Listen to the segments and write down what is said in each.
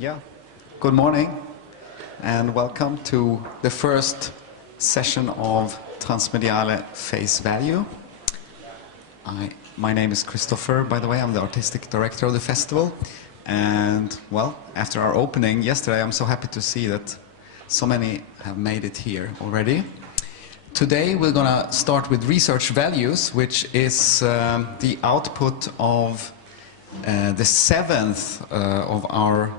Yeah, good morning and welcome to the first session of Transmediale Face Value. My name is Christopher, by the way. I'm the artistic director of the festival. And, well, after our opening yesterday, I'm so happy to see that so many have made it here already. Today we're going to start with research values, which is the output of the seventh of our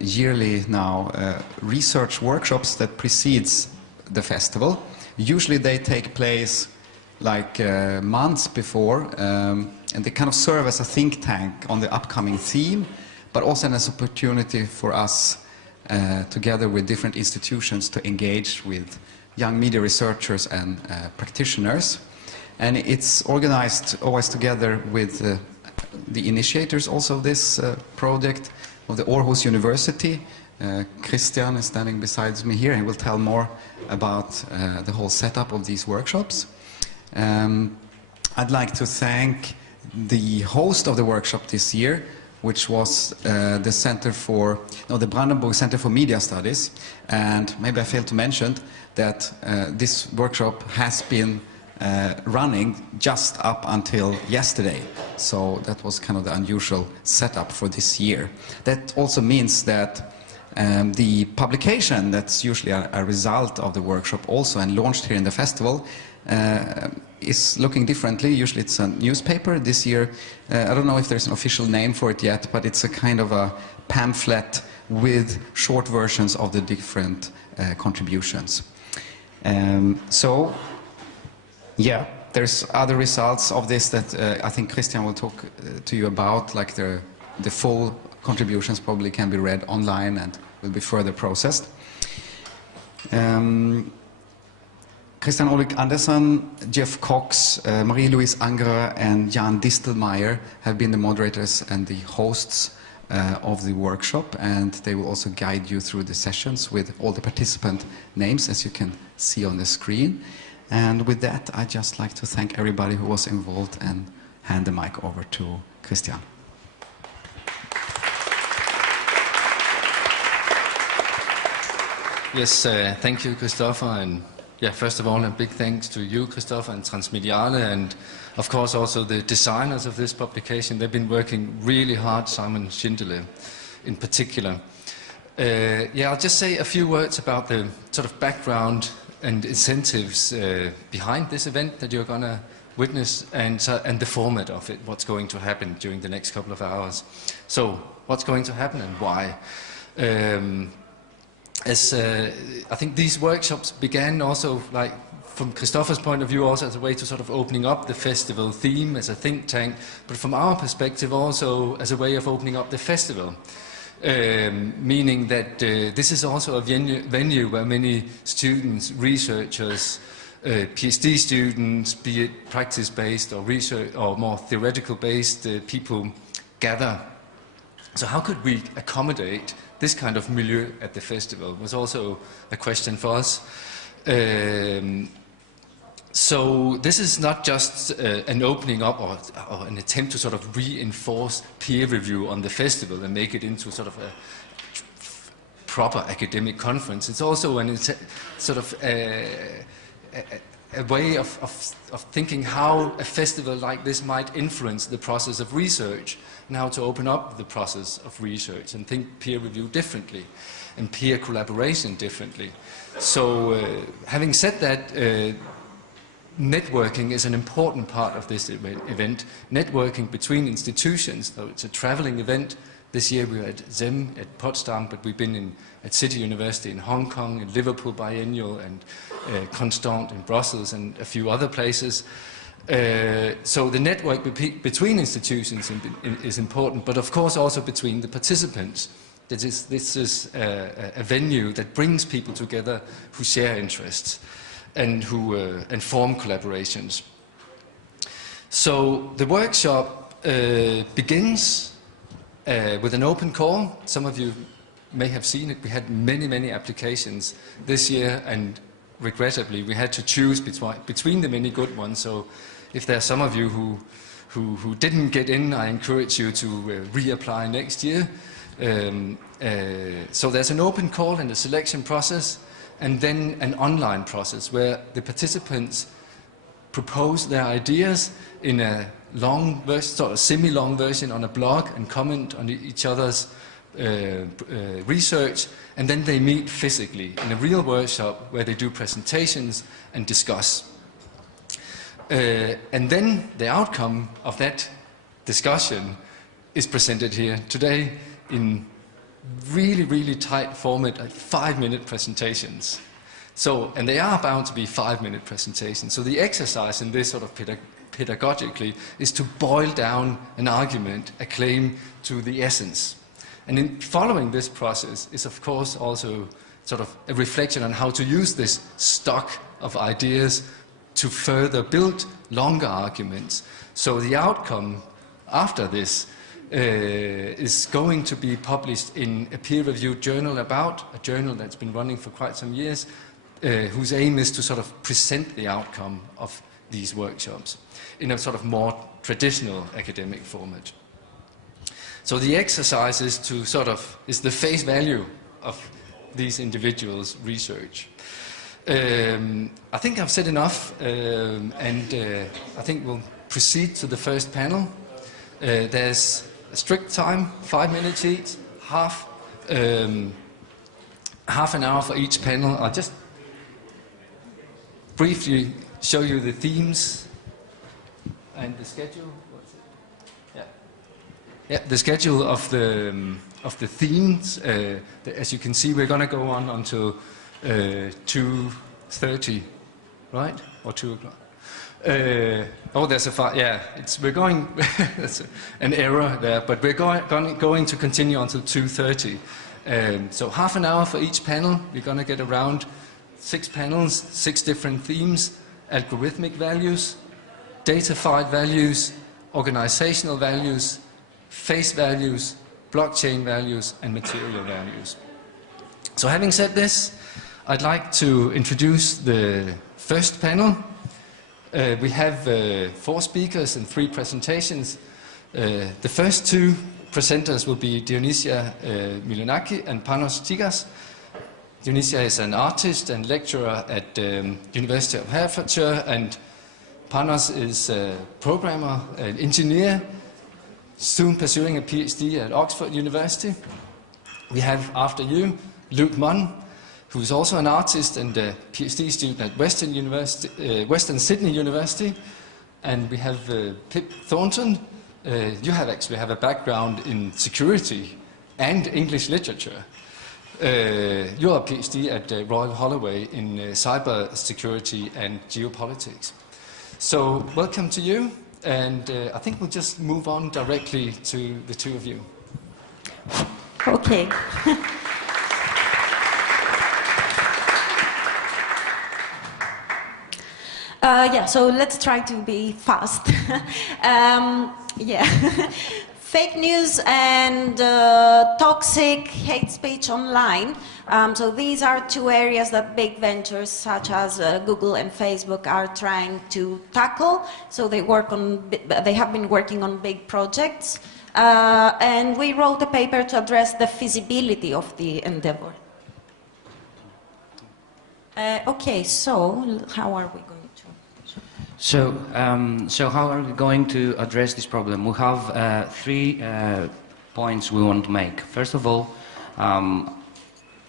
yearly now research workshops that precedes the festival. Usually they take place like months before, and they kind of serve as a think tank on the upcoming theme, but also as an opportunity for us together with different institutions to engage with young media researchers and practitioners. And it's organized always together with the initiators also of this project of the Aarhus University. Christian is standing beside me here. He will tell more about the whole setup of these workshops. I'd like to thank the host of the workshop this year, which was the Brandenburg Center for Media Studies. And maybe I failed to mention that this workshop has been running just up until yesterday. So that was kind of the unusual setup for this year. That also means that the publication that's usually a result of the workshop also and launched here in the festival is looking differently. Usually it's a newspaper. This year, I don't know if there's an official name for it yet, but it's a kind of a pamphlet with short versions of the different contributions. So, yeah, there's other results of this that I think Christian will talk to you about, like the full contributions probably can be read online and will be further processed. Christian Ulrik Andersen, Geoff Cox, Marie-Luise and Jan Distelmeyer have been the moderators and the hosts of the workshop, and they will also guide you through the sessions with all the participant names, as you can see on the screen. And with that, I'd just like to thank everybody who was involved and hand the mic over to Christian. Yes, thank you, Christopher, and yeah, first of all, a big thanks to you, Christopher, and Transmediale, and of course also the designers of this publication. They've been working really hard, Simon Schindele in particular. Yeah, I'll just say a few words about the sort of background and incentives behind this event that you're going to witness, and the format of it, what's going to happen during the next couple of hours. So, what's going to happen and why? I think these workshops began also, like, from Christopher's point of view, also as a way to sort of opening up the festival theme as a think tank, but from our perspective also as a way of opening up the festival. Meaning that this is also a venue where many students, researchers, PhD students, be it practice-based or research or more theoretical-based people gather. So how could we accommodate this kind of milieu at the festival was also a question for us. So this is not just an opening up or an attempt to sort of reinforce peer review on the festival and make it into sort of a proper academic conference. It's also sort of a way of thinking how a festival like this might influence the process of research and how to open up the process of research and think peer review differently and peer collaboration differently. So having said that, networking is an important part of this event. Networking between institutions, though it's a traveling event. This year we were at ZEM at Potsdam, but we've been at City University in Hong Kong, in Liverpool Biennial, and Constant in Brussels, and a few other places. So the network between institutions is important, but of course also between the participants. This is a venue that brings people together who share interests and who form collaborations. So the workshop begins with an open call. Some of you may have seen it. We had many applications this year, and regrettably we had to choose between the many good ones. So if there are some of you who didn't get in, I encourage you to reapply next year. So there's an open call and a selection process, and then an online process where the participants propose their ideas in a long version, sort of semi-long version on a blog, and comment on each other's research, and then they meet physically in a real workshop where they do presentations and discuss. And then the outcome of that discussion is presented here today in really, really tight format, like 5-minute presentations. So, and they are bound to be 5-minute presentations. So the exercise in this sort of pedagogically is to boil down an argument, a claim to the essence. And in following this process is of course also sort of a reflection on how to use this stock of ideas to further build longer arguments. So the outcome after this is going to be published in a peer-reviewed journal, about a journal that's been running for quite some years, whose aim is to sort of present the outcome of these workshops in a sort of more traditional academic format. So the exercise is to sort of, is the face value of these individuals' research. I think I've said enough, and I think we'll proceed to the first panel. There's a strict time, 5 minutes each, half an hour for each panel. I'll just briefly show you the themes and the schedule. What's it? Yeah, the schedule of the themes. As you can see, we're going to go on until 2:30, right? Or 2 o'clock. Oh, there's a yeah. We're going. That's an error there, but we're going to continue until 2:30. So half an hour for each panel. We're going to get around 6 panels, 6 different themes: algorithmic values, datafied values, organizational values, face values, blockchain values, and material values. So having said this, I'd like to introduce the first panel. We have 4 speakers and 3 presentations. The first 2 presenters will be Dionysia Milonaki and Panos Tsigas. Dionysia is an artist and lecturer at the University of Herefordshire, and Panos is a programmer, an engineer, soon pursuing a PhD at Oxford University. We have, after you, Luke Munn, who is also an artist and a PhD student at Western Sydney University. And we have Pip Thornton. You actually have a background in security and English literature. You're a PhD at Royal Holloway in cyber security and geopolitics. So welcome to you, and I think we'll just move on directly to the 2 of you. Okay. Yeah, so let's try to be fast. Yeah. Fake news and toxic hate speech online. So these are 2 areas that big ventures such as Google and Facebook are trying to tackle. So they have been working on big projects. And we wrote a paper to address the feasibility of the endeavor. Okay, so how are we going? So how are we going to address this problem? We have 3 points we want to make. First of all,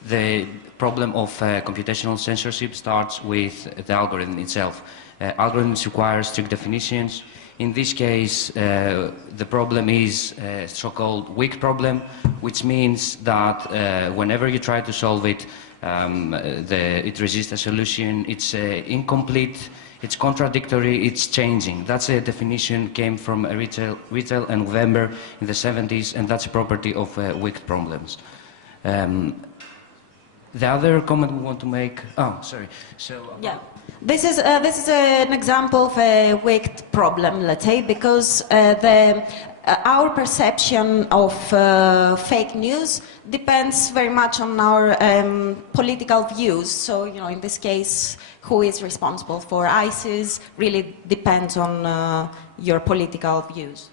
the problem of computational censorship starts with the algorithm itself. Algorithms require strict definitions. In this case, the problem is a so-called weak problem, which means that whenever you try to solve it, it resists a solution. It's incomplete. It's contradictory, it's changing. That's a definition came from Rittel and Weber in the 70s, and that's a property of weak problems. The other comment we want to make, yeah. This is an example of a weak problem, let's say, because our perception of fake news depends very much on our political views. So, you know, in this case, who is responsible for ISIS really depends on your political views.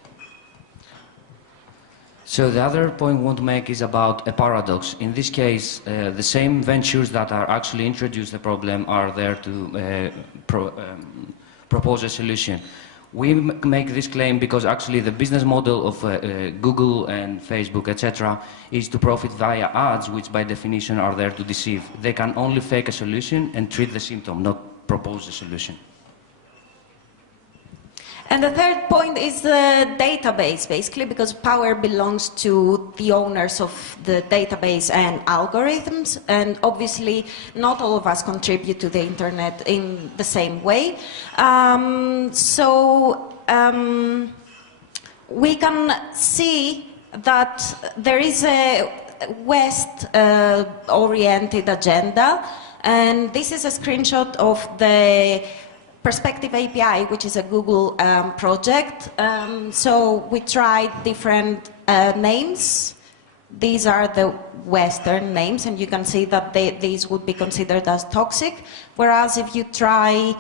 So the other point I want to make is about a paradox. In this case, the same ventures that are actually introduce the problem are there to propose a solution. We make this claim because actually the business model of Google and Facebook, etc., is to profit via ads, which by definition are there to deceive. They can only fake a solution and treat the symptom, not propose a solution. And the third point is the database, basically, because power belongs to the owners of the database and algorithms, and obviously not all of us contribute to the internet in the same way. We can see that there is a West-oriented agenda, and this is a screenshot of the Perspective API, which is a Google project. So we tried different names. These are the Western names, and you can see that these would be considered as toxic. Whereas if you try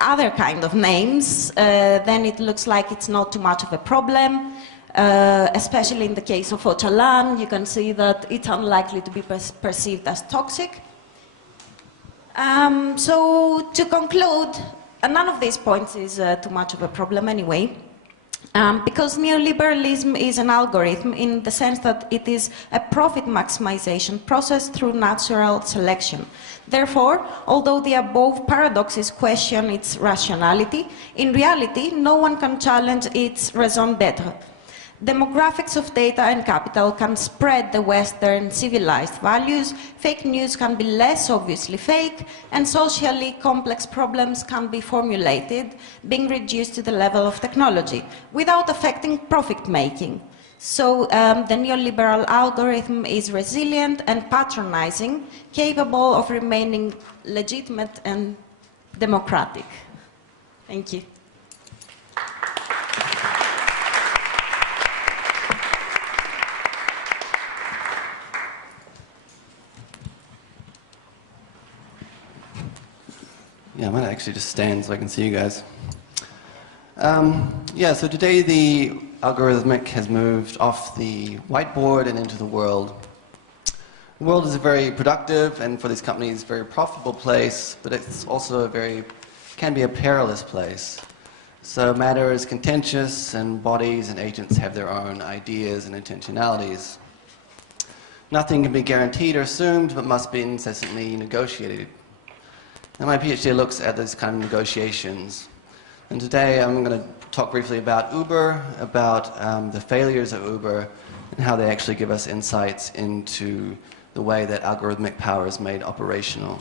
other kind of names, then it looks like it's not too much of a problem. Especially in the case of Ocalan, you can see that it's unlikely to be perceived as toxic. So to conclude, none of these points is too much of a problem anyway, because neoliberalism is an algorithm in the sense that it is a profit maximization process through natural selection. Therefore, although the above paradoxes question its rationality, in reality, no one can challenge its raison d'etre. Demographics of data and capital can spread the Western civilized values, fake news can be less obviously fake, and socially complex problems can be formulated, being reduced to the level of technology, without affecting profit-making. So the neoliberal algorithm is resilient and patronizing, capable of remaining legitimate and democratic. Thank you. Yeah, I might actually just stand so I can see you guys. So today the algorithmic has moved off the whiteboard and into the world. The world is a very productive and for these companies very profitable place, but it's also can be a perilous place. So matter is contentious and bodies and agents have their own ideas and intentionalities. Nothing can be guaranteed or assumed, but must be incessantly negotiated. And my PhD looks at these kind of negotiations. And today I'm going to talk briefly about Uber, about the failures of Uber, and how they actually give us insights into the way that algorithmic power is made operational.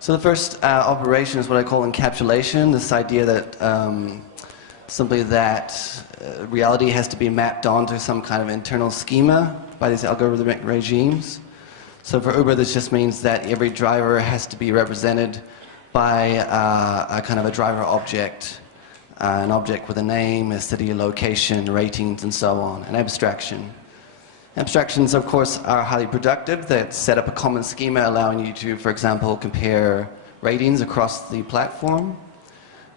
So the first operation is what I call encapsulation, this idea that simply that reality has to be mapped onto some kind of internal schema by these algorithmic regimes. So for Uber, this just means that every driver has to be represented by a kind of a driver object, an object with a name, a city, a location, ratings, and so on, an abstraction. Abstractions, of course, are highly productive. They set up a common schema allowing you to, for example, compare ratings across the platform.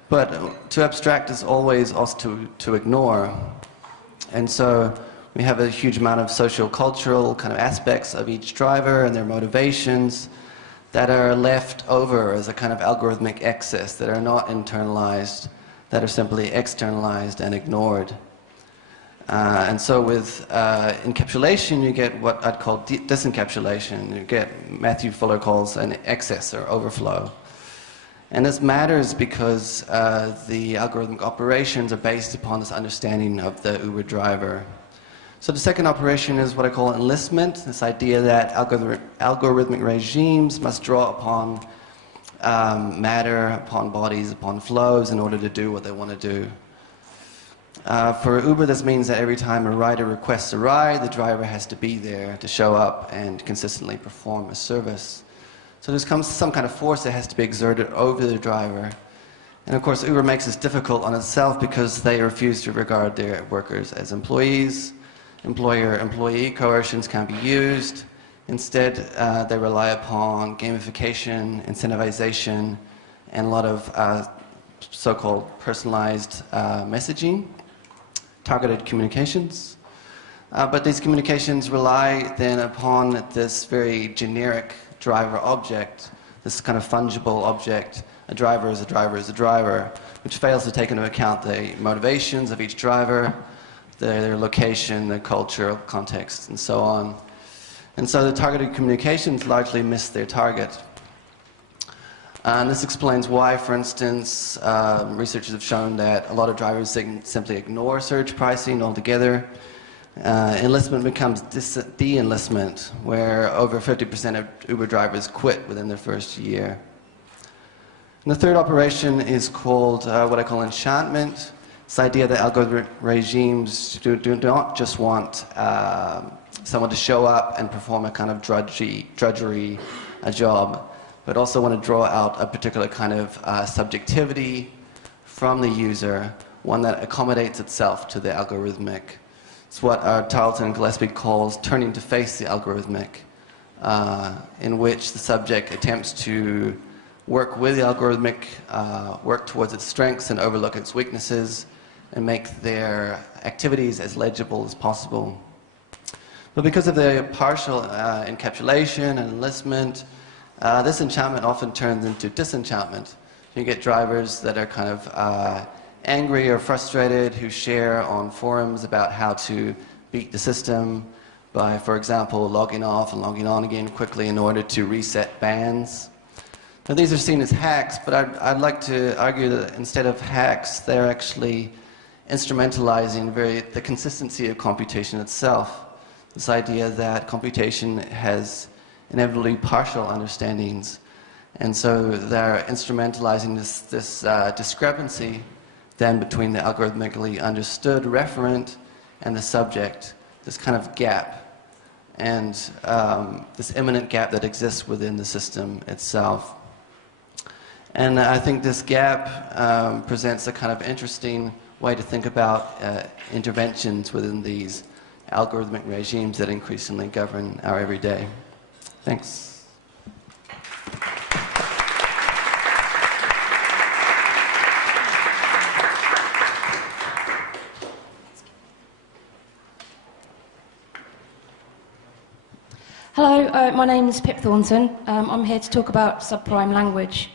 But to abstract is always also to ignore. And so we have a huge amount of socio-cultural kind of aspects of each driver and their motivations that are left over as a kind of algorithmic excess, that are not internalized, that are simply externalized and ignored. And so with encapsulation, you get what I'd call disencapsulation. You get Matthew Fuller calls an excess or overflow. And this matters because the algorithmic operations are based upon this understanding of the Uber driver. So the second operation is what I call enlistment, this idea that algorithmic regimes must draw upon matter, upon bodies, upon flows in order to do what they want to do. For Uber, this means that every time a rider requests a ride, the driver has to be there to show up and consistently perform a service. So there's some kind of force that has to be exerted over the driver. And of course, Uber makes this difficult on itself because they refuse to regard their workers as employees. Employer-employee coercions can be used. Instead, they rely upon gamification, incentivization, and a lot of so-called personalized messaging, targeted communications. But these communications rely then upon this very generic driver object, this kind of fungible object. A driver is a driver is a driver, which fails to take into account the motivations of each driver, their location, their cultural context, and so on. And so the targeted communications largely miss their target. And this explains why, for instance, researchers have shown that a lot of drivers simply ignore surge pricing altogether. Enlistment becomes de-enlistment, where over 50% of Uber drivers quit within their first year. And the third operation is called what I call enchantment. This idea that algorithmic regimes do not just want someone to show up and perform a kind of drudgery job, but also want to draw out a particular kind of subjectivity from the user, one that accommodates itself to the algorithmic. It's what Tarleton Gillespie calls turning to face the algorithmic, in which the subject attempts to work with the algorithmic, work towards its strengths and overlook its weaknesses, and make their activities as legible as possible. But because of the partial encapsulation and enlistment, this enchantment often turns into disenchantment. You get drivers that are kind of angry or frustrated, who share on forums about how to beat the system by, for example, logging off and logging on again quickly in order to reset bans. Now, these are seen as hacks, but I'd like to argue that instead of hacks, they're actually instrumentalizing the consistency of computation itself. This idea that computation has inevitably partial understandings, and so they're instrumentalizing this discrepancy then between the algorithmically understood referent and the subject, this kind of gap, and this imminent gap that exists within the system itself. And I think this gap presents a kind of interesting way to think about interventions within these algorithmic regimes that increasingly govern our everyday. Thanks. Hello, my name is Pip Thornton. I'm here to talk about subprime language.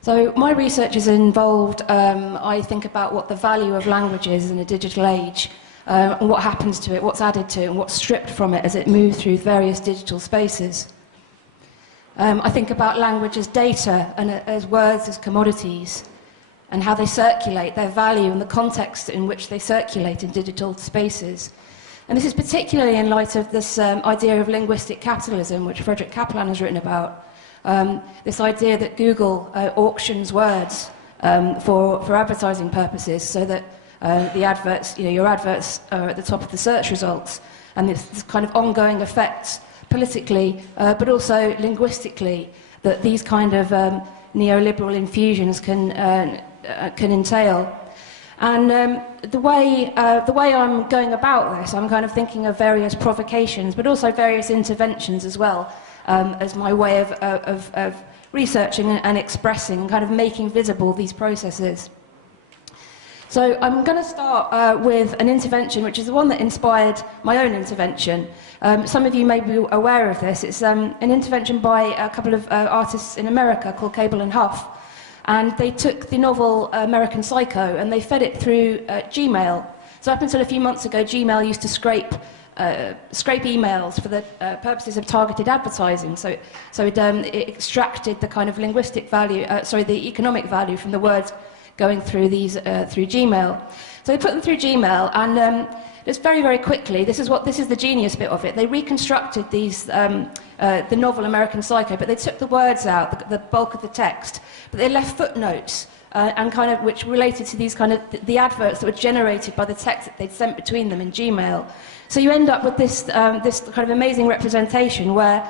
So my research is involved, I think about what the value of language is in a digital age, and what happens to it, what's added to it, and what's stripped from it as it moves through various digital spaces. I think about language as data and as words as commodities, and how they circulate, their value and the context in which they circulate in digital spaces. And this is particularly in light of this idea of linguistic capitalism, which Frederick Kaplan has written about. This idea that Google auctions words for advertising purposes, so that the adverts, your adverts are at the top of the search results, and this kind of ongoing effects politically, but also linguistically, that these kind of neoliberal infusions can entail. And the way I'm going about this, I'm kind of thinking of various provocations, but also various interventions as well, as my way of researching and expressing and kind of making visible these processes. So I'm going to start with an intervention, which is the one that inspired my own intervention. Some of you may be aware of this. It's an intervention by a couple of artists in America called Cable and Huff. And they took the novel American Psycho and they fed it through Gmail. So up until a few months ago, Gmail used to scrape emails for the purposes of targeted advertising. So it extracted the kind of linguistic value, the economic value from the words going through these through Gmail. So they put them through Gmail, and just very, very quickly, this is the genius bit of it. They reconstructed these the novel American Psycho, but they took the words out, the bulk of the text, but they left footnotes. And kind of which related to these kind of the adverts that were generated by the text that they'd sent between them in Gmail. So you end up with this this kind of amazing representation where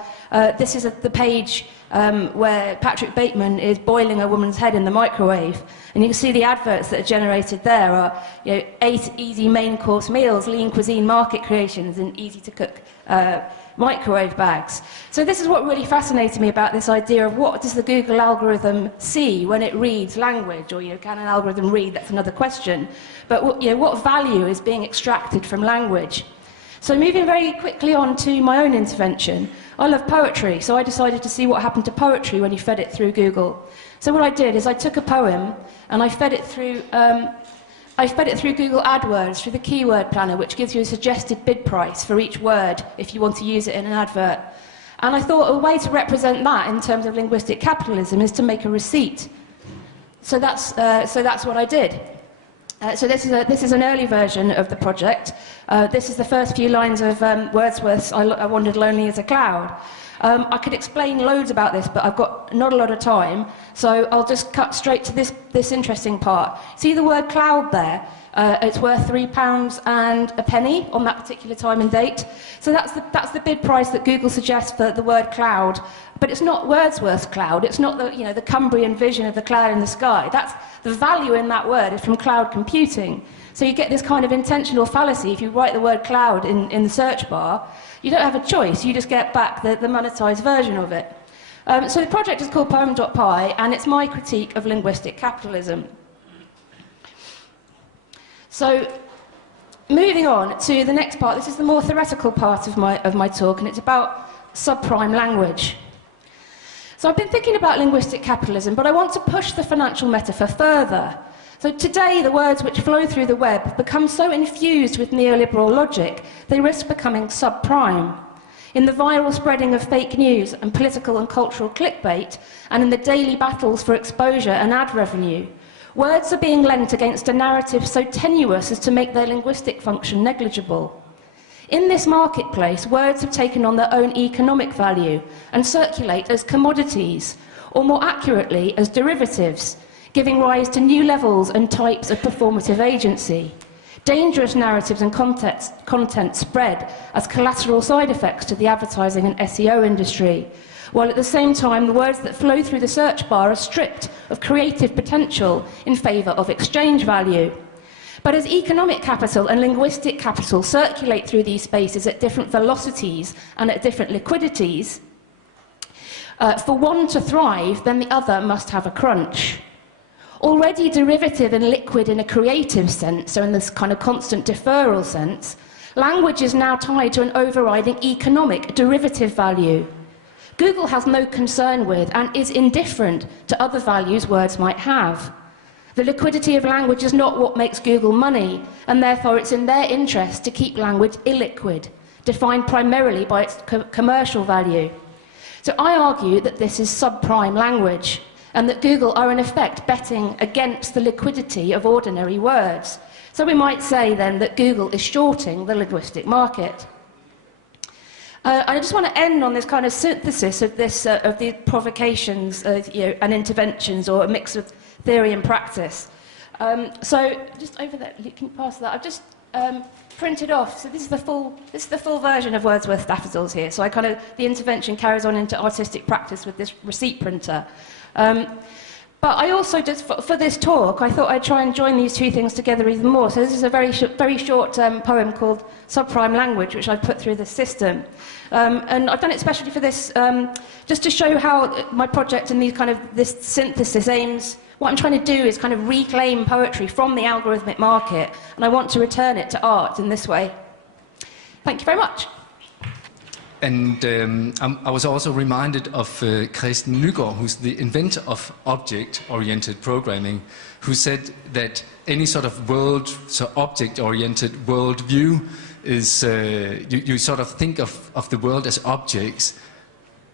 this is the page where Patrick Bateman is boiling a woman's head in the microwave, and you can see the adverts that are generated there are 8 easy main course meals, lean cuisine market creations, and easy to cook microwave bags. So this is what really fascinated me about this idea of what does the Google algorithm see when it reads language, or can an algorithm read? That's another question. But what value is being extracted from language? So moving very quickly on to my own intervention, I love poetry, so I decided to see what happened to poetry when you fed it through Google. So what I did is I took a poem and I fed it through Google AdWords, through the keyword planner, which gives you a suggested bid price for each word if you want to use it in an advert. And I thought a way to represent that in terms of linguistic capitalism is to make a receipt. So that's what I did. So this is an early version of the project. This is the first few lines of Wordsworth's I Wandered Lonely as a Cloud. I could explain loads about this, but I've got not a lot of time, so I'll just cut straight to this interesting part. See the word cloud there? It's worth £3 and a penny on that particular time and date. So that's the bid price that Google suggests for the word cloud. But it's not Wordsworth's cloud. It's not the Cumbrian vision of the cloud in the sky. That's the value in that word is from cloud computing. So you get this kind of intentional fallacy. If you write the word cloud in the search bar, you don't have a choice. You just get back the monetized version of it. So the project is called Poem.py, and it's my critique of linguistic capitalism. So, moving on to the next part, this is the more theoretical part of my talk, and it's about subprime language. So I've been thinking about linguistic capitalism, but I want to push the financial metaphor further. So today, the words which flow through the web have become so infused with neoliberal logic, they risk becoming subprime. In the viral spreading of fake news and political and cultural clickbait, and in the daily battles for exposure and ad revenue, words are being lent against a narrative so tenuous as to make their linguistic function negligible. In this marketplace, words have taken on their own economic value and circulate as commodities, or more accurately, as derivatives, giving rise to new levels and types of performative agency. Dangerous narratives and content spread as collateral side effects to the advertising and SEO industry, while at the same time the words that flow through the search bar are stripped of creative potential in favour of exchange value. But as economic capital and linguistic capital circulate through these spaces at different velocities and at different liquidities, for one to thrive, then the other must have a crunch. Already derivative and liquid in a creative sense, so in this kind of constant deferral sense, language is now tied to an overriding economic derivative value. Google has no concern with and is indifferent to other values words might have. The liquidity of language is not what makes Google money, and therefore it's in their interest to keep language illiquid, defined primarily by its commercial value. So I argue that this is subprime language, and that Google are in effect betting against the liquidity of ordinary words. So we might say then that Google is shorting the linguistic market. I just want to end on this kind of synthesis of the provocations and interventions, or a mix of theory and practice. So just over there, can you pass that? I've just printed off. So this is the full version of Wordsworth's Daffodils here. So the intervention carries on into artistic practice with this receipt printer. But I also, just for this talk, I thought I'd try and join these two things together even more. So this is a very short poem called Subprime Language, which I've put through the system. And I've done it especially for this, just to show how my project and this synthesis aims. What I'm trying to do is kind of reclaim poetry from the algorithmic market, and I want to return it to art in this way. Thank you very much. And I was also reminded of Christian Nygaard, who's the inventor of object-oriented programming, who said that any sort of object-oriented worldview is, you sort of think of the world as objects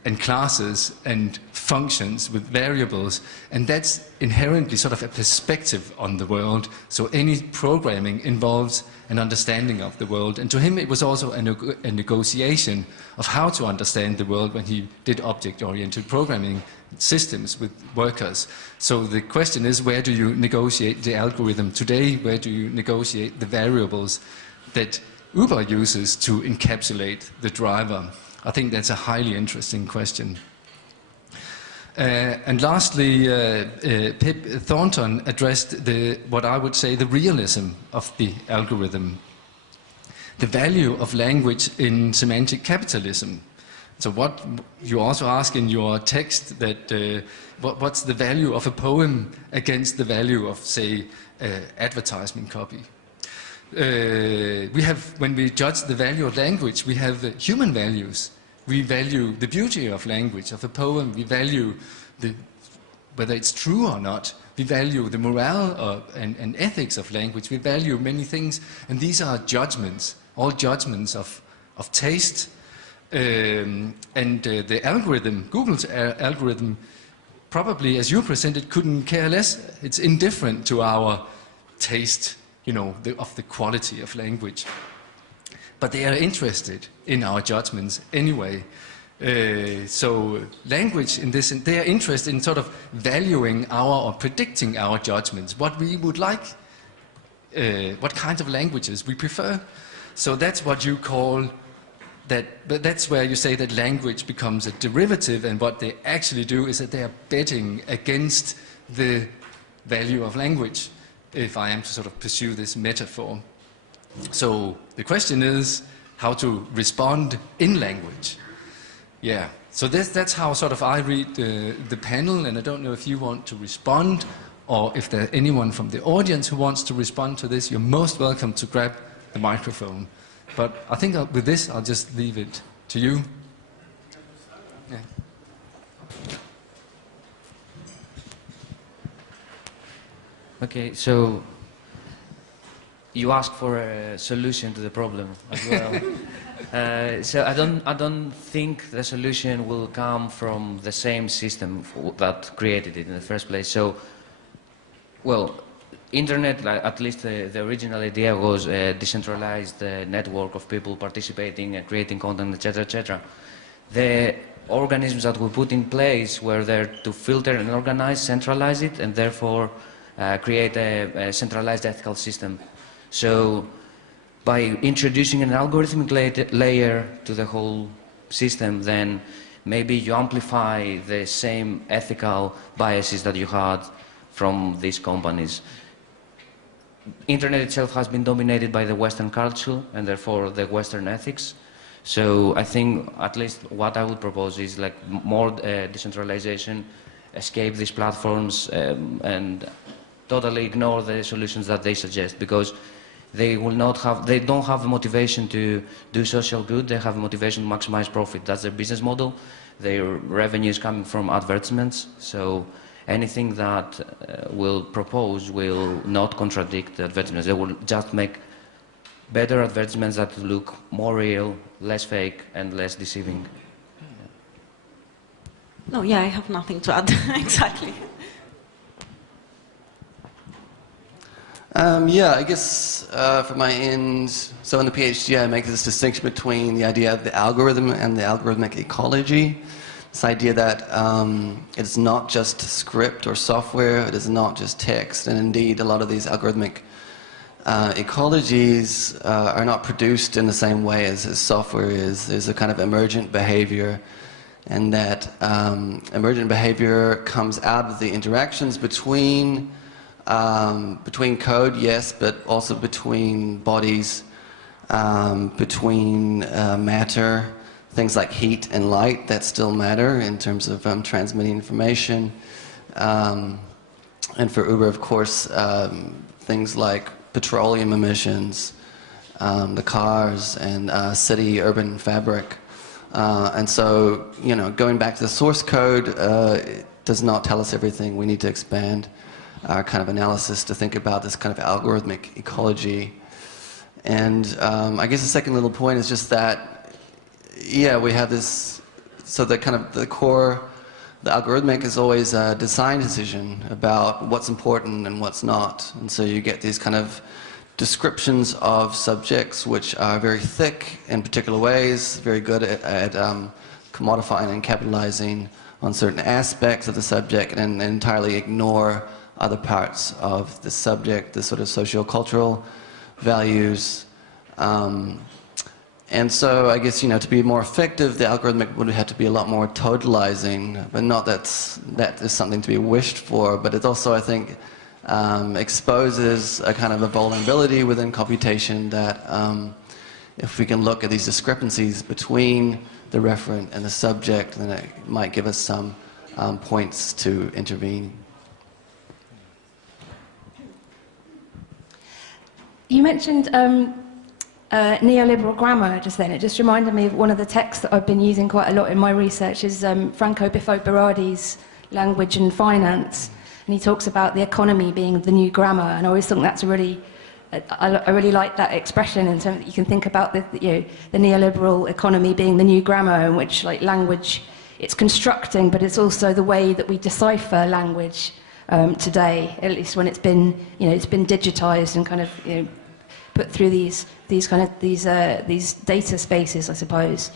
and classes and functions with variables, and that's inherently sort of a perspective on the world. So any programming involves an understanding of the world, and to him it was also a negotiation of how to understand the world when he did object-oriented programming systems with workers. So the question is, where do you negotiate the algorithm today? Where do you negotiate the variables that Uber uses to encapsulate the driver? I think that's a highly interesting question. And lastly, Pip Thornton addressed what I would say the realism of the algorithm, the value of language in semantic capitalism. So what you also ask in your text, that what's the value of a poem against the value of, say, advertisement copy? When we judge the value of language, we have human values. We value the beauty of language, of a poem. We value whether it's true or not. We value the morale and ethics of language. We value many things, and these are judgments, all judgments of taste. The algorithm, Google's algorithm, probably, as you presented, couldn't care less. It's indifferent to our taste, of the quality of language. But they are interested in our judgments anyway. So language, they are interested in sort of valuing or predicting our judgments, what we would like, what kinds of languages we prefer. So that's what you call that, but that's where you say that language becomes a derivative, and what they actually do is that they are betting against the value of language, if I am to sort of pursue this metaphor. So the question is how to respond in language. Yeah, so that's how sort of I read the panel, and I don't know if you want to respond, or if there's anyone from the audience who wants to respond to this. You're most welcome to grab the microphone. But I think with this, I'll just leave it to you. Yeah. Okay, so you asked for a solution to the problem as well. So I don't think the solution will come from the same system that created it in the first place. So, well, internet, at least the original idea was a decentralized network of people participating and creating content, etc., etc. The organisms that we put in place were there to filter and organize, centralize it, and therefore create a centralized ethical system. So by introducing an algorithmic layer to the whole system, then maybe you amplify the same ethical biases that you had from these companies. Internet itself has been dominated by the Western culture and therefore the Western ethics. So I think at least what I would propose is like more decentralization, escape these platforms, and totally ignore the solutions that they suggest, because they don't have the motivation to do social good. They have a motivation to maximize profit. That's their business model. Their revenue is coming from advertisements. So anything that will propose will not contradict the advertisements. They will just make better advertisements that look more real, less fake, and less deceiving. No, yeah, I have nothing to add. Exactly. Yeah, I guess for my end, so in the PhD I make this distinction between the idea of the algorithm and the algorithmic ecology. This idea that it's not just script or software, it is not just text, and indeed a lot of these algorithmic ecologies are not produced in the same way as software is. There's a kind of emergent behavior, and that emergent behavior comes out of the interactions between code, yes, but also between bodies, between matter, things like heat and light that still matter in terms of transmitting information. And for Uber, of course, things like petroleum emissions, the cars, and city-urban fabric. And so, going back to the source code, it does not tell us everything. We need to expand our kind of analysis to think about this kind of algorithmic ecology. And I guess the second little point is just that, yeah, we have this, so the kind of the core, the algorithmic is always a design decision about what's important and what's not. And so you get these kind of descriptions of subjects which are very thick in particular ways, very good at commodifying and capitalizing on certain aspects of the subject, and entirely ignore other parts of the subject, the sort of socio-cultural values. And so I guess, to be more effective, the algorithmic would have to be a lot more totalizing, but not that is something to be wished for, but it also, I think, exposes a kind of a vulnerability within computation that if we can look at these discrepancies between the referent and the subject, then it might give us some points to intervene. You mentioned neoliberal grammar just then. It just reminded me of one of the texts that I've been using quite a lot in my research is Franco Bifo-Berardi's Language and Finance. And he talks about the economy being the new grammar. And I always think that's a really, I really like that expression in terms that you can think about the neoliberal economy being the new grammar, in which like language, it's constructing, but it's also the way that we decipher language today, at least when it's been digitized and kind of put through these data spaces, I suppose.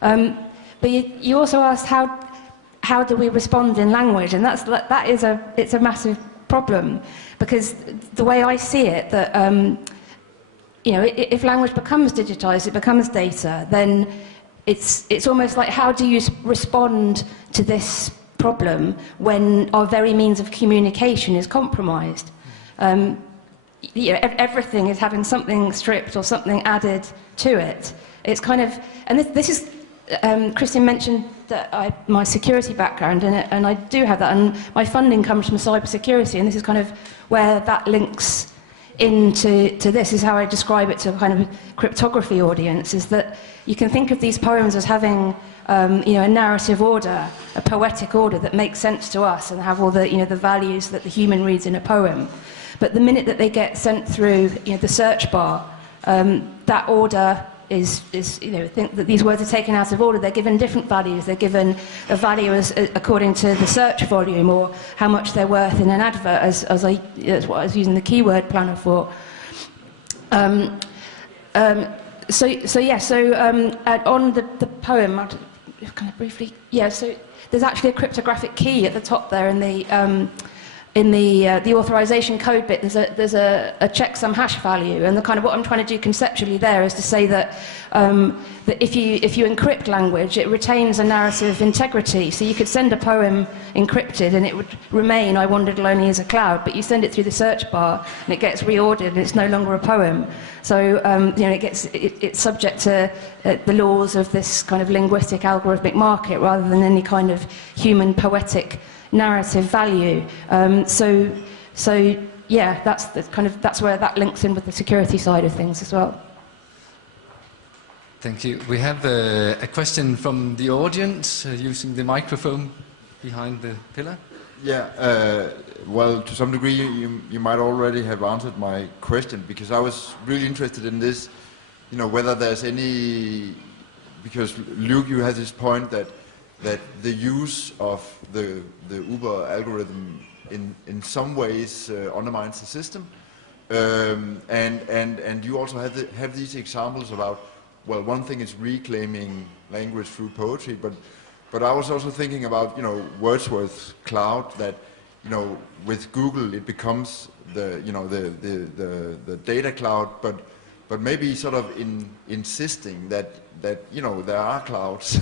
But you also asked how do we respond in language, and it's a massive problem, because the way I see it, that if language becomes digitized, it becomes data, then it's almost like, how do you respond to this problem when our very means of communication is compromised? Everything is having something stripped or something added to it. It's kind of, and this is, Christian mentioned that my security background, and I do have that, and my funding comes from cybersecurity, and this is kind of where that links into this, is how I describe it to a kind of cryptography audience, is that you can think of these poems as having a narrative order, a poetic order that makes sense to us and have all the the values that the human reads in a poem. But the minute that they get sent through the search bar, that order is think that these words are taken out of order. They're given different values. They're given a value according to the search volume, or how much they're worth in an advert, that's what I was using the keyword planner for. On the poem, I'll kind of briefly, so there's actually a cryptographic key at the top there in the authorization code bit. There's a checksum hash value, and the kind of what I'm trying to do conceptually there is to say that that if you encrypt language, it retains a narrative integrity. So you could send a poem encrypted, and it would remain "I wandered lonely as a cloud." But you send it through the search bar, and it gets reordered, and it's no longer a poem. So it's subject to the laws of this kind of linguistic algorithmic market, rather than any kind of human poetic narrative value. That's where that links in with the security side of things as well. Thank you. We have a question from the audience using the microphone behind the pillar. Yeah, well, to some degree you might already have answered my question, because I was really interested in this, whether there's any, because Luke, you had this point that the use of the Uber algorithm in some ways undermines the system, and you also have these examples about, well, one thing is reclaiming language through poetry, but I was also thinking about Wordsworth's cloud, that with Google it becomes the data cloud, but maybe sort of insisting that there are clouds,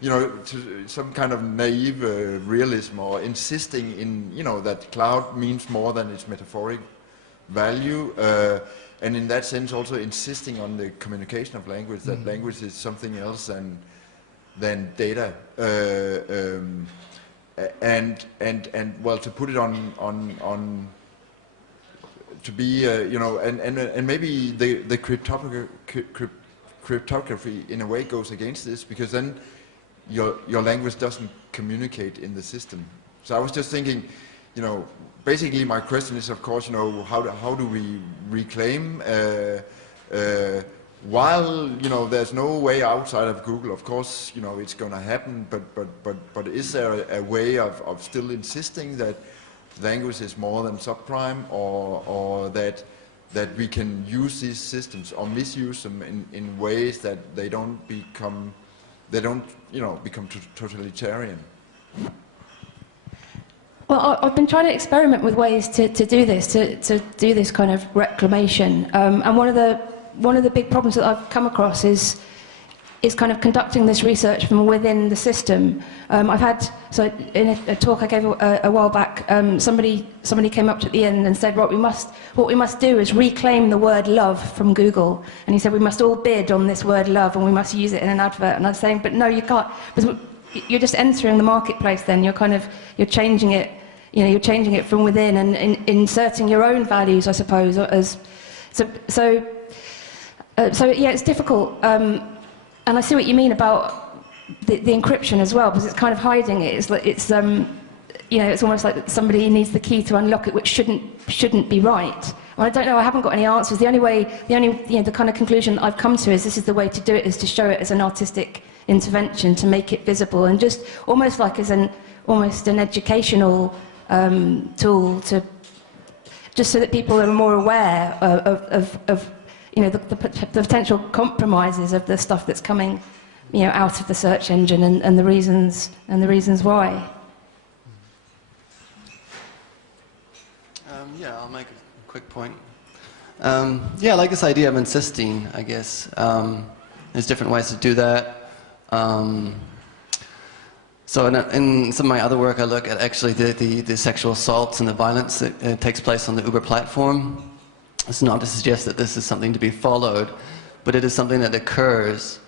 to some kind of naive realism, or insisting in that cloud means more than its metaphoric value, and in that sense also insisting on the communication of language, that language is something else than data, and well, to put it on to be and maybe the cryptography in a way goes against this, because then your language doesn't communicate in the system. So I was just thinking, basically my question is, of course, how do we reclaim while there's no way outside of Google? Of course, it's going to happen, but is there a way of still insisting that language is more than subprime, or that we can use these systems or misuse them in ways that they don't become totalitarian? Well, I've been trying to experiment with ways to do this, to do this kind of reclamation, and one of the big problems that I've come across is kind of conducting this research from within the system. In a talk I gave a while back, somebody came up to the end and said, what we must do is reclaim the word love from Google. And he said, we must all bid on this word love, and we must use it in an advert. And I was saying, but no, you can't, because you're just entering the marketplace then. You're changing it, you're changing it from within and inserting your own values, I suppose, So yeah, it's difficult. And I see what you mean about the encryption as well, because it's kind of hiding it. It's you know, it's almost like somebody needs the key to unlock it, which shouldn't be right. Well, I don't know. I haven't got any answers. The only the kind of conclusion I've come to is this is the way to do it, is to show it as an artistic intervention, to make it visible, and just almost like as almost an educational tool, to just so that people are more aware of you know, the potential compromises of the stuff that's coming, you know, out of the search engine, and the reasons why. Yeah, I'll make a quick point. Yeah, I like this idea of insisting, I guess. There's different ways to do that. So in some of my other work, I look at actually the sexual assaults and the violence that takes place on the Uber platform. It's not to suggest that this is something to be followed, but it is something that occurs.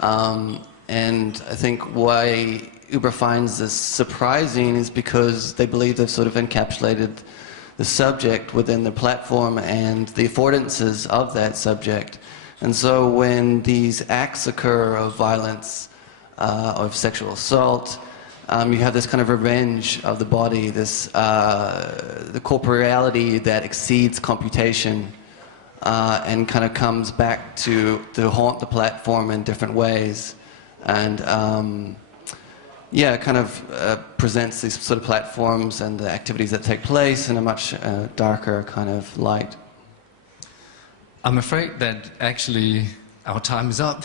And I think why Uber finds this surprising is because they believe they've sort of encapsulated the subject within the platform and the affordances of that subject. And so when these acts occur of violence, of sexual assault, you have this kind of revenge of the body, this the corporeality that exceeds computation, and kind of comes back to haunt the platform in different ways. And yeah, it kind of presents these sort of platforms and the activities that take place in a much darker kind of light. I'm afraid that actually our time is up.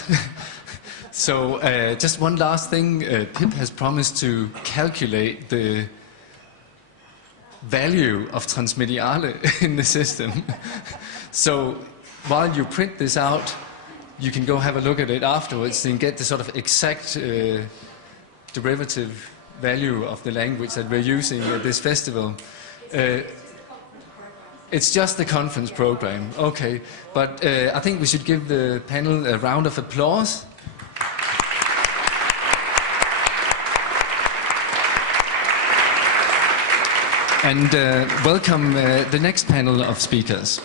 So just one last thing. Pip has promised to calculate the value of transmediale in the system. So while you print this out, you can go have a look at it afterwards and get the sort of exact derivative value of the language that we're using at this festival. It's just the conference program, okay. But I think we should give the panel a round of applause. And welcome the next panel of speakers.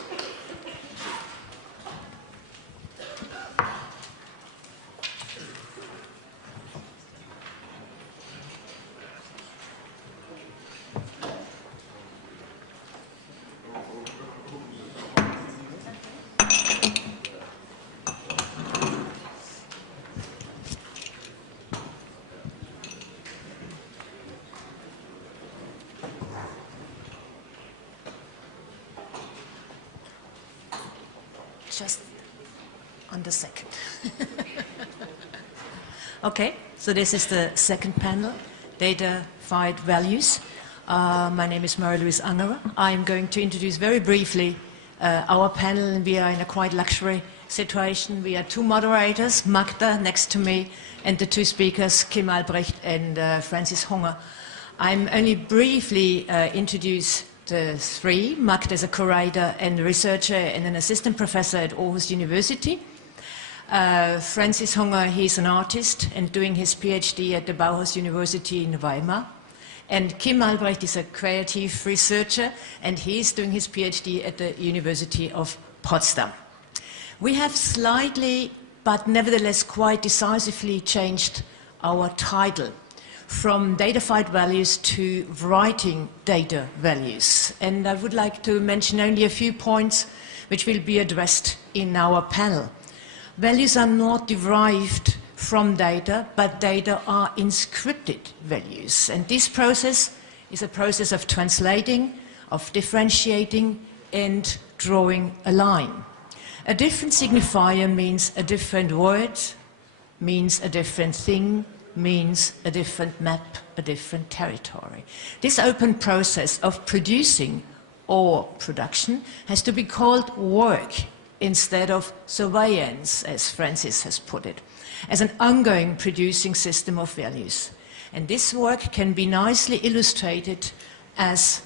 Just on the second. Okay, so this is the second panel, datafied values. My name is Marie-Luise. I'm going to introduce very briefly our panel, and we are in a quite luxury situation. We are two moderators, Magda next to me, and the two speakers, Kim Albrecht and Francis Hunger. I'm only briefly introduce the three. Magda is a co-writer and researcher and an assistant professor at Aarhus University. Francis Hunger, he's an artist and doing his PhD at the Aarhus University in Weimar. And Kim Albrecht is a creative researcher and he's doing his PhD at the University of Potsdam. We have slightly, but nevertheless quite decisively changed our title from datafied values to writing data values. And I would like to mention only a few points which will be addressed in our panel. Values are not derived from data, but data are inscripted values. And this process is a process of translating, of differentiating, and drawing a line. A different signifier means a different word, means a different thing, means a different map, a different territory. This open process of producing or production has to be called work instead of surveillance, as Francis has put it, as an ongoing producing system of values. And this work can be nicely illustrated as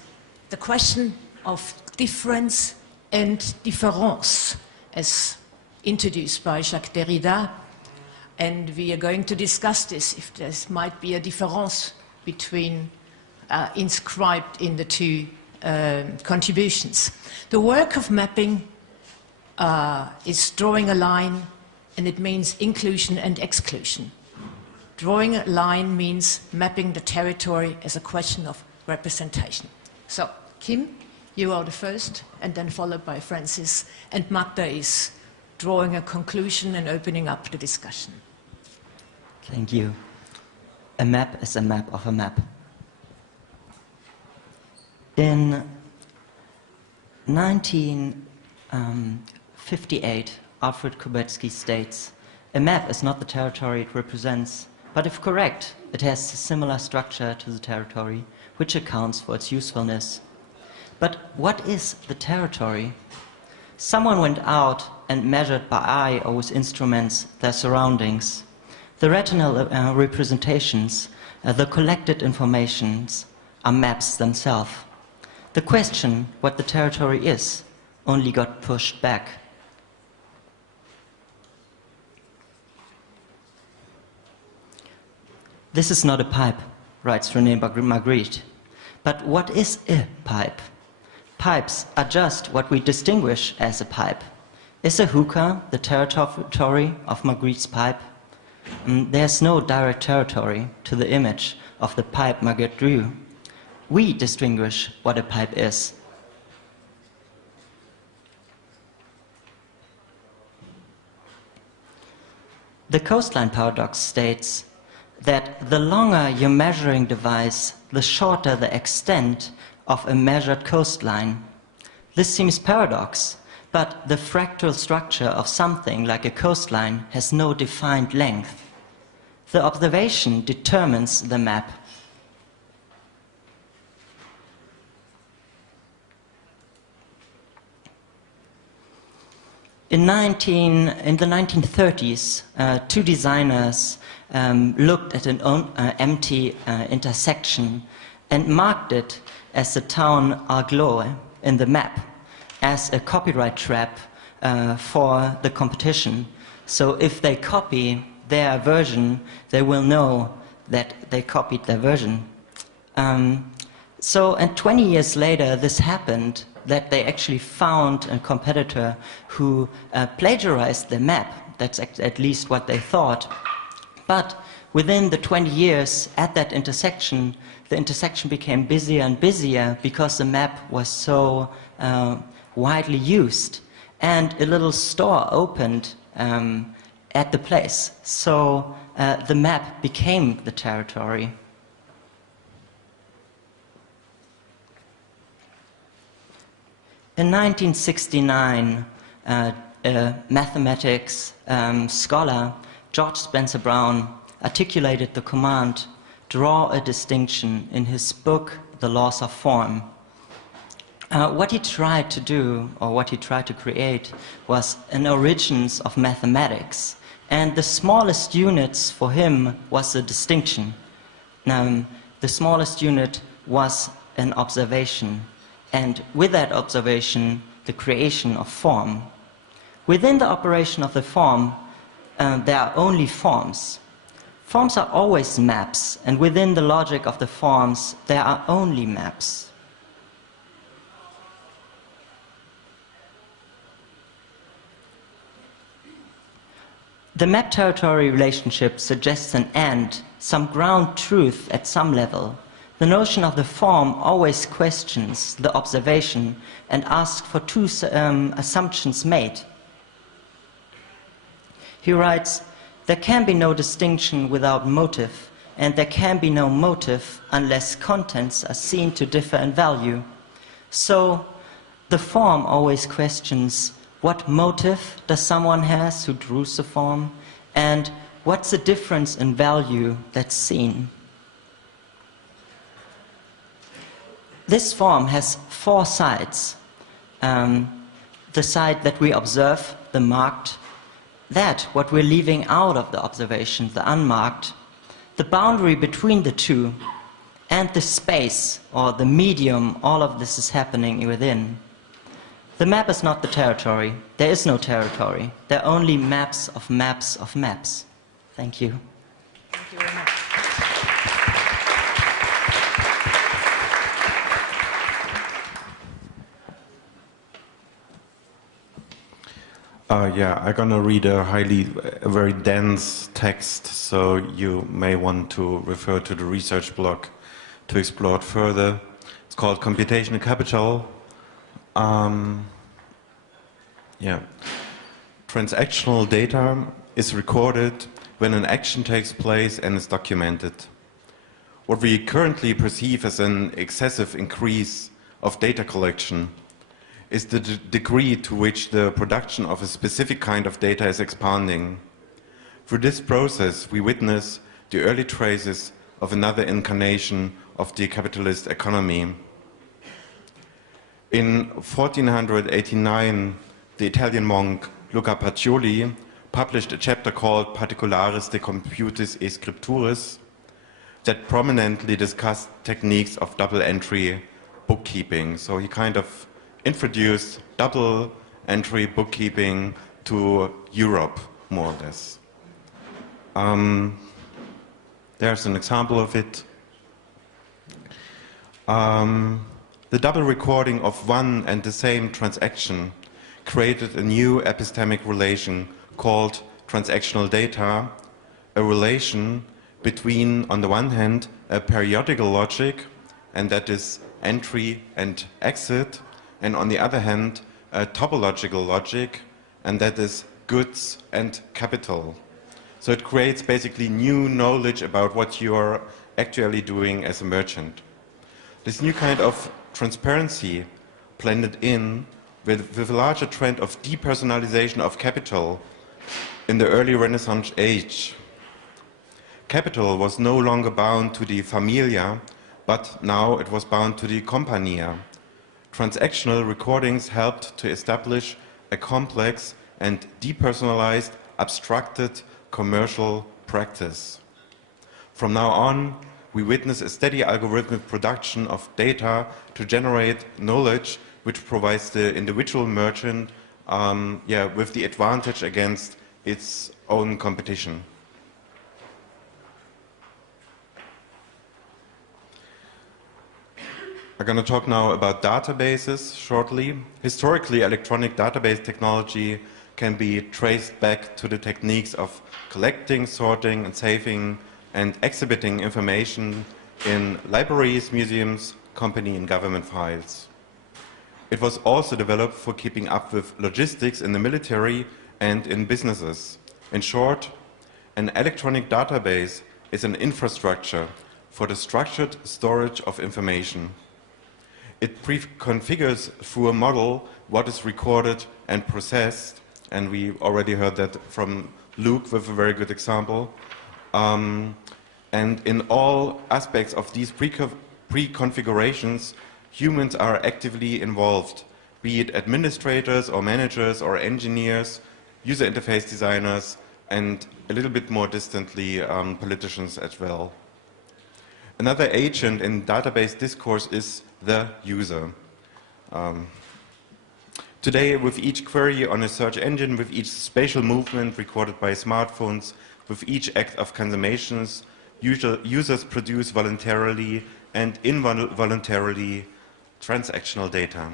the question of difference and différence, as introduced by Jacques Derrida. And we are going to discuss this, if there might be a difference between inscribed in the two contributions. The work of mapping It's drawing a line, and it means inclusion and exclusion. Drawing a line means mapping the territory as a question of representation. So, Kim, you are the first, and then followed by Francis, and Magda is drawing a conclusion and opening up the discussion. Thank you. A map is a map of a map. In 1958, Alfred Kubecki states, "A map is not the territory it represents, but if correct, it has a similar structure to the territory, which accounts for its usefulness." But what is the territory? Someone went out and measured by eye or with instruments their surroundings. The retinal representations, the collected informations, are maps themselves. The question, what the territory is, only got pushed back. This is not a pipe, writes René Magritte. But what is a pipe? Pipes are just what we distinguish as a pipe. Is a hookah the territory of Magritte's pipe? There's no direct territory to the image of the pipe Magritte drew. We distinguish what a pipe is. The coastline paradox states that the longer your measuring device, the shorter the extent of a measured coastline. This seems paradox, but the fractal structure of something like a coastline has no defined length. The observation determines the map. In the 1930s, two designers looked at an empty intersection and marked it as the town Argloe in the map as a copyright trap for the competition. So if they copy their version, they will know that they copied their version. And 20 years later, this happened, that they actually found a competitor who plagiarized the map. That's at least what they thought. But within the 20 years at that intersection, the intersection became busier and busier because the map was so widely used. And a little store opened at the place. So the map became the territory. In 1969, a mathematics scholar, George Spencer Brown, articulated the command, draw a distinction, in his book, The Laws of Form. What he tried to do, or what he tried to create, was an origins of mathematics. And the smallest units for him was a distinction. The smallest unit was an observation. And with that observation, the creation of form. Within the operation of the form, there are only forms. Forms are always maps, and within the logic of the forms, there are only maps. The map-territory relationship suggests an end, some ground truth at some level. The notion of the form always questions the observation and asks for two assumptions made. He writes, there can be no distinction without motive, and there can be no motive unless contents are seen to differ in value. So, the form always questions what motive does someone has who drew the form, and what's the difference in value that's seen. This form has four sides. The side that we observe, the marked, that what we're leaving out of the observation, the unmarked, the boundary between the two, and the space or the medium all of this is happening within. The map is not the territory. There is no territory. There are only maps of maps of maps. Thank you. Thank you very much. Yeah, I'm gonna read a very dense text, so you may want to refer to the research blog to explore it further. It's called Computational Capital. Yeah. Transactional data is recorded when an action takes place and is documented. What we currently perceive as an excessive increase of data collection is the degree to which the production of a specific kind of data is expanding. Through this process, we witness the early traces of another incarnation of the capitalist economy. In 1489, the Italian monk Luca Pacioli published a chapter called Particulares de Computis e Scripturis that prominently discussed techniques of double entry bookkeeping. So he kind of introduced double entry bookkeeping to Europe, more or less. There's an example of it. The double recording of one and the same transaction created a new epistemic relation called transactional data, a relation between, on the one hand, a periodical logic, and that is entry and exit, and on the other hand, a topological logic, and that is goods and capital. So it creates basically new knowledge about what you are actually doing as a merchant. This new kind of transparency blended in with a larger trend of depersonalization of capital in the early Renaissance age. Capital was no longer bound to the familia, but now it was bound to the compania. Transactional recordings helped to establish a complex and depersonalized, abstracted commercial practice. From now on, we witness a steady algorithmic production of data to generate knowledge which provides the individual merchant with the advantage against its own competition. I'm going to talk now about databases shortly. Historically, electronic database technology can be traced back to the techniques of collecting, sorting, and saving and exhibiting information in libraries, museums, company and government files. It was also developed for keeping up with logistics in the military and in businesses. In short, an electronic database is an infrastructure for the structured storage of information. It pre-configures through a model what is recorded and processed, and we already heard that from Luke with a very good example. And in all aspects of these pre-configurations, humans are actively involved, be it administrators or managers or engineers, user interface designers, and a little bit more distantly, politicians as well. Another agent in database discourse is the user. Today, with each query on a search engine, with each spatial movement recorded by smartphones, with each act of consummations, users produce voluntarily and involuntarily transactional data.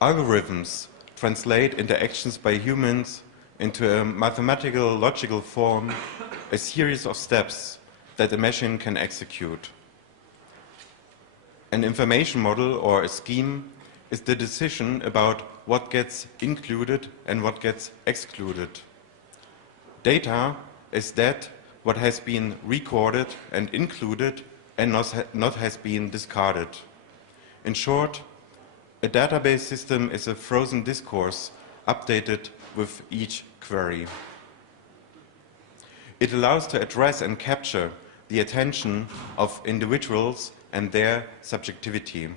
Algorithms translate interactions by humans into a mathematical, logical form, a series of steps that a machine can execute. An information model or a scheme is the decision about what gets included and what gets excluded. Data is that what has been recorded and included and not has been discarded. In short, a database system is a frozen discourse updated with each query. It allows to address and capture the attention of individuals and their subjectivity.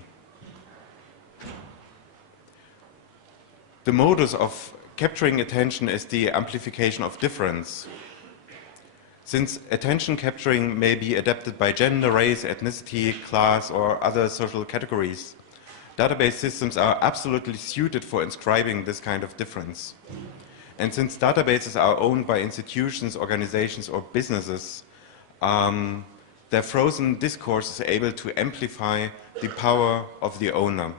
The modus of capturing attention is the amplification of difference. Since attention capturing may be adapted by gender, race, ethnicity, class, or other social categories, database systems are absolutely suited for inscribing this kind of difference. And since databases are owned by institutions, organizations, or businesses, their frozen discourse is able to amplify the power of the owner.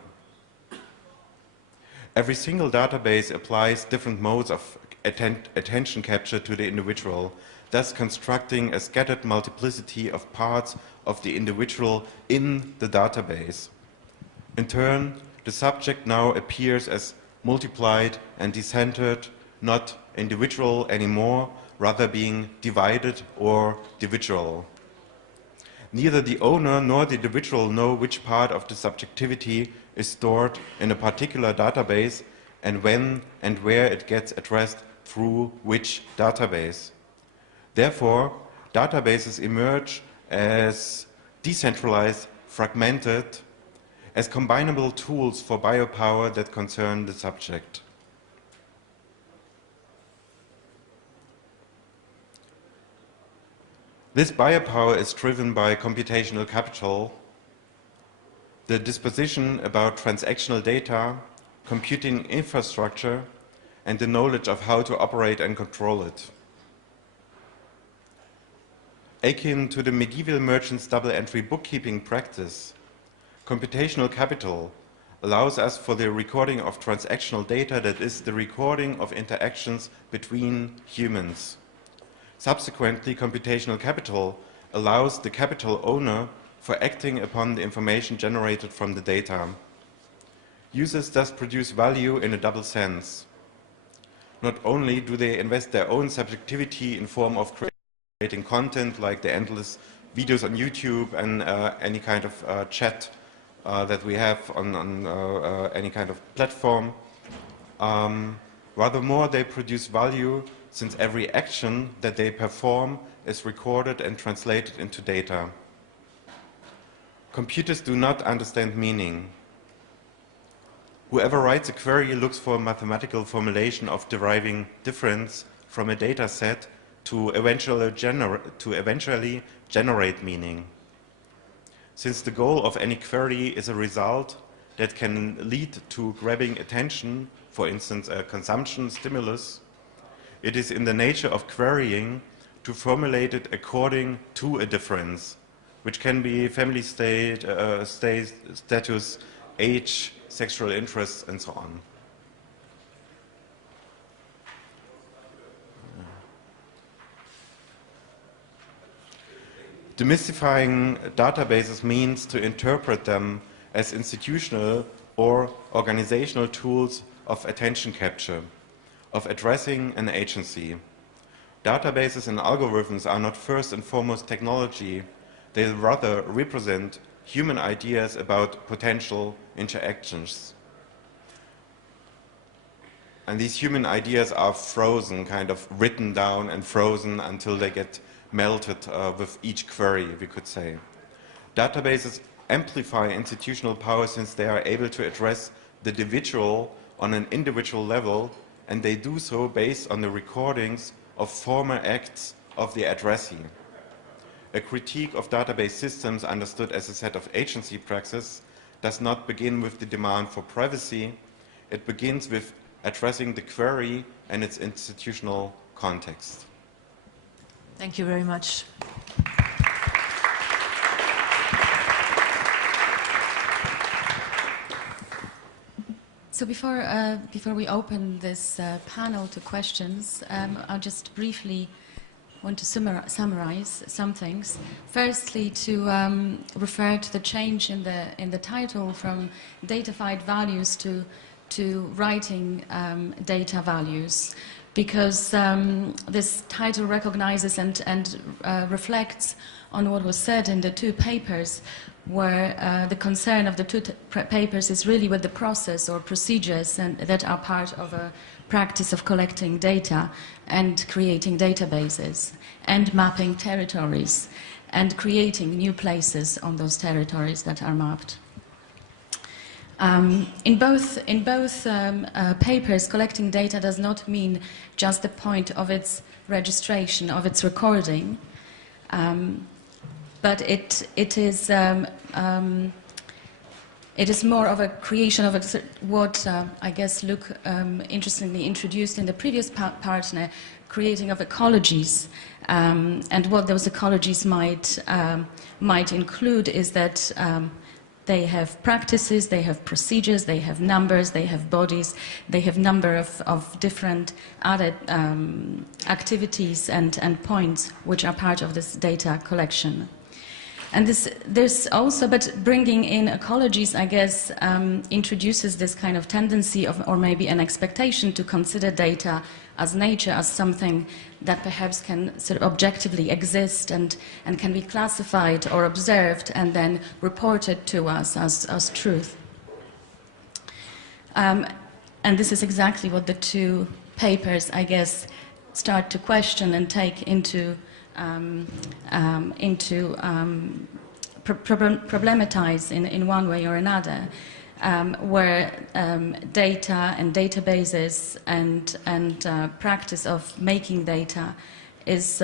Every single database applies different modes of attention capture to the individual, thus constructing a scattered multiplicity of parts of the individual in the database. In turn, the subject now appears as multiplied and decentered, not individual anymore, rather being divided or dividual. Neither the owner nor the individual know which part of the subjectivity is stored in a particular database and when and where it gets addressed through which database. Therefore, databases emerge as decentralized, fragmented, as combinable tools for biopower that concern the subject. This biopower is driven by computational capital, the disposition about transactional data, computing infrastructure, and the knowledge of how to operate and control it. Akin to the medieval merchant's double-entry bookkeeping practice, computational capital allows us for the recording of transactional data, that is, the recording of interactions between humans. Subsequently, computational capital allows the capital owner for acting upon the information generated from the data. Users thus produce value in a double sense. Not only do they invest their own subjectivity in form of creating content like the endless videos on YouTube and any kind of chat that we have on any kind of platform. Rather more, they produce value since every action that they perform is recorded and translated into data. Computers do not understand meaning. Whoever writes a query looks for a mathematical formulation of deriving difference from a data set to eventually generate meaning. Since the goal of any query is a result that can lead to grabbing attention, for instance, a consumption stimulus, it is in the nature of querying to formulate it according to a difference, which can be family state, status, age, sexual interests, and so on. Demystifying databases means to interpret them as institutional or organizational tools of attention capture, of addressing an agency. Databases and algorithms are not first and foremost technology, they rather represent human ideas about potential interactions. And these human ideas are frozen, kind of written down and frozen until they get melted with each query, we could say. Databases amplify institutional power since they are able to address the individual on an individual level, and they do so based on the recordings of former acts of the addressee. A critique of database systems understood as a set of agency praxis does not begin with the demand for privacy, it begins with addressing the query and its institutional context. Thank you very much. So before we open this panel to questions, I'll just briefly want to summarize some things. Firstly, to refer to the change in the title from datafied values to writing data values, because this title recognizes and reflects on what was said in the two papers, where the concern of the two papers is really with the process or procedures and that are part of a practice of collecting data and creating databases and mapping territories and creating new places on those territories that are mapped. In both papers, collecting data does not mean just the point of its registration, of its recording, but it it is more of a creation of what I guess Luke interestingly introduced in the previous partner, creating of ecologies. And what those ecologies might include is that they have practices, they have procedures, they have numbers, they have bodies, they have number of different other activities and points which are part of this data collection. And there's also, but bringing in ecologies, I guess, introduces this kind of tendency of, or maybe an expectation to consider data as nature, as something that perhaps can sort of objectively exist and can be classified or observed and then reported to us as truth. And this is exactly what the two papers, I guess, start to question and take into problematize in one way or another, where data and databases and practice of making data is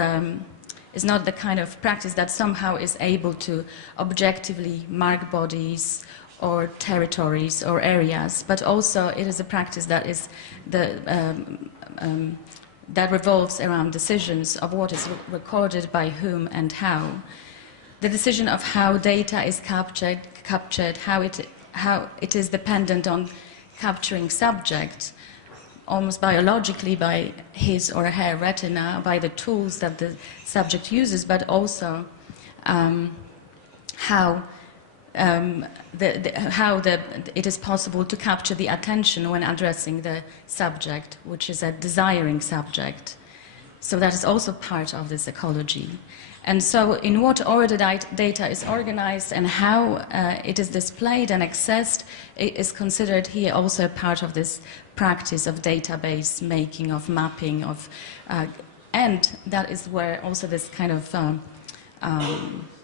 not the kind of practice that somehow is able to objectively mark bodies or territories or areas, but also it is a practice that is that revolves around decisions of what is recorded by whom and how. The decision of how data is captured, how it is dependent on capturing subject, almost biologically by his or her retina, by the tools that the subject uses, but also how it is possible to capture the attention when addressing the subject, which is a desiring subject. So that is also part of this ecology. And so in what order data is organized and how it is displayed and accessed, it is considered here also a part of this practice of database making, of mapping, and that is where also this kind of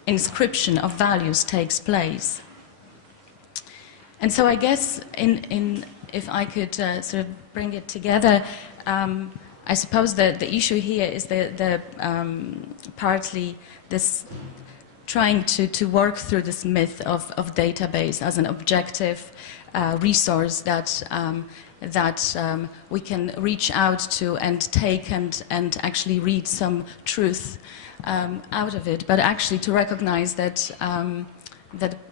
inscription of values takes place. And so I guess if I could sort of bring it together, I suppose the issue here is partly this trying to work through this myth of database as an objective resource that we can reach out to and take and actually read some truth out of it, but actually to recognize that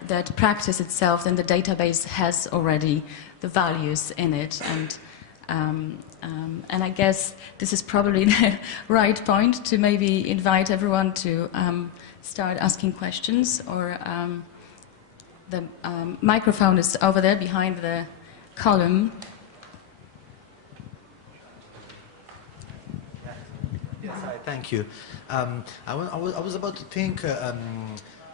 that practice itself and the database has already the values in it, and I guess this is probably the right point to maybe invite everyone to start asking questions, or the microphone is over there behind the column. Yes, thank you. I was about to think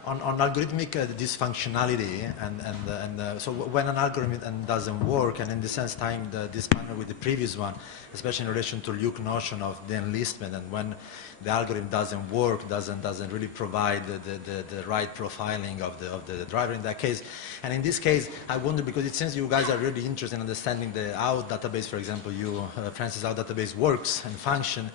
on algorithmic dysfunctionality, and so when an algorithm doesn't work, and in the sense tying this panel with the previous one, especially in relation to Luke's notion of the enlistment, and when the algorithm doesn't work, doesn't really provide the right profiling of the driver in that case. And in this case, I wonder, because it seems you guys are really interested in understanding how database, for example, Francis, how database works and function.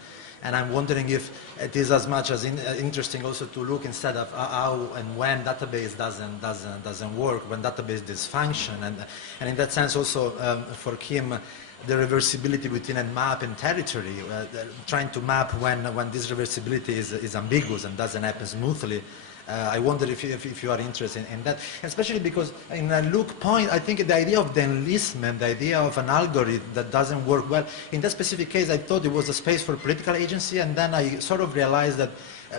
And I'm wondering if it is as much as interesting also to look instead of how and when database doesn't work, when database dysfunction, and in that sense also for Kim, the reversibility between a map and territory, trying to map when this reversibility is ambiguous and doesn't happen smoothly. I wonder if you are interested in that, especially because in Luke's point, I think the idea of the enlistment, the idea of an algorithm that doesn't work well, in that specific case, I thought it was a space for political agency, and then I sort of realized that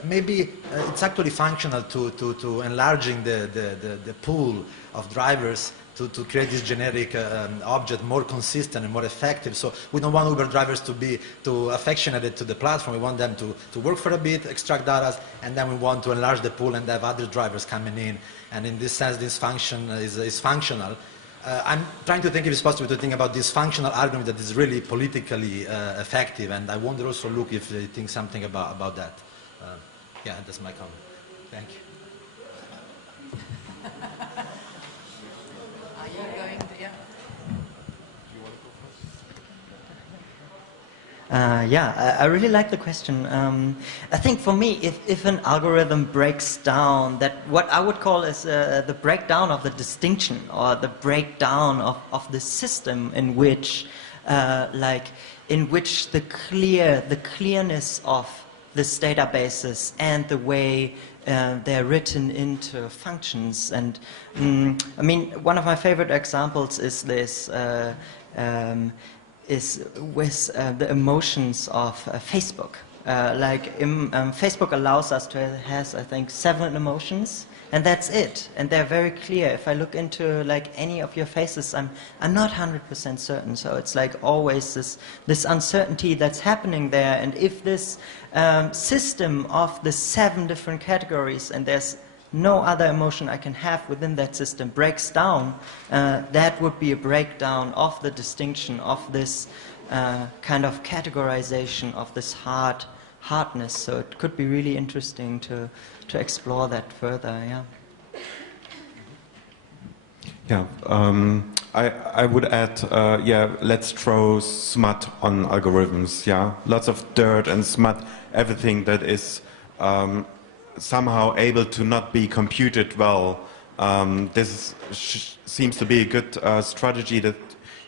maybe it's actually functional to enlarging the pool of drivers to create this generic object more consistent and more effective. So we don't want Uber drivers to be too affectionate to the platform. We want them to work for a bit, extract data, and then we want to enlarge the pool and have other drivers coming in. And in this sense, this function is functional. I'm trying to think if it's possible to think about this functional algorithm that is really politically effective. And I wonder also, Luke, if you think something about that. Yeah, that's my comment. Thank you. Yeah, I really like the question. I think for me, if an algorithm breaks down, that what I would call is the breakdown of the distinction, or the breakdown of the system in which, the clearness of this databases and the way they're written into functions. And I mean, one of my favorite examples is this. Is with the emotions of Facebook. Facebook allows us to have, I think, 7 emotions, and that's it. And they're very clear. If I look into like any of your faces, I'm not 100% certain. So it's like always this uncertainty that's happening there. And if this system of the 7 different categories, and there's no other emotion I can have within that system, breaks down, that would be a breakdown of the distinction, of this kind of categorization, of this hardness. So it could be really interesting to explore that further, yeah. Yeah, I would add, let's throw smut on algorithms, yeah. Lots of dirt and smut, everything that is somehow able to not be computed well. This seems to be a good strategy that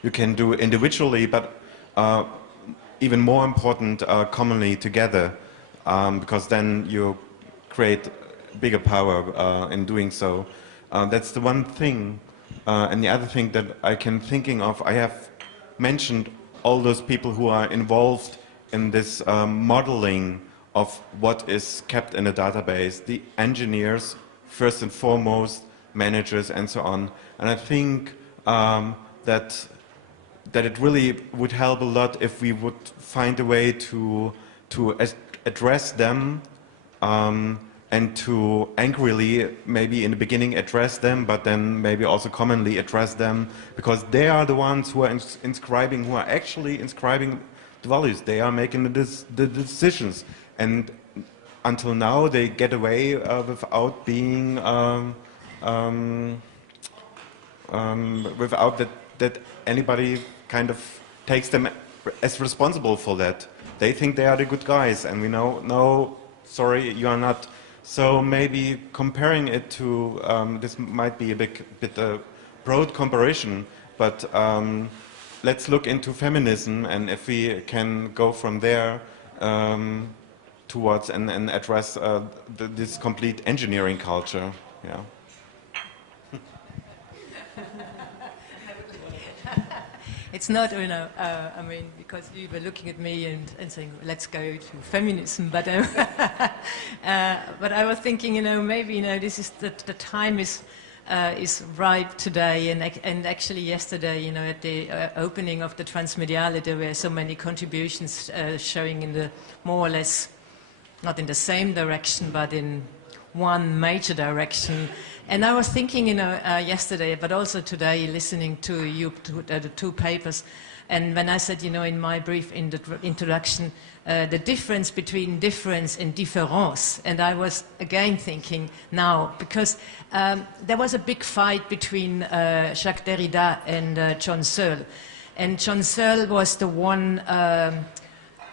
you can do individually, but even more important, commonly together, because then you create bigger power in doing so. That's the one thing. And the other thing that I can thinking of, I have mentioned all those people who are involved in this modeling of what is kept in a database, the engineers, first and foremost, managers, and so on. And I think that it really would help a lot if we would find a way to address them and to angrily, maybe in the beginning address them, but then maybe also commonly address them, because they are the ones who are actually inscribing the values. They are making the decisions. And until now, they get away without being, without that anybody kind of takes them as responsible for that. They think they are the good guys, and we know, no, sorry, you are not. So maybe comparing it to, this might be a bit broad comparison, but let's look into feminism, and if we can go from there towards and address this complete engineering culture. Yeah. It's not, I mean, because you were looking at me and saying, let's go to feminism, but I was thinking, maybe, this is the time is ripe today, and actually yesterday, at the opening of the transmediale, there were so many contributions showing in the more or less, not in the same direction, but in one major direction. And I was thinking, yesterday, but also today, listening to you, the 2 papers, and when I said, in my brief introduction, the difference between difference and différence, and I was again thinking now, because there was a big fight between Jacques Derrida and John Searle, and John Searle was the one,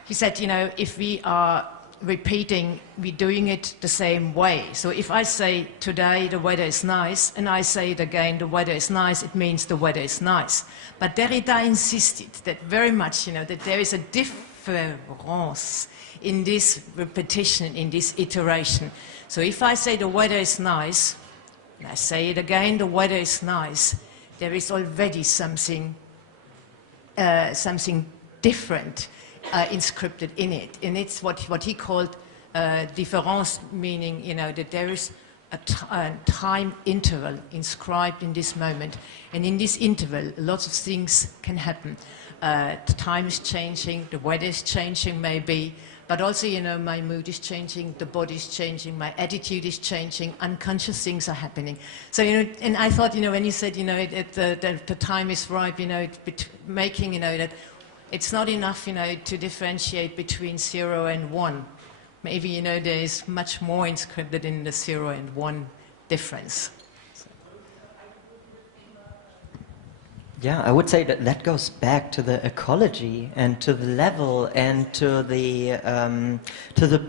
he said, if we are repeating, we're doing it the same way. So if I say today the weather is nice, and I say it again, the weather is nice, it means the weather is nice. But Derrida insisted that very much, that there is a difference in this repetition, in this iteration. So if I say the weather is nice, and I say it again, the weather is nice, there is already something different inscripted in it, and it's what he called différence, meaning that there is a time interval inscribed in this moment, and in this interval lots of things can happen. The time is changing, the weather is changing maybe, but also my mood is changing, the body is changing, my attitude is changing, unconscious things are happening. So and I thought when you said the time is ripe, making that it's not enough, to differentiate between 0 and 1. Maybe, there is much more inscripted in the 0 and 1 difference. Yeah, I would say that that goes back to the ecology and to the level and to the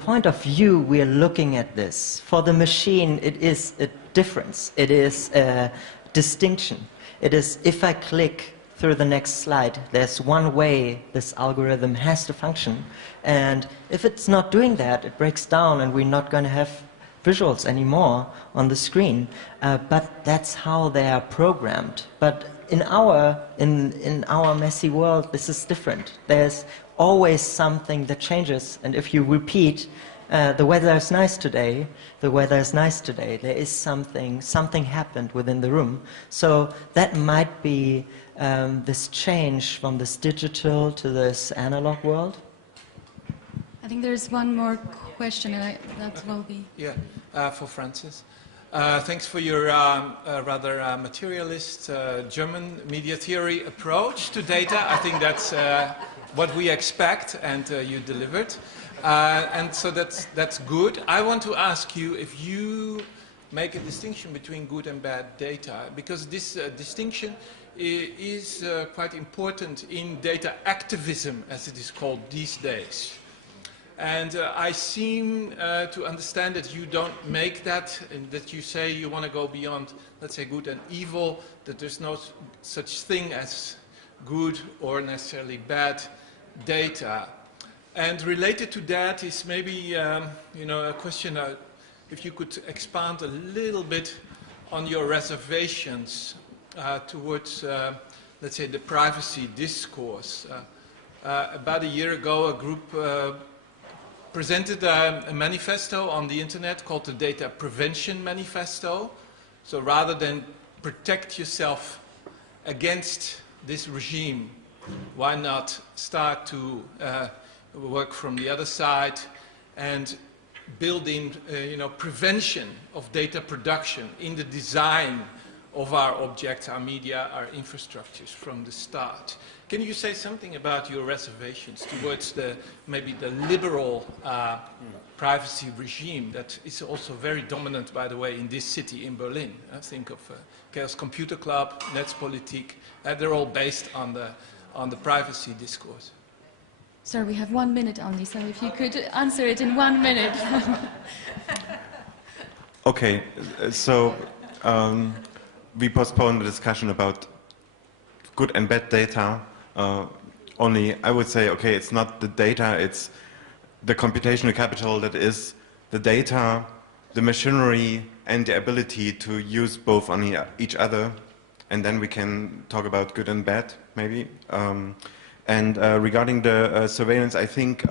point of view we are looking at this. For the machine, it is a difference. It is a distinction. It is, if I click through the next slide, there's one way this algorithm has to function. And if it's not doing that, it breaks down and we're not going to have visuals anymore on the screen. But that's how they are programmed. But in our messy world, this is different. There's always something that changes, and if you repeat, the weather is nice today, the weather is nice today, there is something happened within the room. So that might be this change from this digital to this analog world. I think there's one more question, and that will be... Yeah, for Francis. Thanks for your rather materialist German media theory approach to data. I think that's what we expect, and you delivered. And so that's good. I want to ask you if you make a distinction between good and bad data, because this distinction is quite important in data activism, as it is called these days. And I seem to understand that you don't make that, and that you say you want to go beyond, let's say, good and evil, that there's no such thing as good or necessarily bad data. And related to that is maybe, you know, a question, if you could expand a little bit on your reservations towards, let's say, the privacy discourse. About a year ago, a group presented a manifesto on the internet called the Data Prevention Manifesto. So rather than protect yourself against this regime, why not start to work from the other side and build in you know, prevention of data production in the design of our objects, our media, our infrastructures from the start. Can you say something about your reservations towards maybe the liberal privacy regime that is also very dominant, by the way, in this city, in Berlin? I think of Chaos Computer Club, Netzpolitik, they're all based on the privacy discourse. Sir, we have 1 minute only, so if you could answer it in 1 minute. Okay, so we postponed the discussion about good and bad data. Only I would say, okay, it's not the data, it's the computational capital that is the data, the machinery, and the ability to use both on each other. And then we can talk about good and bad, maybe. And regarding the surveillance, I think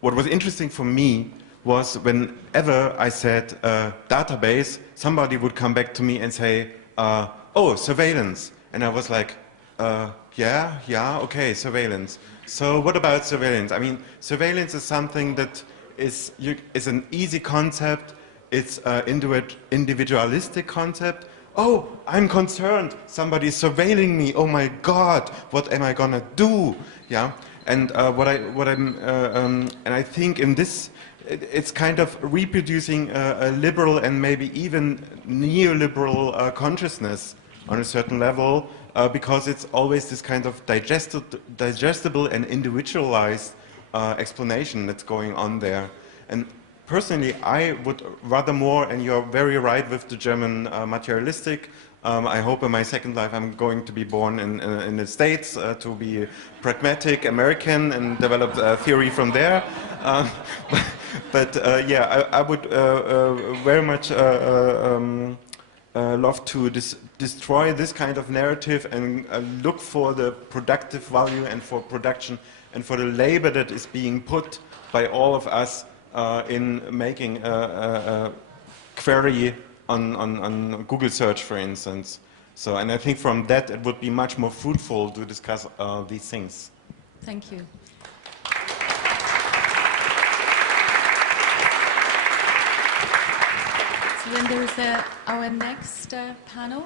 what was interesting for me was whenever I said database, somebody would come back to me and say, oh, surveillance. And I was like, yeah, okay, surveillance. So what about surveillance? I mean, surveillance is something that is an easy concept. It's an individualistic concept. Oh, I'm concerned. Somebody is surveilling me. Oh my God, what am I gonna do? Yeah, and and I think in this, it's kind of reproducing a liberal and maybe even neoliberal consciousness on a certain level, because it's always this kind of digestible and individualized explanation that's going on there. And personally, I would rather more, and you're very right with the German materialistic, I hope in my second life I'm going to be born in the States to be pragmatic American and develop theory from there. But yeah, I would very much love to destroy this kind of narrative and look for the productive value and for production and for the labor that is being put by all of us in making a query on Google search, for instance. So, and I think from that it would be much more fruitful to discuss these things. Thank you. So then there is our next panel.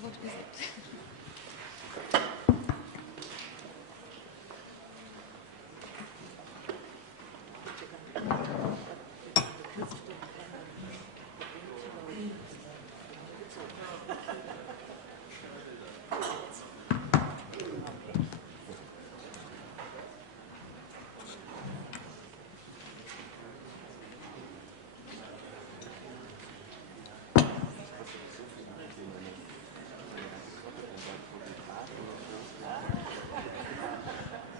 What is it?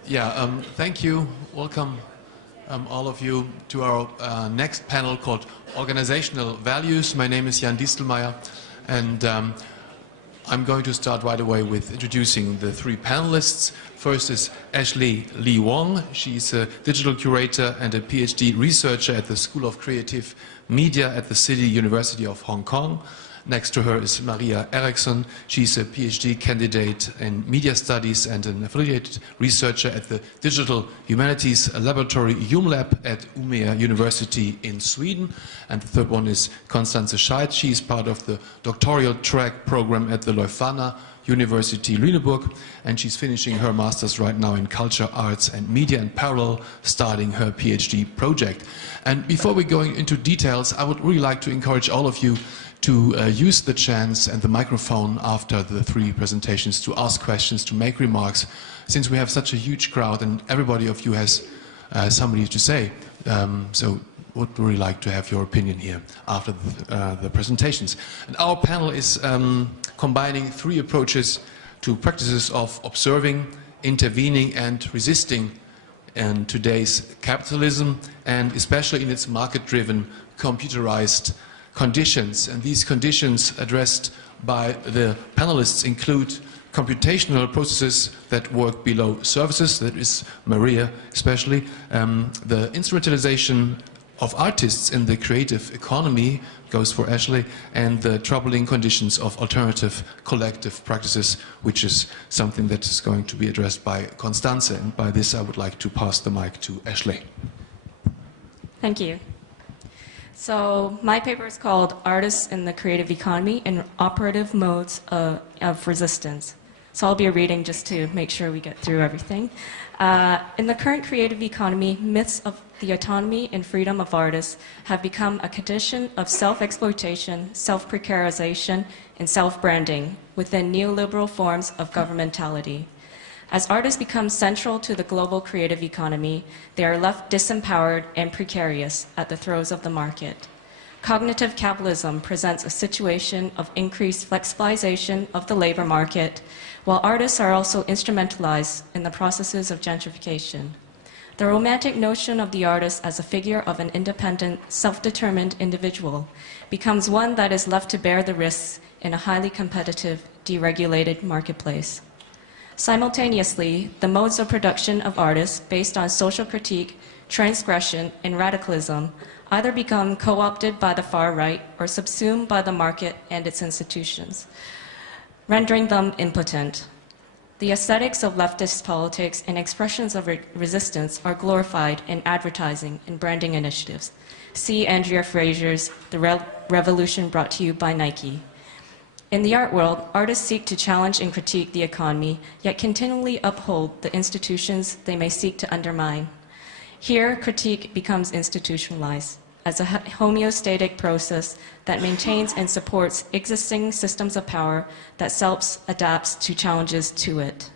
Thank you. Welcome, all of you, to our next panel called Organizational Values. My name is Jan Distelmeyer, and I'm going to start right away with introducing the three panelists. First is Ashley Lee Wong. She's a digital curator and a PhD researcher at the School of Creative Media at the City University of Hong Kong. Next to her is Maria Eriksson. She's a PhD candidate in media studies and an affiliated researcher at the Digital Humanities Laboratory UMLab at Umeå University in Sweden. And the third one is Constanze Scheidt. She's part of the doctoral track program at the Leuphana University Lüneburg, and she's finishing her master's right now in culture, arts and media, in parallel starting her PhD project. And before we go into details, I would really like to encourage all of you to use the chance and the microphone after the three presentations to ask questions, to make remarks, since we have such a huge crowd and everybody of you has somebody to say. So would really like to have your opinion here after the presentations. And our panel is combining three approaches to practices of observing, intervening and resisting in today's capitalism, and especially in its market-driven, computerized conditions. And these conditions addressed by the panelists include computational processes that work below services, that is Maria especially, the instrumentalization of artists in the creative economy, goes for Ashley, and the troubling conditions of alternative collective practices, which is something that is going to be addressed by Constanze. And by this I would like to pass the mic to Ashley. Thank you. So my paper is called Artists in the Creative Economy and Operative Modes of Resistance. So I'll be reading just to make sure we get through everything. In the current creative economy, myths of the autonomy and freedom of artists have become a condition of self-exploitation, self-precarization, and self-branding within neoliberal forms of governmentality. As artists become central to the global creative economy, they are left disempowered and precarious at the throes of the market. Cognitive capitalism presents a situation of increased flexibilization of the labor market, while artists are also instrumentalized in the processes of gentrification. The romantic notion of the artist as a figure of an independent, self-determined individual becomes one that is left to bear the risks in a highly competitive, deregulated marketplace. Simultaneously, the modes of production of artists based on social critique, transgression, and radicalism either become co-opted by the far right or subsumed by the market and its institutions, rendering them impotent. The aesthetics of leftist politics and expressions of resistance are glorified in advertising and branding initiatives. See Andrea Fraser's The Revolution, brought to you by Nike. In the art world, artists seek to challenge and critique the economy, yet continually uphold the institutions they may seek to undermine. Here, critique becomes institutionalized as a homeostatic process that maintains and supports existing systems of power that self-adapts to challenges to it.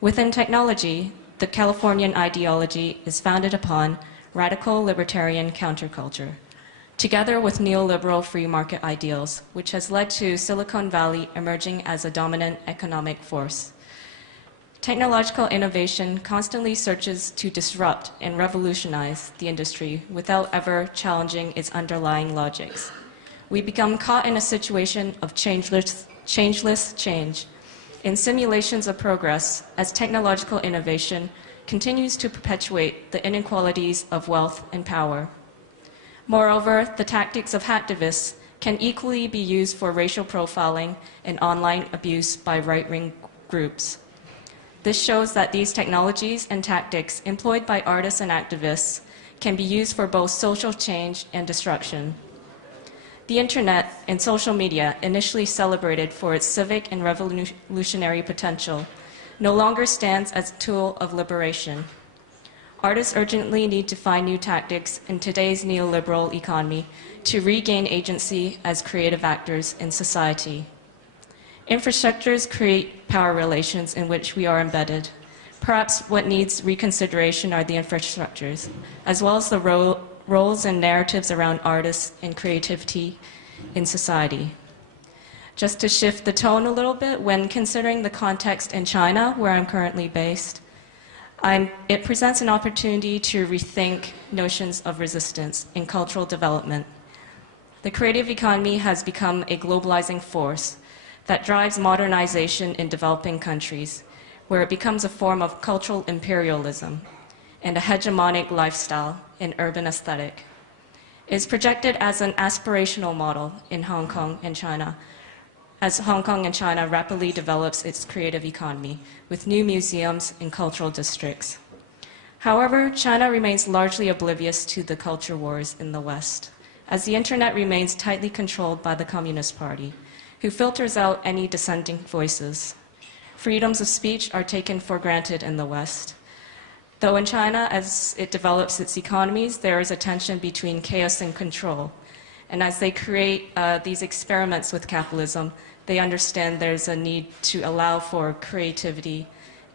Within technology, the Californian ideology is founded upon radical libertarian counterculture, together with neoliberal free market ideals, which has led to Silicon Valley emerging as a dominant economic force. Technological innovation constantly searches to disrupt and revolutionize the industry without ever challenging its underlying logics. We become caught in a situation of changeless change, in simulations of progress, as technological innovation continues to perpetuate the inequalities of wealth and power. Moreover, the tactics of hacktivists can equally be used for racial profiling and online abuse by right-wing groups. This shows that these technologies and tactics employed by artists and activists can be used for both social change and destruction. The internet and social media, initially celebrated for its civic and revolutionary potential, no longer stands as a tool of liberation. Artists urgently need to find new tactics in today's neoliberal economy to regain agency as creative actors in society. Infrastructures create power relations in which we are embedded. Perhaps what needs reconsideration are the infrastructures, as well as the roles and narratives around artists and creativity in society. Just to shift the tone a little bit, when considering the context in China, where I'm currently based, It presents an opportunity to rethink notions of resistance in cultural development. The creative economy has become a globalizing force that drives modernization in developing countries, where it becomes a form of cultural imperialism and a hegemonic lifestyle in urban aesthetic. It is projected as an aspirational model in Hong Kong and China, as Hong Kong and China rapidly develops its creative economy with new museums and cultural districts. However, China remains largely oblivious to the culture wars in the West, as the internet remains tightly controlled by the Communist Party, who filters out any dissenting voices. Freedoms of speech are taken for granted in the West. Though in China, as it develops its economies, there is a tension between chaos and control. And as they create these experiments with capitalism, they understand there's a need to allow for creativity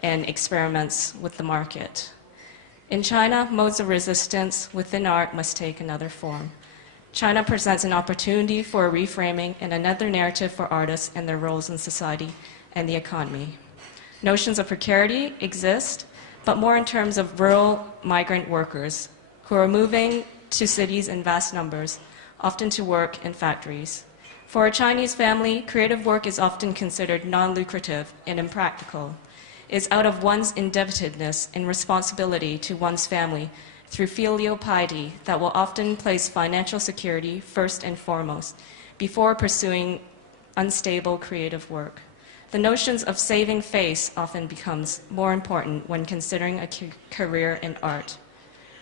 and experiments with the market. In China, modes of resistance within art must take another form. China presents an opportunity for a reframing and another narrative for artists and their roles in society and the economy. Notions of precarity exist, but more in terms of rural migrant workers who are moving to cities in vast numbers, often to work in factories. For a Chinese family, creative work is often considered non-lucrative and impractical. It is out of one's indebtedness and responsibility to one's family through filial piety that will often place financial security first and foremost before pursuing unstable creative work. The notions of saving face often becomes more important when considering a career in art.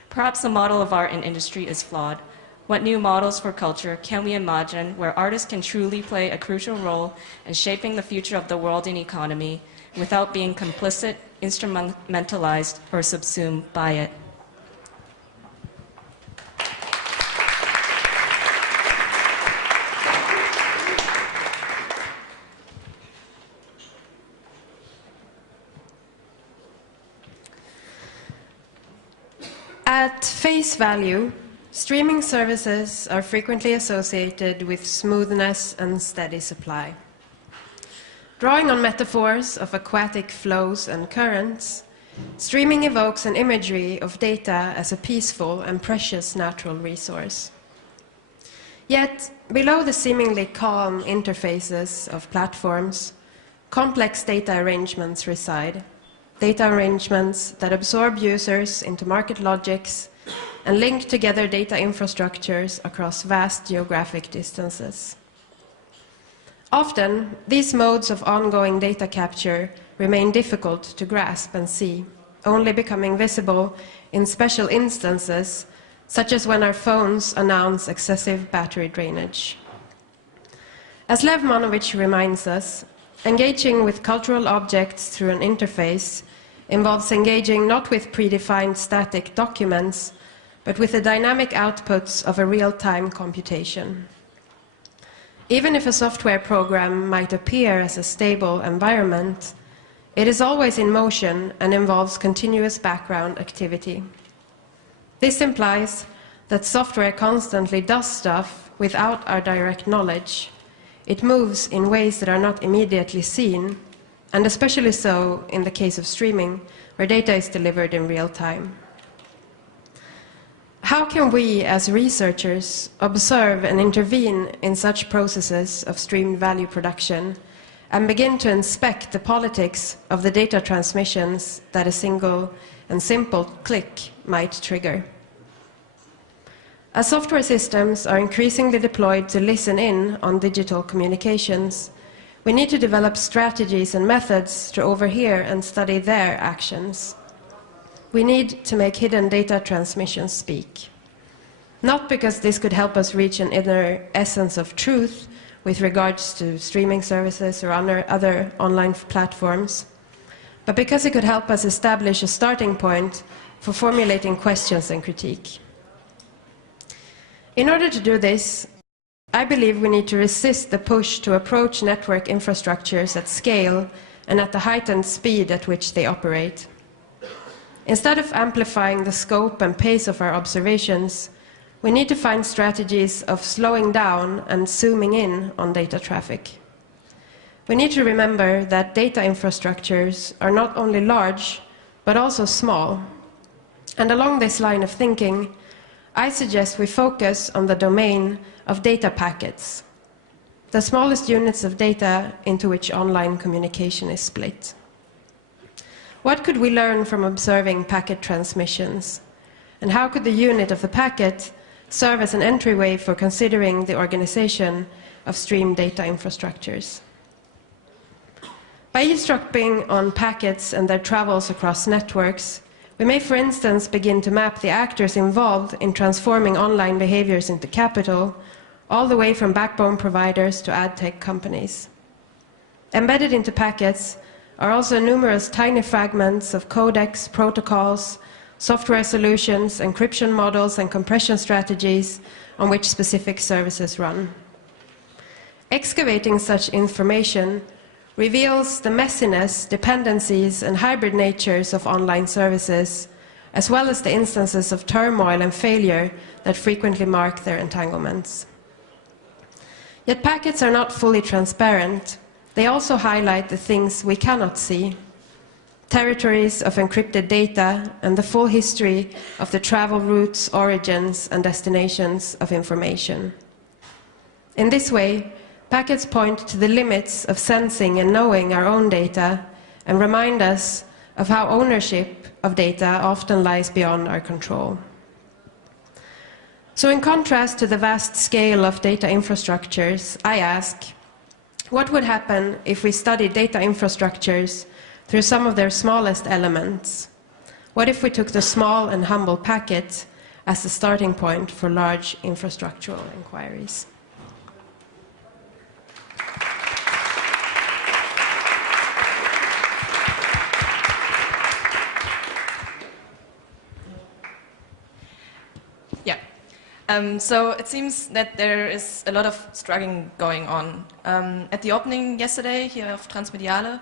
Perhaps the model of art and industry is flawed. What new models for culture can we imagine where artists can truly play a crucial role in shaping the future of the world and economy without being complicit, instrumentalized, or subsumed by it? At face value, streaming services are frequently associated with smoothness and steady supply. Drawing on metaphors of aquatic flows and currents, streaming evokes an imagery of data as a peaceful and precious natural resource. Yet, below the seemingly calm interfaces of platforms, complex data arrangements reside. Data arrangements that absorb users into market logics and link together data infrastructures across vast geographic distances. Often, these modes of ongoing data capture remain difficult to grasp and see, only becoming visible in special instances, such as when our phones announce excessive battery drainage. As Lev Manovich reminds us, engaging with cultural objects through an interface involves engaging not with predefined static documents, but with the dynamic outputs of a real-time computation. Even if a software program might appear as a stable environment, it is always in motion and involves continuous background activity. This implies that software constantly does stuff without our direct knowledge. It moves in ways that are not immediately seen, and especially so in the case of streaming, where data is delivered in real time. How can we, as researchers, observe and intervene in such processes of streamed value production and begin to inspect the politics of the data transmissions that a single and simple click might trigger? As software systems are increasingly deployed to listen in on digital communications, we need to develop strategies and methods to overhear and study their actions. We need to make hidden data transmissions speak. Not because this could help us reach an inner essence of truth with regards to streaming services or other online platforms, but because it could help us establish a starting point for formulating questions and critique. In order to do this, I believe we need to resist the push to approach network infrastructures at scale and at the heightened speed at which they operate. Instead of amplifying the scope and pace of our observations, we need to find strategies of slowing down and zooming in on data traffic. We need to remember that data infrastructures are not only large, but also small. And along this line of thinking, I suggest we focus on the domain of data packets, the smallest units of data into which online communication is split. What could we learn from observing packet transmissions? And how could the unit of the packet serve as an entryway for considering the organization of stream data infrastructures? By eavesdropping on packets and their travels across networks, we may, for instance, begin to map the actors involved in transforming online behaviors into capital, all the way from backbone providers to ad tech companies. Embedded into packets are also numerous tiny fragments of codecs, protocols, software solutions, encryption models, and compression strategies on which specific services run. Excavating such information reveals the messiness, dependencies, and hybrid natures of online services, as well as the instances of turmoil and failure that frequently mark their entanglements. Yet packets are not fully transparent. They also highlight the things we cannot see: territories of encrypted data and the full history of the travel routes, origins, and destinations of information. In this way, packets point to the limits of sensing and knowing our own data and remind us of how ownership of data often lies beyond our control. So in contrast to the vast scale of data infrastructures, I ask, what would happen if we studied data infrastructures through some of their smallest elements? What if we took the small and humble packet as the starting point for large infrastructural inquiries? So it seems that there is a lot of struggling going on. At the opening yesterday here of Transmediale,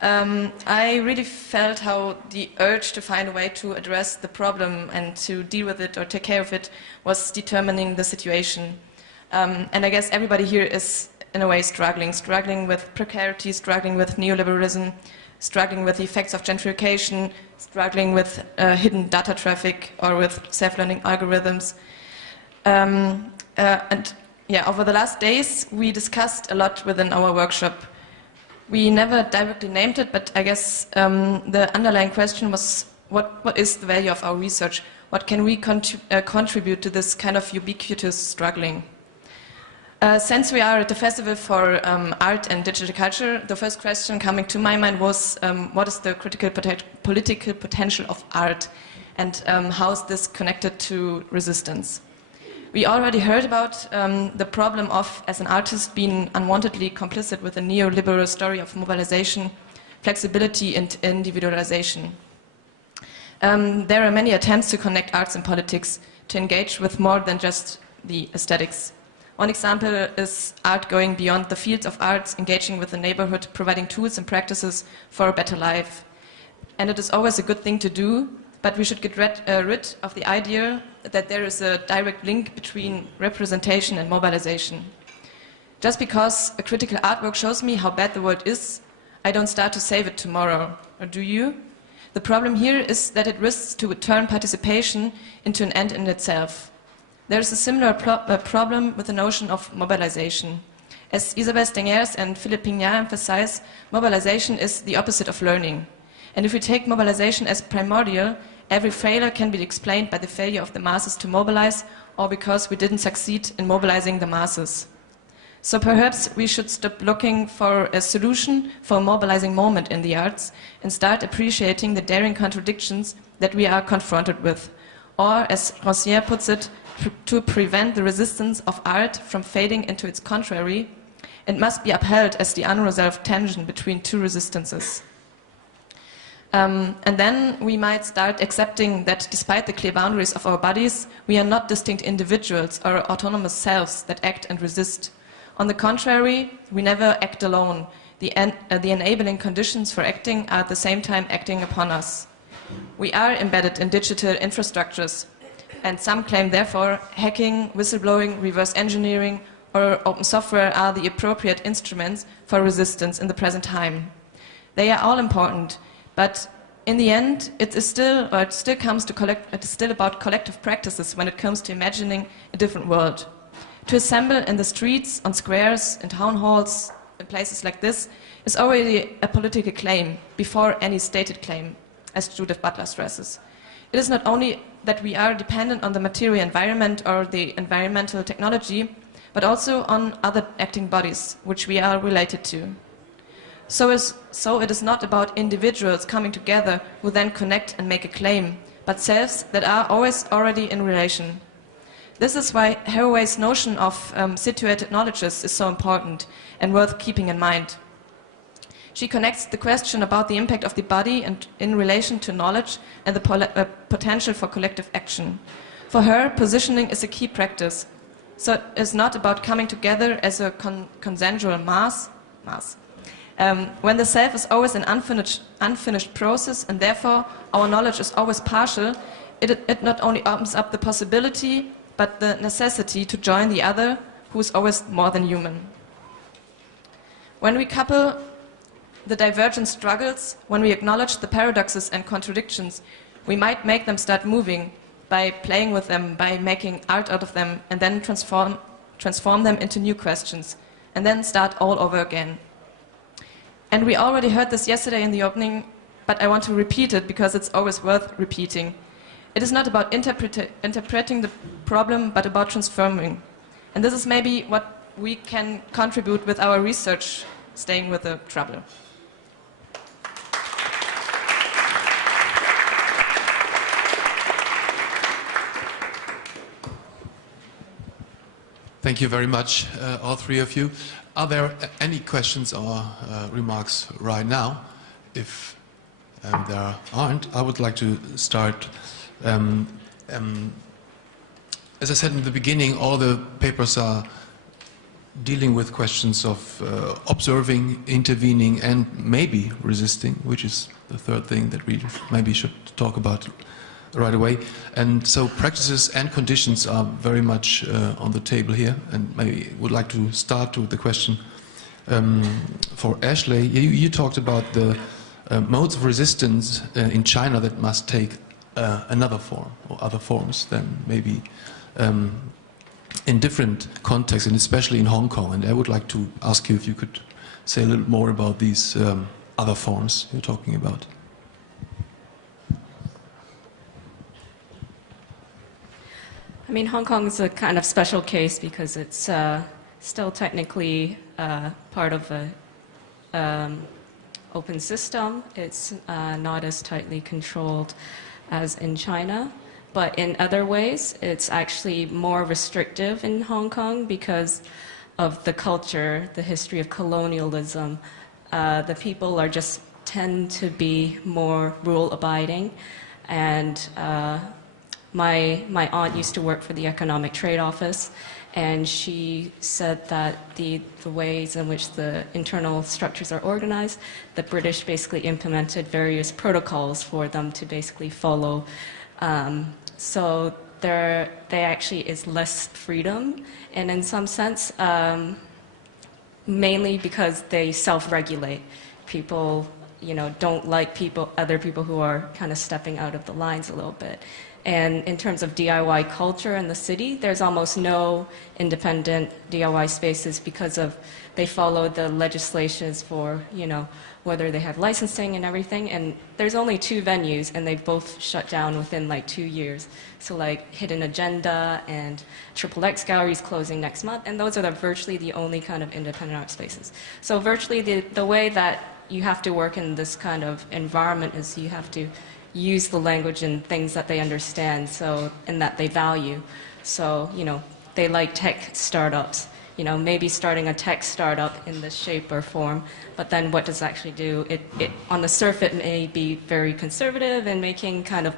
I really felt how the urge to find a way to address the problem and to deal with it or take care of it was determining the situation. And I guess everybody here is, in a way, struggling with precarity, struggling with neoliberalism, struggling with the effects of gentrification, struggling with hidden data traffic or with self-learning algorithms. Over the last days, we discussed a lot within our workshop. We never directly named it, but I guess the underlying question was, what is the value of our research? What can we contribute to this kind of ubiquitous struggling? Since we are at the Festival for Art and Digital Culture, the first question coming to my mind was, what is the critical political potential of art, and how is this connected to resistance? We already heard about the problem of, as an artist, being unwantedly complicit with a neoliberal story of mobilization, flexibility, and individualization. There are many attempts to connect arts and politics, to engage with more than just the aesthetics. One example is art going beyond the fields of arts, engaging with the neighborhood, providing tools and practices for a better life. And it is always a good thing to do, but we should get rid of the idea that there is a direct link between representation and mobilization. Just because a critical artwork shows me how bad the world is, I don't start to save it tomorrow. Or do you? The problem here is that it risks to turn participation into an end in itself. There is a similar problem with the notion of mobilization. As Isabelle Stengers and Philippe Pignat emphasize, mobilization is the opposite of learning. And if we take mobilization as primordial, every failure can be explained by the failure of the masses to mobilize, or because we didn't succeed in mobilizing the masses. So perhaps we should stop looking for a solution for a mobilizing moment in the arts and start appreciating the daring contradictions that we are confronted with. Or, as Rancière puts it, to prevent the resistance of art from fading into its contrary, it must be upheld as the unresolved tension between two resistances. And then we might start accepting that despite the clear boundaries of our bodies, we are not distinct individuals or autonomous selves that act and resist. On the contrary, we never act alone. The enabling conditions for acting are at the same time acting upon us. We are embedded in digital infrastructures, and some claim therefore hacking, whistleblowing, reverse engineering, or open software are the appropriate instruments for resistance in the present time. They are all important, but in the end, it still comes to it is still about collective practices when it comes to imagining a different world. To assemble in the streets, on squares, in town halls, in places like this, is already a political claim before any stated claim, as Judith Butler stresses. It is not only that we are dependent on the material environment or the environmental technology, but also on other acting bodies, which we are related to. So it is not about individuals coming together who then connect and make a claim, but selves that are always already in relation. This is why Haraway's notion of situated knowledges is so important and worth keeping in mind. She connects the question about the impact of the body and in relation to knowledge and the potential for collective action. For her, positioning is a key practice. So it's not about coming together as a consensual mass. When the self is always an unfinished process and therefore our knowledge is always partial, it not only opens up the possibility but the necessity to join the other who is always more than human. When we couple the divergent struggles, when we acknowledge the paradoxes and contradictions, we might make them start moving by playing with them, by making art out of them, and then transform them into new questions, and then start all over again. And we already heard this yesterday in the opening, but I want to repeat it because it's always worth repeating. It is not about interpreting the problem, but about transforming. And this is maybe what we can contribute with our research, staying with the trouble. Thank you very much, all three of you. Are there any questions or remarks right now? If there aren't, I would like to start. As I said in the beginning, all the papers are dealing with questions of observing, intervening, and maybe resisting, which is the third thing that we maybe should talk about right away. And so practices and conditions are very much on the table here, and I would like to start with the question for Ashley. You talked about the modes of resistance in China that must take another form or other forms than maybe in different contexts, and especially in Hong Kong. And I would like to ask you if you could say a little more about these other forms you're talking about. I mean, Hong Kong is a kind of special case because it's still technically part of a open system. It's not as tightly controlled as in China, but in other ways, it's actually more restrictive in Hong Kong because of the culture, the history of colonialism. The people are just tend to be more rule-abiding, and my aunt used to work for the Economic Trade Office, and she said that the ways in which the internal structures are organized, the British basically implemented various protocols for them to basically follow. So there actually is less freedom, and in some sense, mainly because they self-regulate. People, don't like other people who are kind of stepping out of the lines a little bit. And in terms of DIY culture in the city, there's almost no independent DIY spaces because they follow the legislations for, whether they have licensing and everything. And there's only 2 venues, and they've both shut down within 2 years. So Hidden Agenda and XXX Gallery's closing next month, and those are virtually the only kind of independent art spaces. So virtually the way that you have to work in this kind of environment is you have to use the language and things that they understand, and that they value. So, they like tech startups. Maybe starting a tech startup in this shape or form, but then what does it actually do? It on the surface, it may be very conservative and making kind of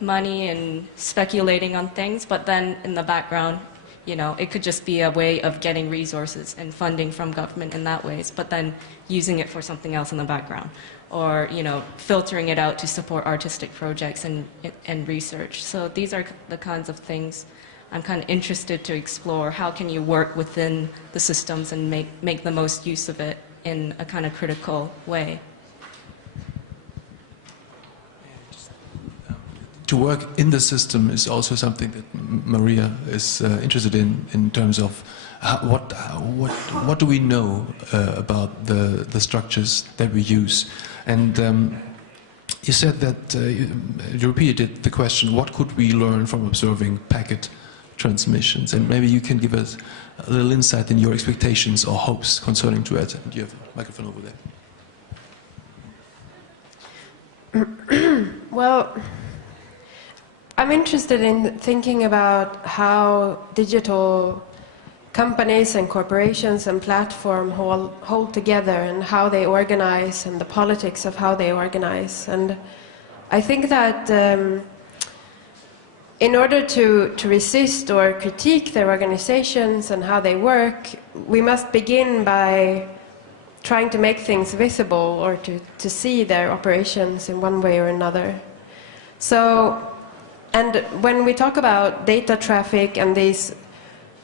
money and speculating on things, but then in the background, it could just be a way of getting resources and funding from government in that ways, but then using it for something else in the background. Or filtering it out to support artistic projects and research. So these are the kinds of things I'm kind of interested to explore. How can you work within the systems and make the most use of it in a kind of critical way? to work in the system is also something that Maria is interested in terms of what do we know about the structures that we use. And you said that, you repeated the question, what could we learn from observing packet transmissions? And maybe you can give us a little insight in your expectations or hopes concerning to it. And you have a microphone over there. Well, I'm interested in thinking about how digital companies and corporations and platforms hold together and how they organize and the politics of how they organize. And I think that in order to resist or critique their organizations and how they work, we must begin by trying to make things visible or to see their operations in one way or another. So, and when we talk about data traffic and these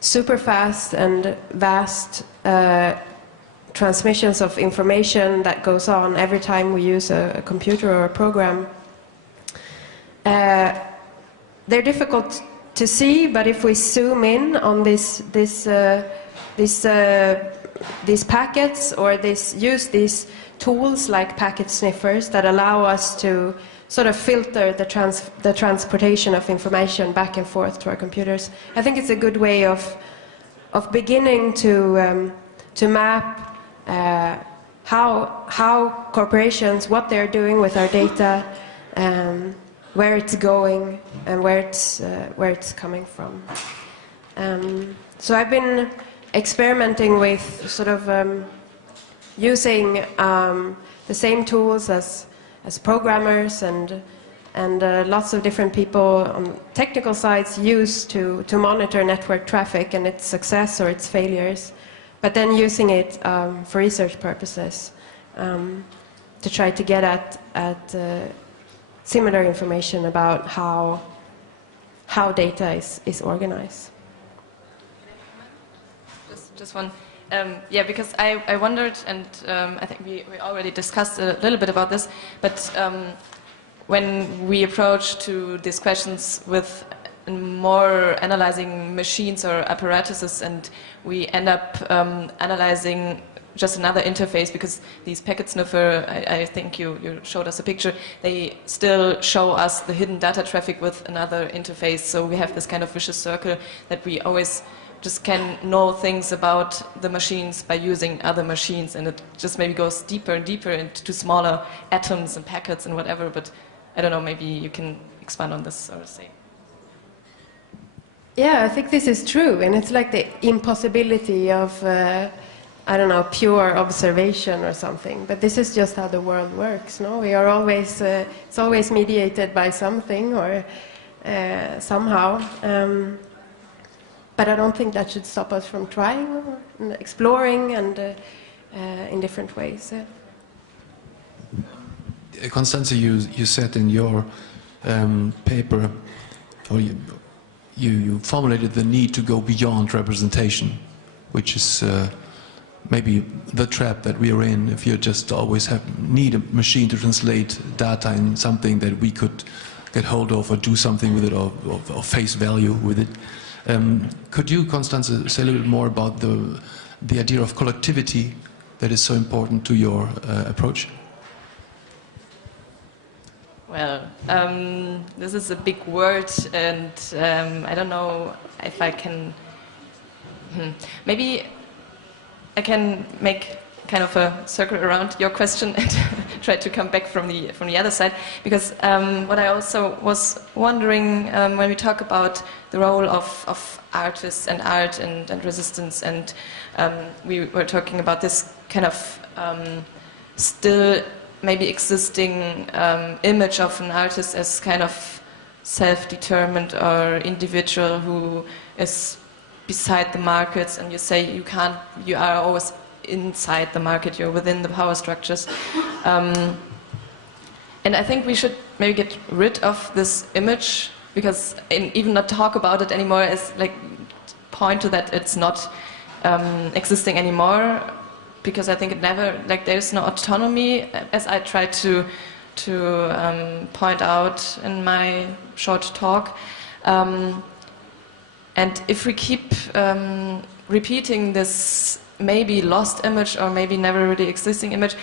super fast and vast transmissions of information that goes on every time we use a computer or a program, they're difficult to see, but if we zoom in on these packets or use these tools like packet sniffers that allow us to sort of filter the transportation of information back and forth to our computers. I think it's a good way of beginning to map how corporations, what they're doing with our data, where it's going, and where it's coming from. So I've been experimenting with sort of using the same tools as programmers and lots of different people on technical sides use to monitor network traffic and its success or its failures, but then using it for research purposes to try to get at similar information about how data is organized. Just one. Yeah, because I wondered, and I think we already discussed a little bit about this, but when we approach to these questions with more analyzing machines or apparatuses, and we end up analyzing just another interface, because these packet sniffer, I think you showed us a picture, they still show us the hidden data traffic with another interface, so we have this kind of vicious circle that we always just can know things about the machines by using other machines, and it just maybe goes deeper and deeper into smaller atoms and packets and whatever, but I don't know, maybe you can expand on this or say. Yeah, I think this is true, and it's like the impossibility of, I don't know, pure observation or something, but this is just how the world works, no? We are always, it's always mediated by something or somehow. But I don't think that should stop us from trying and exploring and in different ways. Constanze, you said in your paper, or you formulated the need to go beyond representation, which is maybe the trap that we are in if you just always need a machine to translate data in something that we could get hold of or do something with it or face value with it. Could you, Constanze, say a little bit more about the idea of collectivity that is so important to your approach? Well, this is a big word, and I don't know if I can... Maybe I can make kind of a circle around your question and try to come back from the other side, because what I also was wondering when we talk about the role of artists and art and resistance, and we were talking about this kind of still maybe existing image of an artist as kind of self-determined or individual who is beside the markets, and you say you are always inside the market, you're within the power structures. And I think we should maybe get rid of this image, because even not talk about it anymore is like point to that it's not existing anymore, because I think it never, like there's no autonomy, as I try to to point out in my short talk. And if we keep repeating this maybe lost image or maybe never really existing image,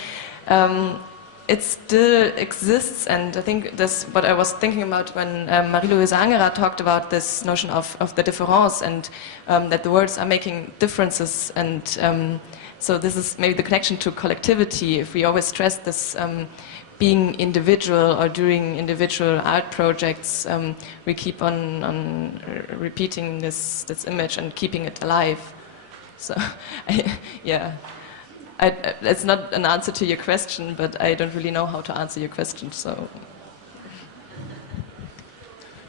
it still exists, and I think that's what I was thinking about when Marie-Luise talked about this notion of the différence, and that the words are making differences, and so this is maybe the connection to collectivity. If we always stress this being individual or doing individual art projects, we keep on repeating this image and keeping it alive. So, yeah. It's not an answer to your question, but I don't really know how to answer your question, so.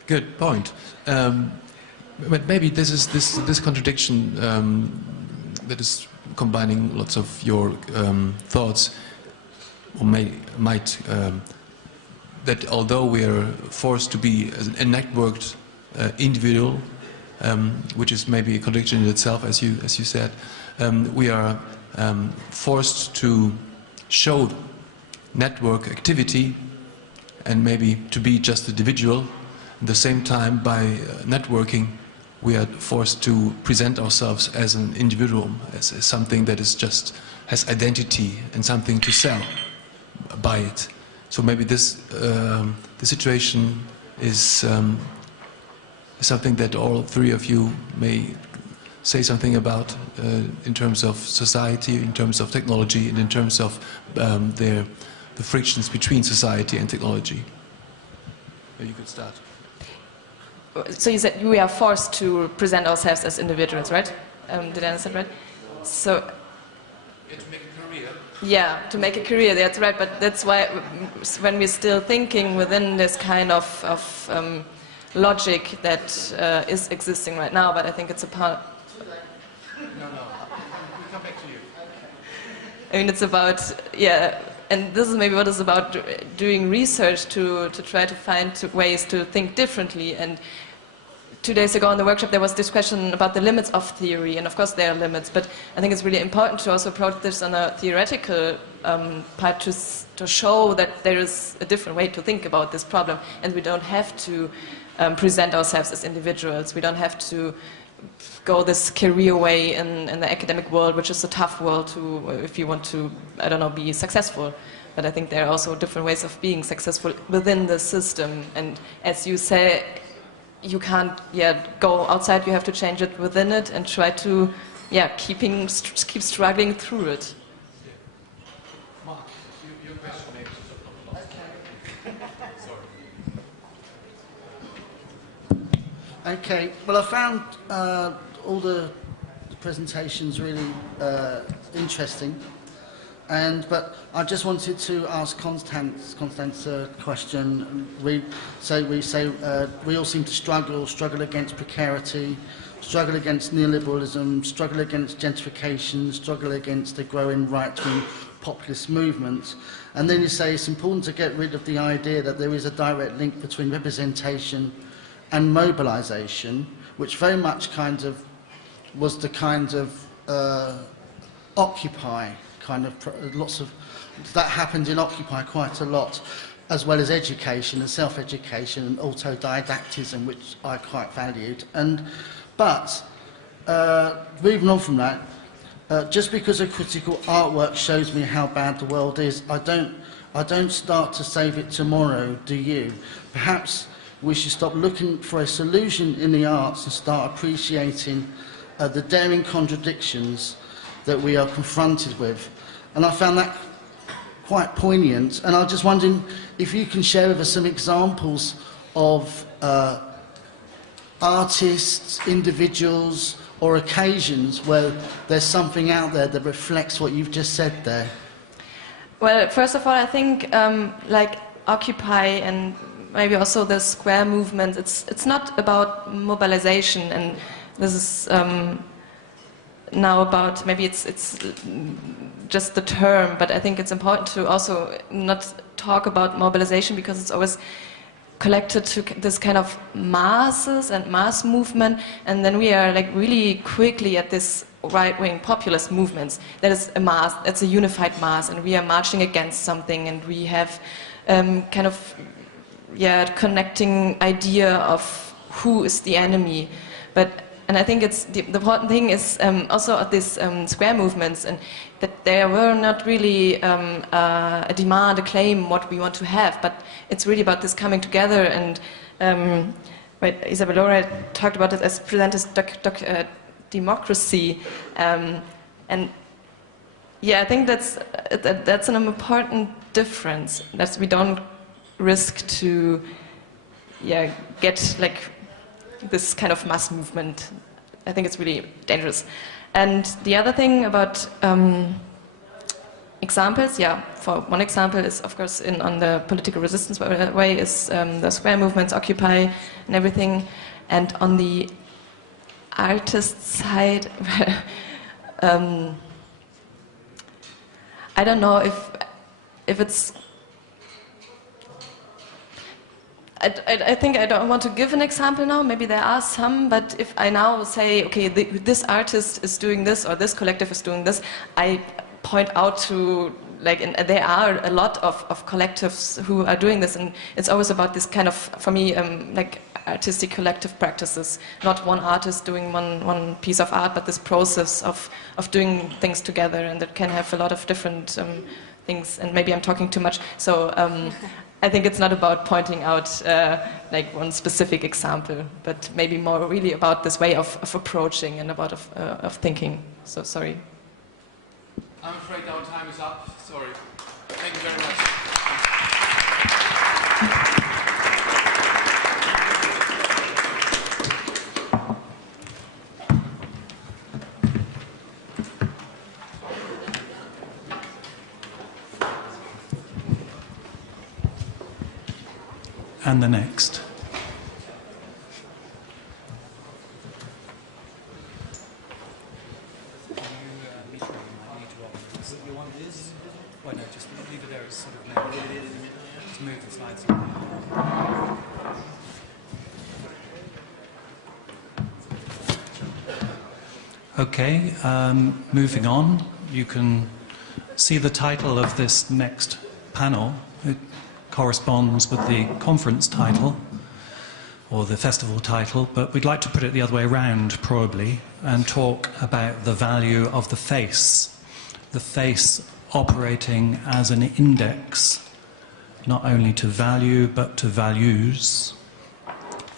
Good point. But maybe this contradiction that is combining lots of your thoughts, or might that although we are forced to be a networked individual, which is maybe a contradiction in itself, as you said, we are forced to show network activity and maybe to be just individual. At the same time, by networking, we are forced to present ourselves as an individual, as something that is just has identity and something to sell by it. So maybe this the situation is something that all three of you may say something about in terms of society, in terms of technology, and in terms of the frictions between society and technology. Maybe you could start. So you said we are forced to present ourselves as individuals, right? Did I understand right? So. Yeah, to make a career. Yeah, to make a career, that's right. But that's why when we're still thinking within this kind of logic that is existing right now, but I think it's a part. No, we'll come back to you. I mean, it's about, yeah, and this is maybe what it's about, doing research to try to find ways to think differently. And 2 days ago in the workshop there was this question about the limits of theory, and of course there are limits, but I think it's really important to also approach this on a theoretical part to show that there is a different way to think about this problem, and we don't have to present ourselves as individuals. We don't have to go this career way in the academic world, which is a tough world to, if you want to, I don't know, be successful. But I think there are also different ways of being successful within the system. And as you say, you can't go outside, you have to change it within it and try to keep struggling through it. Mark, your question maybe. Okay, well I found all the presentations really interesting, but I just wanted to ask Constance a question. We all seem to struggle against precarity, struggle against neoliberalism, struggle against gentrification, struggle against the growing right-wing populist movement. And then you say it's important to get rid of the idea that there is a direct link between representation and mobilization, which very much kind of was the kind of Occupy kind of lots of that happened in Occupy quite a lot, as well as education and self-education and autodidactism, which I quite valued. But moving on from that, just because a critical artwork shows me how bad the world is, I don't start to save it tomorrow, do you? Perhaps we should stop looking for a solution in the arts and start appreciating the daring contradictions that we are confronted with. And I found that quite poignant, and I was just wondering if you can share with us some examples of artists, individuals, or occasions where there's something out there that reflects what you've just said there. Well, first of all, I think like Occupy and maybe also the square movement, it's not about mobilization, and this is now about, maybe it's just the term, but I think it's important to also not talk about mobilization because it's always collected to this kind of masses and mass movement, and then we are like really quickly at this right-wing populist movements. That is a mass, that's a unified mass, and we are marching against something, and we have kind of connecting idea of who is the enemy. And I think it's the important thing is also these square movements, and that there were not really a demand, a claim, what we want to have, but it's really about this coming together. And Isabel Laura talked about it as present as democracy, and I think that's an important difference. That we don't risk to get like this kind of mass movement. I think it's really dangerous. And the other thing about examples, for one example is of course on the political resistance way is the square movements, Occupy and everything. And on the artist side, I don't know if it's. I think I don't want to give an example now, maybe there are some, but if I now say, okay, this artist is doing this or this collective is doing this, I point out to, and there are a lot of collectives who are doing this, and it's always about this kind of, for me, artistic collective practices, not one artist doing one piece of art, but this process of doing things together, and that can have a lot of different things, and maybe I'm talking too much, so I think it's not about pointing out one specific example, but maybe more really about this way of approaching and about of thinking. So sorry. I'm afraid our time is up. Sorry. Thank you very much. And the next. Okay, moving on. You can see the title of this next panel. It corresponds with the conference title or the festival title, but we'd like to put it the other way around probably and talk about the value of the face operating as an index not only to value but to values.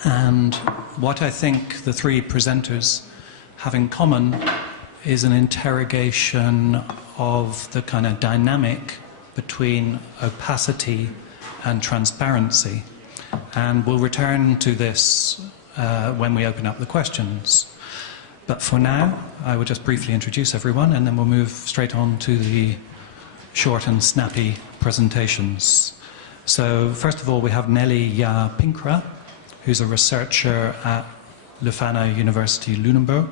And what I think the three presenters have in common is an interrogation of the kind of dynamic between opacity and transparency. And we'll return to this when we open up the questions. But for now, I will just briefly introduce everyone, and then we'll move straight on to the short and snappy presentations. So first of all, we have Nelly Pinkra, who's a researcher at Leuphana University Lunenburg.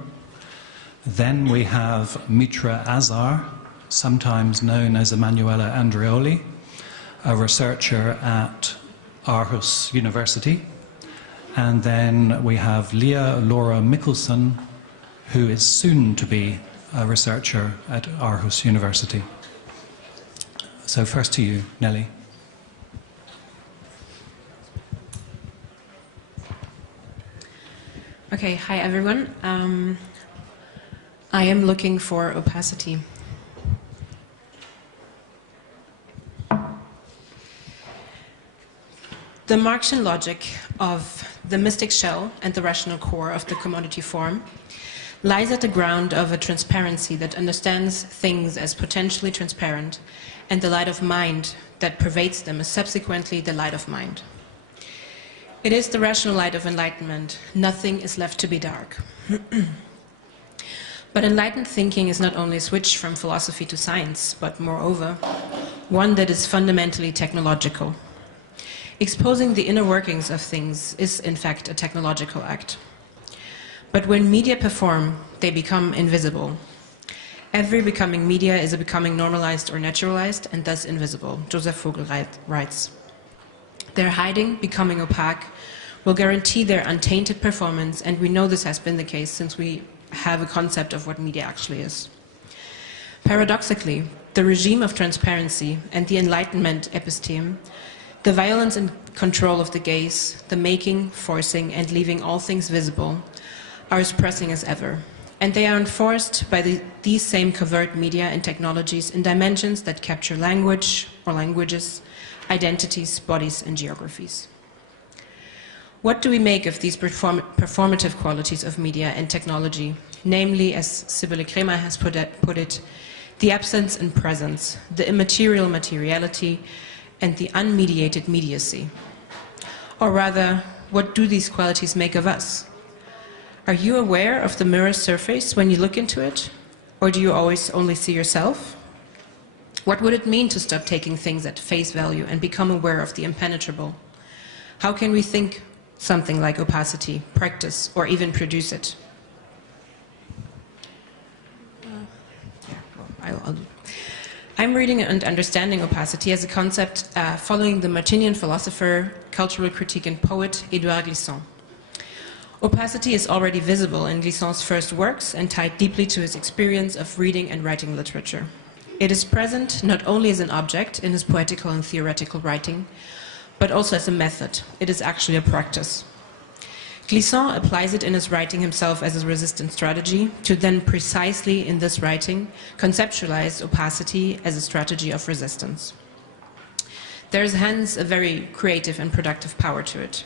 Then we have Mitra Azar, sometimes known as Emanuela Andreoli, a researcher at Aarhus University. And then we have Leah Laura Mikkelsen, who is soon to be a researcher at Aarhus University. So first to you, Nelly. Okay, hi everyone. I am looking for opacity. The Marxian logic of the mystic shell and the rational core of the commodity form lies at the ground of a transparency that understands things as potentially transparent, and the light of mind that pervades them is subsequently the light of mind. It is the rational light of enlightenment. Nothing is left to be dark. But enlightened thinking is not only a switch from philosophy to science, but moreover, one that is fundamentally technological. Exposing the inner workings of things is, in fact, a technological act. But when media perform, they become invisible. Every becoming media is a becoming normalized or naturalized, and thus invisible, Joseph Vogel writes. Their hiding, becoming opaque, will guarantee their untainted performance, and we know this has been the case since we have a concept of what media actually is. Paradoxically, the regime of transparency and the Enlightenment episteme The violence and control of the gaze, the making, forcing, and leaving all things visible, are as pressing as ever. And they are enforced by these same covert media and technologies in dimensions that capture language or languages, identities, bodies, and geographies. What do we make of these performative qualities of media and technology, namely, as Sibylle Kremer has put it, the absence and presence, the immaterial materiality, and the unmediated mediacy? Or rather, what do these qualities make of us? Are you aware of the mirror surface when you look into it? Or do you always only see yourself? What would it mean to stop taking things at face value and become aware of the impenetrable? How can we think something like opacity, practice, or even produce it? I'm reading and understanding opacity as a concept following the Martinian philosopher, cultural critic, and poet Édouard Glissant. Opacity is already visible in Glissant's first works and tied deeply to his experience of reading and writing literature. It is present not only as an object in his poetical and theoretical writing, but also as a method. It is actually a practice. Glissant applies it in his writing himself as a resistance strategy to then precisely in this writing conceptualize opacity as a strategy of resistance. There is hence a very creative and productive power to it.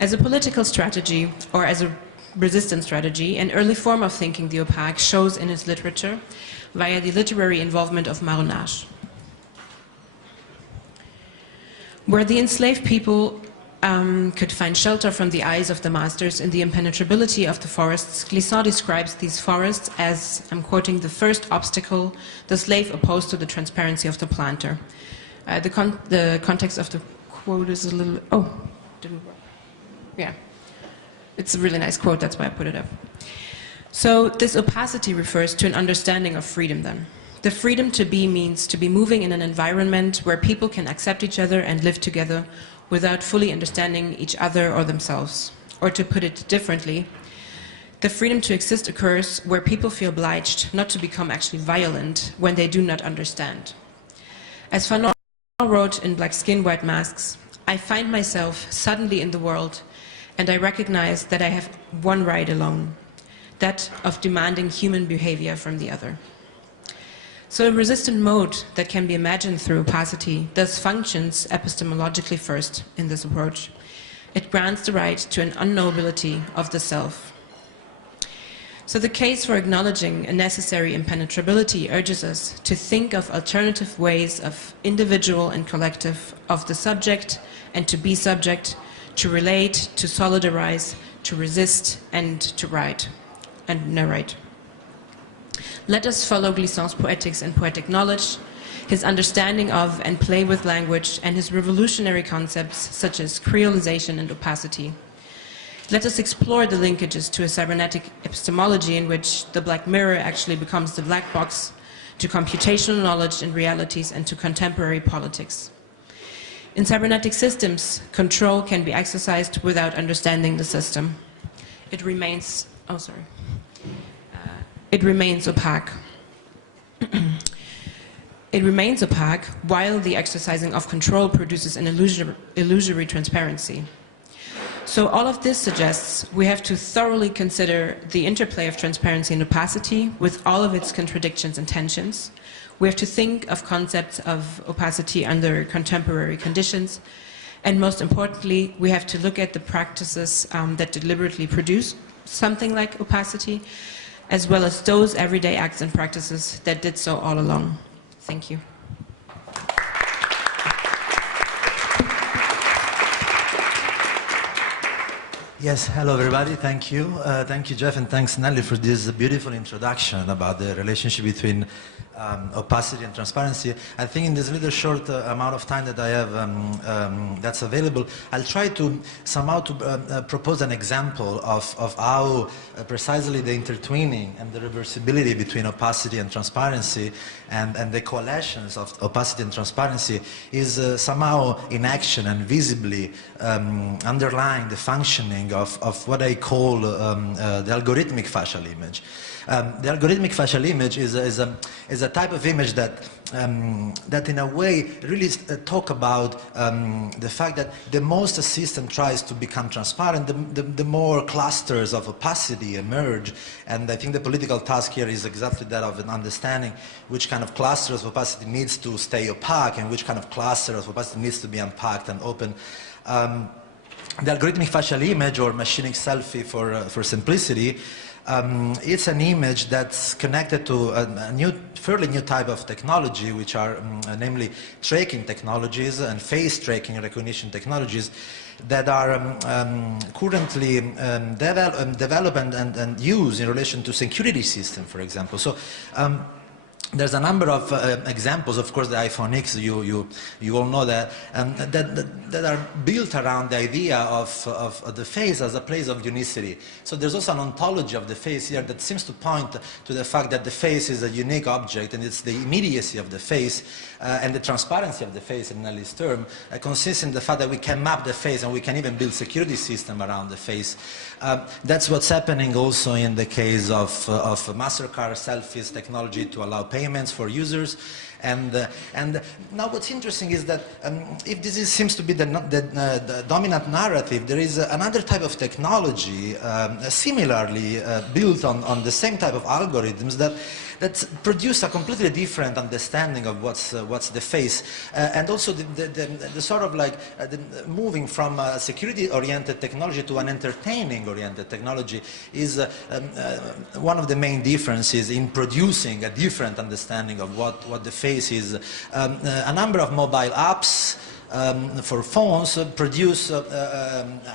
As a political strategy or as a resistance strategy, an early form of thinking the opaque shows in his literature via the literary involvement of marronage. Where the enslaved people could find shelter from the eyes of the masters in the impenetrability of the forests, Glissant describes these forests as, I'm quoting, the first obstacle the slave opposed to the transparency of the planter. The context of the quote is a little, didn't work. Yeah, it's a really nice quote, that's why I put it up. So this opacity refers to an understanding of freedom then. The freedom to be means to be moving in an environment where people can accept each other and live together without fully understanding each other or themselves. Or to put it differently, the freedom to exist occurs where people feel obliged not to become actually violent when they do not understand. As Fanon wrote in Black Skin, White Masks, I find myself suddenly in the world and I recognize that I have one right alone, that of demanding human behavior from the other. So a resistant mode that can be imagined through opacity thus functions epistemologically first in this approach. It grants the right to an unknowability of the self. So the case for acknowledging a necessary impenetrability urges us to think of alternative ways of individual and collective, of the subject and to be subject, to relate, to solidarize, to resist, and to write and narrate. Let us follow Glissant's poetics and poetic knowledge, his understanding of and play with language, and his revolutionary concepts such as creolization and opacity. Let us explore the linkages to a cybernetic epistemology in which the black mirror actually becomes the black box, to computational knowledge and realities, and to contemporary politics. In cybernetic systems, control can be exercised without understanding the system. It remains, it remains opaque. It remains opaque while the exercising of control produces an illusory transparency. So all of this suggests we have to thoroughly consider the interplay of transparency and opacity with all of its contradictions and tensions. We have to think of concepts of opacity under contemporary conditions. And most importantly, we have to look at the practices that deliberately produce something like opacity, as well as those everyday acts and practices that did so all along. Thank you. Yes, hello everybody, thank you. Thank you, Geoff, and thanks, Nelly, for this beautiful introduction about the relationship between opacity and transparency. I think in this little short amount of time that I have that's available, I'll try to somehow to propose an example of how precisely the intertwining and the reversibility between opacity and transparency and the coalitions of opacity and transparency is somehow in action and visibly underlying the functioning mentioning of what I call the algorithmic facial image. The algorithmic facial image is a type of image that in a way really talk about the fact that the most a system tries to become transparent, the more clusters of opacity emerge. And I think the political task here is exactly that of an understanding which kind of clusters of opacity needs to stay opaque and which kind of cluster of opacity needs to be unpacked and open. The algorithmic facial image, or machinic selfie for simplicity, it's an image that's connected to a fairly new type of technology, which are namely tracking technologies and face tracking recognition technologies that are currently developed and used in relation to security system, for example. So there's a number of examples, of course, the iPhone X, you all know that, that are built around the idea of the face as a place of unicity. So there's also an ontology of the face here that seems to point to the fact that the face is a unique object, and it's the immediacy of the face and the transparency of the face, in Nelly's term, consists in the fact that we can map the face and we can even build security system around the face. That's what's happening also in the case of MasterCard selfies technology to allow payments for users. And now what's interesting is that if this seems to be the dominant narrative, there is another type of technology similarly built on the same type of algorithms that produce a completely different understanding of what's the face, and also the sort of like moving from a security-oriented technology to an entertaining-oriented technology is one of the main differences in producing a different understanding of what the face is. A number of mobile apps for phones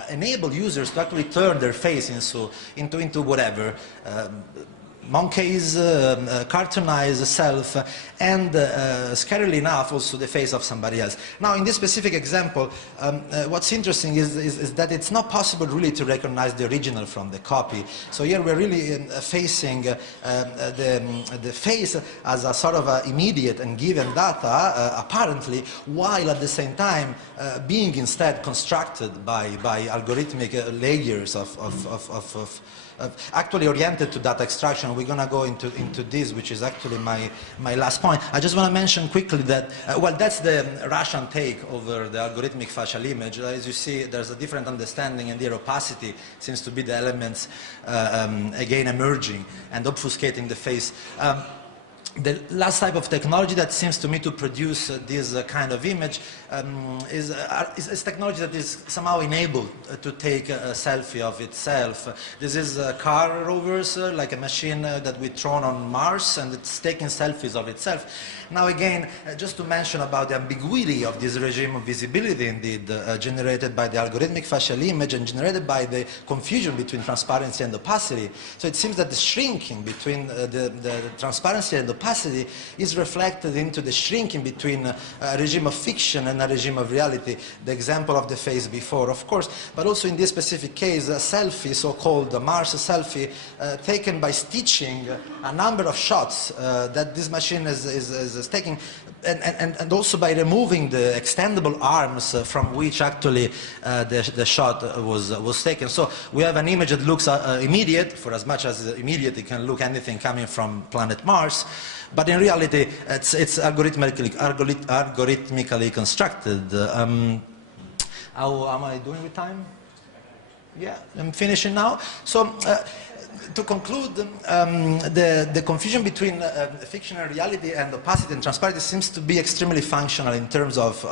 enable users to actually turn their face into whatever. Monkeys, cartoonize self, and scarily enough also the face of somebody else. Now in this specific example, what's interesting is that it's not possible really to recognize the original from the copy. So here we're really facing the face as a sort of immediate and given data, apparently, while at the same time being instead constructed by algorithmic layers of actually oriented to data extraction. We're going to go into this, which is actually my last point. I just want to mention quickly that, well, that's the Russian take over the algorithmic facial image. As you see, there's a different understanding, and the opacity seems to be the elements, again, emerging and obfuscating the face. The last type of technology that seems to me to produce this kind of image is technology that is somehow enabled to take a selfie of itself. This is car rovers, like a machine that we thrown on Mars, and it's taking selfies of itself. Now again, just to mention about the ambiguity of this regime of visibility, indeed, generated by the algorithmic facial image and generated by the confusion between transparency and opacity. So it seems that the shrinking between the transparency and opacity is reflected into the shrinking between a regime of fiction and a regime of reality. The example of the face before, of course, but also in this specific case, a selfie, so-called Mars selfie, taken by stitching a number of shots that this machine is taking, and also by removing the extendable arms from which actually the shot was taken. So we have an image that looks immediate, for as much as immediate it can look anything coming from planet Mars, but in reality it's algorithmically constructed. How am I doing with time? Yeah, I'm finishing now. So to conclude, the confusion between fiction and reality and opacity and transparency seems to be extremely functional in terms of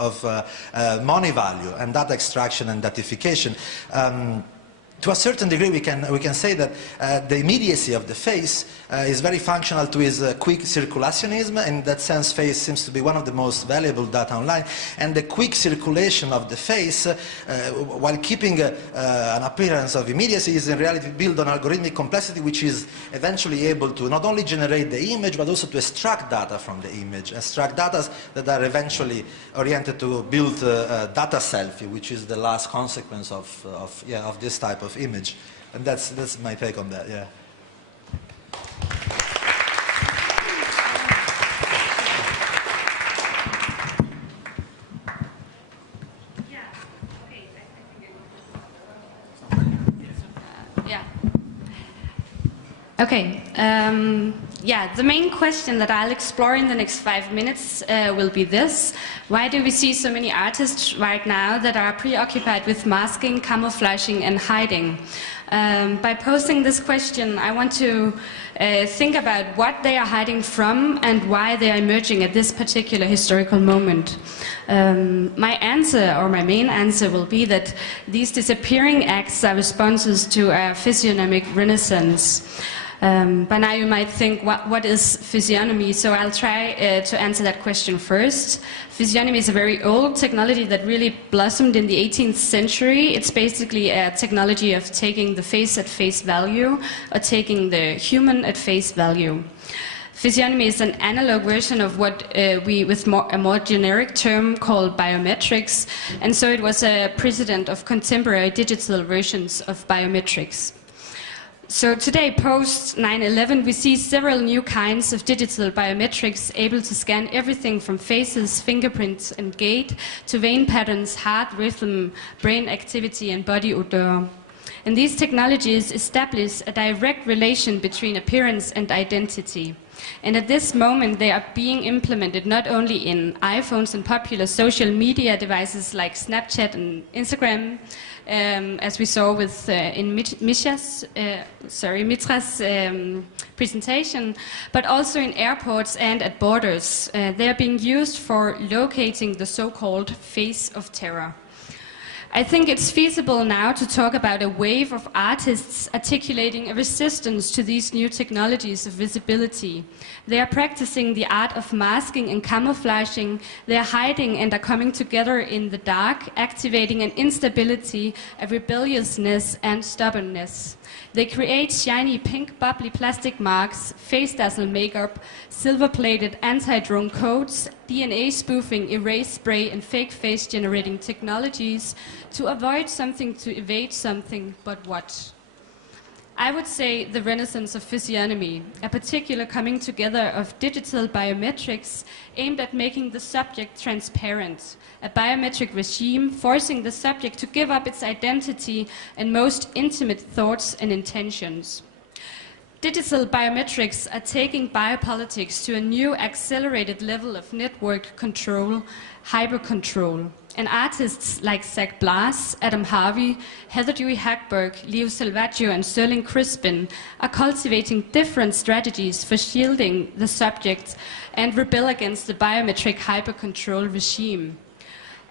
money value and data extraction and datification. To a certain degree, we can say that the immediacy of the face is very functional to his quick circulationism. In that sense, face seems to be one of the most valuable data online. And the quick circulation of the face, while keeping an appearance of immediacy, is in reality built on algorithmic complexity, which is eventually able to not only generate the image, but also to extract data from the image, extract data that are eventually oriented to build data selfie, which is the last consequence of this type of image. And that's my take on that, yeah. Okay. Yeah, the main question that I'll explore in the next 5 minutes will be this. Why do we see so many artists right now that are preoccupied with masking, camouflaging, and hiding? By posing this question, I want to think about what they are hiding from and why they are emerging at this particular historical moment. My answer, or my main answer, will be that these disappearing acts are responses to a physiognomic renaissance. By now you might think, what is physiognomy? So I'll try to answer that question first. Physiognomy is a very old technology that really blossomed in the 18th century. It's basically a technology of taking the face at face value, or taking the human at face value. Physiognomy is an analog version of what we, with a more generic term, call biometrics, and so it was a precedent of contemporary digital versions of biometrics. So today, post 9/11, we see several new kinds of digital biometrics able to scan everything from faces, fingerprints, and gait to vein patterns, heart rhythm, brain activity, and body odor. And these technologies establish a direct relation between appearance and identity. And at this moment, they are being implemented not only in iPhones and popular social media devices like Snapchat and Instagram, as we saw with in Mitra's presentation, but also in airports and at borders. They are being used for locating the so-called face of terror. I think it's feasible now to talk about a wave of artists articulating a resistance to these new technologies of visibility. They are practicing the art of masking and camouflaging. They are hiding and are coming together in the dark, activating an instability, a rebelliousness and stubbornness. They create shiny pink bubbly plastic marks, face dazzle makeup, silver-plated anti-drone codes, DNA spoofing, erase spray and fake face generating technologies to avoid something, to evade something, but what? I would say the renaissance of physiognomy, a particular coming together of digital biometrics aimed at making the subject transparent, a biometric regime forcing the subject to give up its identity and most intimate thoughts and intentions. Digital biometrics are taking biopolitics to a new accelerated level of network control, hypercontrol. And artists like Zach Blas, Adam Harvey, Heather Dewey Hackberg, Leo Salvaggio and Sterling Crispin are cultivating different strategies for shielding the subject and rebel against the biometric hypercontrol regime.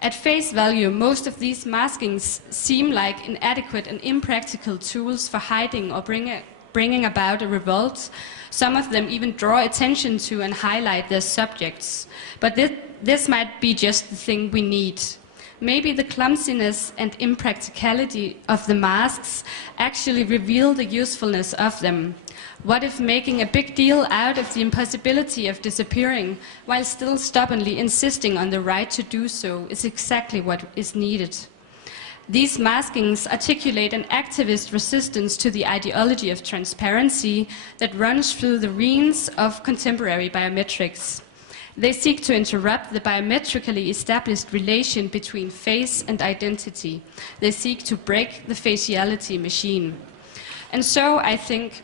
At face value, most of these maskings seem like inadequate and impractical tools for hiding or bringing about a revolt. Some of them even draw attention to and highlight their subjects. But this might be just the thing we need. Maybe the clumsiness and impracticality of the masks actually reveal the usefulness of them. What if making a big deal out of the impossibility of disappearing while still stubbornly insisting on the right to do so is exactly what is needed? These maskings articulate an activist resistance to the ideology of transparency that runs through the veins of contemporary biometrics. They seek to interrupt the biometrically established relation between face and identity. They seek to break the faciality machine. And so I think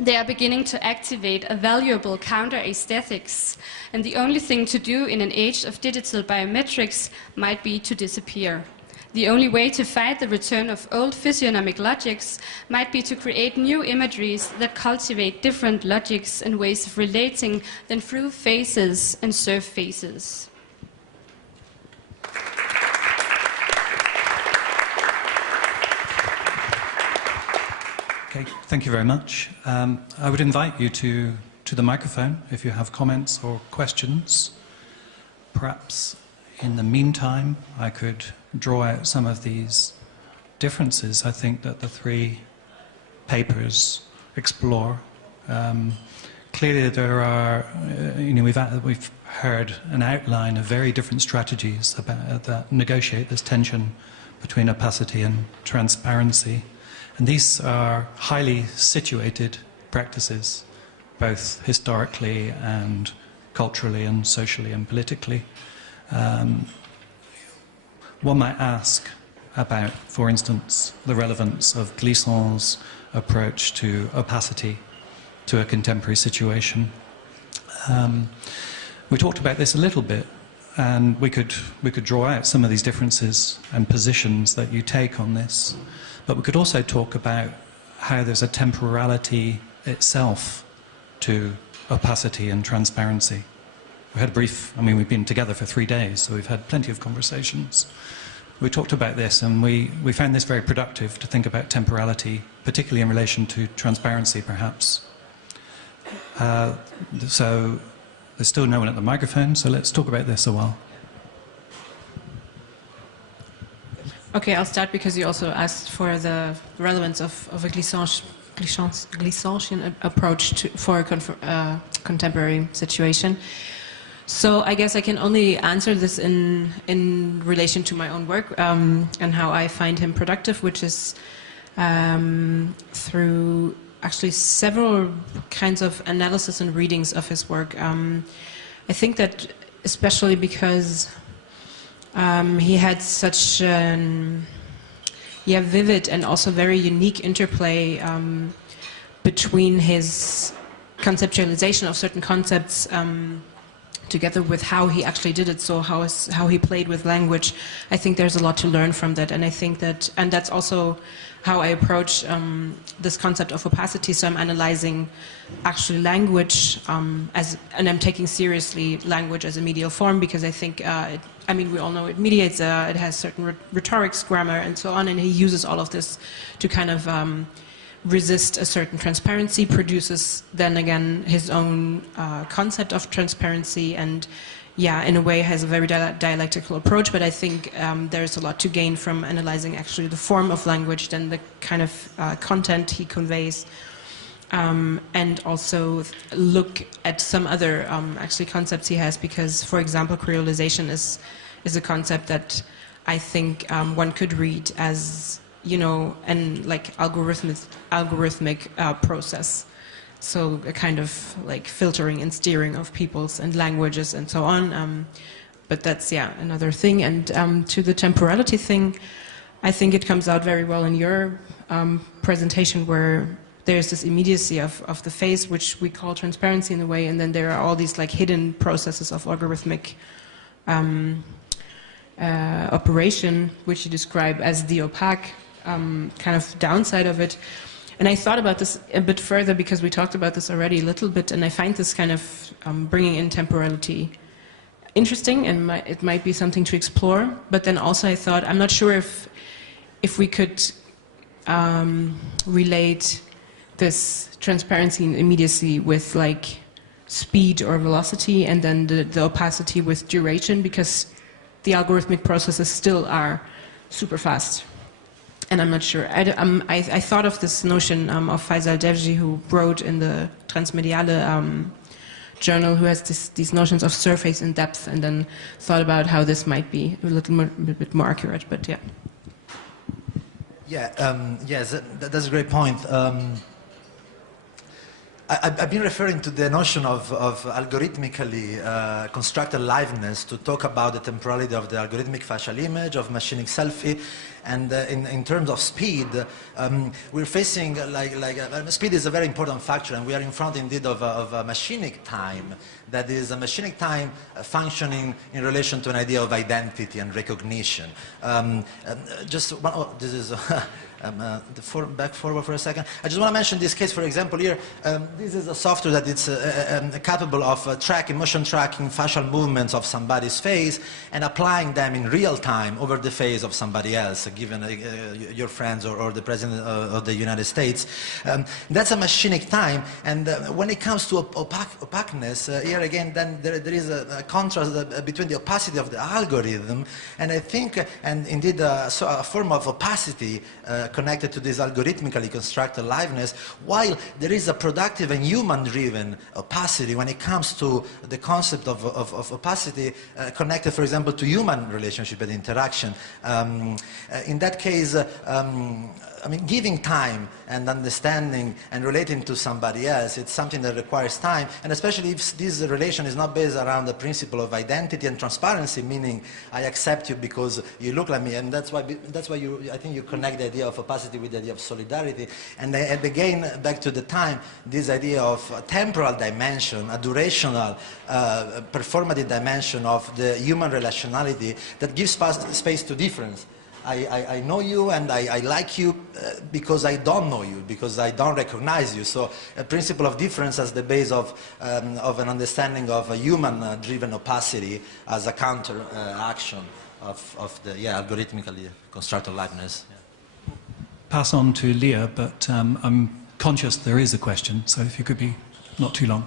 they are beginning to activate a valuable counter-aesthetics, and the only thing to do in an age of digital biometrics might be to disappear. The only way to fight the return of old physiognomic logics might be to create new imageries that cultivate different logics and ways of relating than through faces and serve faces. Okay, thank you very much. I would invite you to the microphone if you have comments or questions. Perhaps in the meantime, I could draw out some of these differences I think that the three papers explore. Clearly there are, we've heard an outline of very different strategies that negotiate this tension between opacity and transparency. And these are highly situated practices, both historically and culturally and socially and politically. One might ask about, for instance, the relevance of Glissant's approach to opacity to a contemporary situation. We talked about this a little bit, and we could draw out some of these differences and positions that you take on this, but we could also talk about how there's a temporality itself to opacity and transparency. We had a brief, I mean, we've been together for 3 days, so we've had plenty of conversations. We talked about this, and we found this very productive to think about temporality, particularly in relation to transparency, perhaps. So there's still no one at the microphone, so let's talk about this a while. Okay, I'll start because you also asked for the relevance of a Glissantian approach for a contemporary situation. So I guess I can only answer this in relation to my own work and how I find him productive, which is through actually several kinds of analysis and readings of his work. I think that especially because he had such vivid and also very unique interplay between his conceptualization of certain concepts together with how he actually did it, so how he played with language. I think there's a lot to learn from that, and I think that, and that's also how I approach this concept of opacity. So I'm analyzing actually language and I'm taking seriously language as a medial form, because I think, we all know it mediates, it has certain rhetorics, grammar, and so on, and he uses all of this to kind of resist a certain transparency, produces then again his own concept of transparency, and in a way has a very dialectical approach. But I think there's a lot to gain from analyzing actually the form of language than the kind of content he conveys, and also look at some other actually concepts he has, because, for example, creolization is a concept that I think one could read as, and like algorithmic process. So a kind of like filtering and steering of peoples and languages and so on. But that's, another thing. And to the temporality thing, I think it comes out very well in your presentation, where there's this immediacy of the phase, which we call transparency in a way, and then there are all these like hidden processes of algorithmic operation, which you describe as the opaque kind of downside of it. And I thought about this a bit further, because we talked about this already a little bit, and I find this kind of bringing in temporality interesting, and it might be something to explore. But then also I thought, I'm not sure if we could relate this transparency and immediacy with like speed or velocity, and then the opacity with duration, because the algorithmic processes still are super fast. And I'm not sure. I thought of this notion of Faisal Devji, who wrote in the Transmediale journal, who has these notions of surface and depth, and then thought about how this might be a bit more accurate. But yeah. Yes, that's a great point. I've been referring to the notion of algorithmically constructed liveness to talk about the temporality of the algorithmic facial image, of machinic selfie, and in terms of speed, we're facing speed is a very important factor, and we are in front indeed of a machinic time, that is a machinic time functioning in relation to an idea of identity and recognition. This is back forward for a second. I just want to mention this case, for example, here. This is a software that is capable of motion tracking facial movements of somebody's face and applying them in real time over the face of somebody else, given your friends or the President of the United States. That's a machinic time, and when it comes to opaqueness, here again, then there is a contrast between the opacity of the algorithm, and I think, and indeed a form of opacity connected to this algorithmically constructed liveness, while there is a productive and human-driven opacity when it comes to the concept of opacity connected, for example, to human relationship and interaction. In that case, giving time and understanding and relating to somebody else, it's something that requires time, and especially if this relation is not based around the principle of identity and transparency, meaning I accept you because you look like me, and that's why I think you connect the idea of opacity with the idea of solidarity. And again, back to the time, this idea of a temporal dimension, a durational, performative dimension of the human relationality that gives space to difference. I know you and I like you because I don't know you, because I don't recognize you. So a principle of difference as the base of an understanding of a human-driven opacity as a counter-action of the algorithmically constructed liveness. Yeah. Pass on to Leah, but I'm conscious there is a question, so if you could be not too long.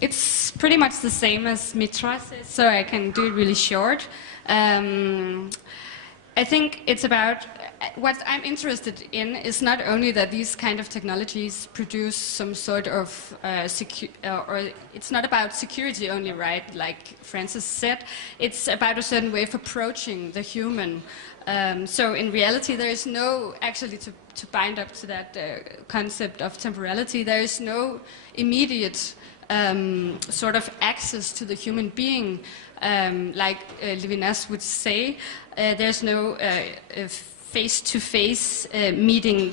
It's pretty much the same as Mitra says, so I can do it really short. I think it's about, what I'm interested in is not only that these kind of technologies produce some sort of or it's not about security only, right? Like Francis said, it's about a certain way of approaching the human. So in reality, there is no, actually to bind up to that concept of temporality, there is no immediate sort of access to the human being, like Levinas would say. There's no face-to-face meeting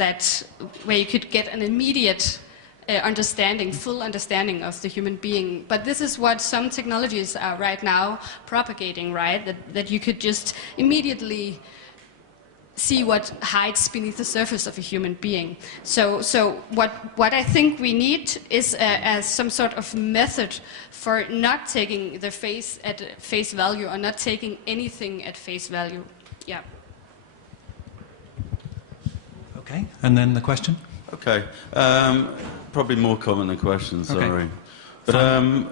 where you could get an immediate understanding, full understanding of the human being. But this is what some technologies are right now propagating, right? That you could just immediately see what hides beneath the surface of a human being. So what I think we need is some sort of method for not taking the face at face value, or not taking anything at face value. Yeah. Okay, and then the question? Okay, probably more common than questions, sorry. Okay. But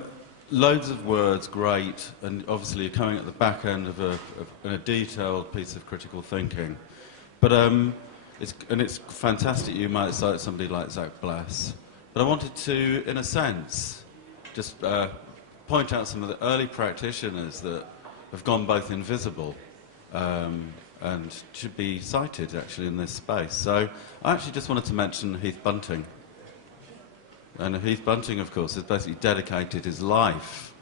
loads of words, great, and obviously you're coming at the back end of a detailed piece of critical thinking. But it's fantastic you might cite somebody like Zach Blass. But I wanted to, in a sense, just point out some of the early practitioners that have gone both invisible and should be cited, actually, in this space. So I actually just wanted to mention Heath Bunting. And Heath Bunting, of course, has basically dedicated his life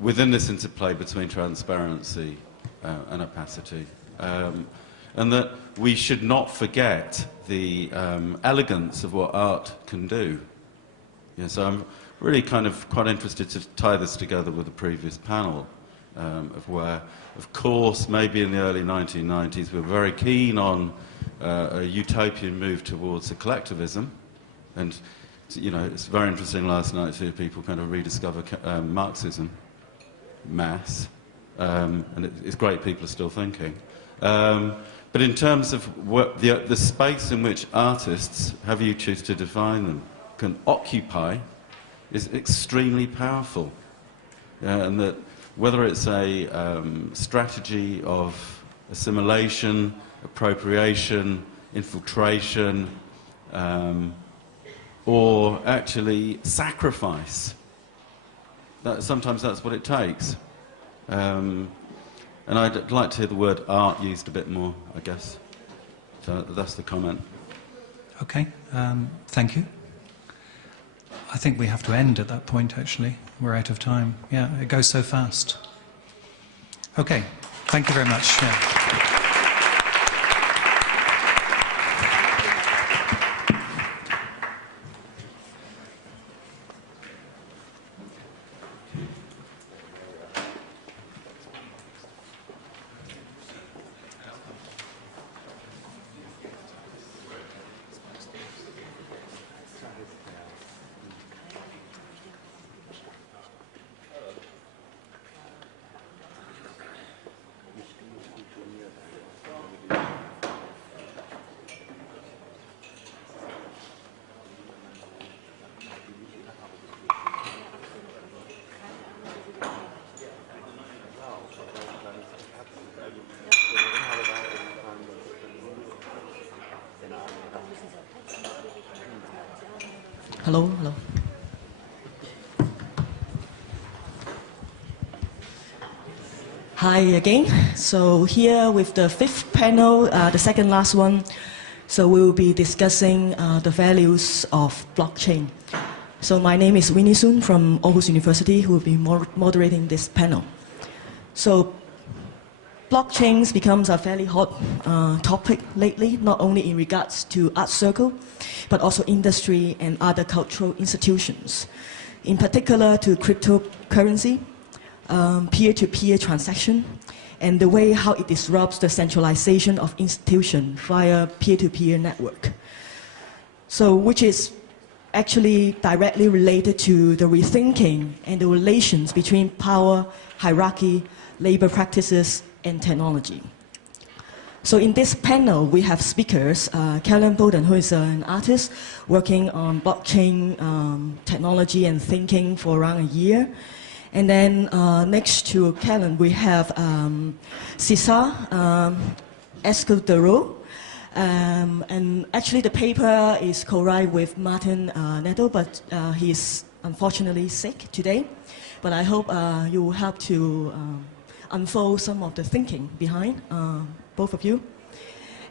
within this interplay between transparency and opacity. And that we should not forget the elegance of what art can do. Yeah, so I'm really kind of quite interested to tie this together with the previous panel, of where, of course, maybe in the early 1990s, we were very keen on a utopian move towards a collectivism. And, you know, it's very interesting last night to hear people kind of rediscover Marxism, mass, and it's great people are still thinking. But in terms of what the space in which artists, however you choose to define them, can occupy is extremely powerful. And that whether it's a strategy of assimilation, appropriation, infiltration, or actually sacrifice, sometimes that's what it takes. And I'd like to hear the word art used a bit more, I guess. So that's the comment. Okay, thank you. I think we have to end at that point, actually. We're out of time. Yeah, it goes so fast. Okay, thank you very much. Yeah. Hello, hello. Hi again. So here with the fifth panel, the second last one. So we will be discussing the values of blockchain. So my name is Winnie from Aarhus University, who will be moderating this panel. So blockchains becomes a fairly hot topic lately, not only in regards to art circle, but also industry and other cultural institutions. In particular to cryptocurrency, peer-to-peer transaction, and the way how it disrupts the centralization of institutions via peer-to-peer network. So, which is actually directly related to the rethinking and the relations between power, hierarchy, labor practices, and technology. So in this panel, we have speakers, Kellen Bowden, who is an artist working on blockchain technology and thinking for around a year. And then next to Kellen, we have César Escudero. And actually the paper is co-written with Martin Netto, but he's unfortunately sick today. But I hope you will help to unfold some of the thinking behind both of you.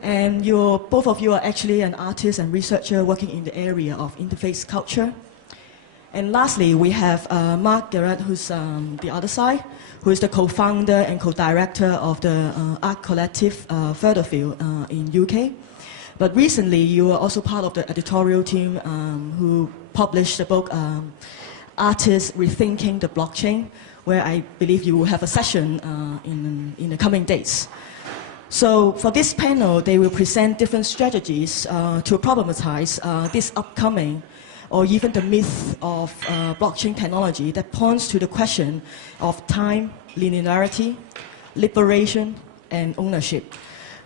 And both of you are actually an artist and researcher working in the area of interface culture. And lastly, we have Margaret, who's the other side, who is the co-founder and co-director of the art collective Furtherfield in UK. But recently, you were also part of the editorial team who published the book Artists Rethinking the Blockchain, where I believe you will have a session in the coming days. So for this panel, they will present different strategies to problematize this upcoming or even the myth of blockchain technology that points to the question of time, linearity, liberation, and ownership,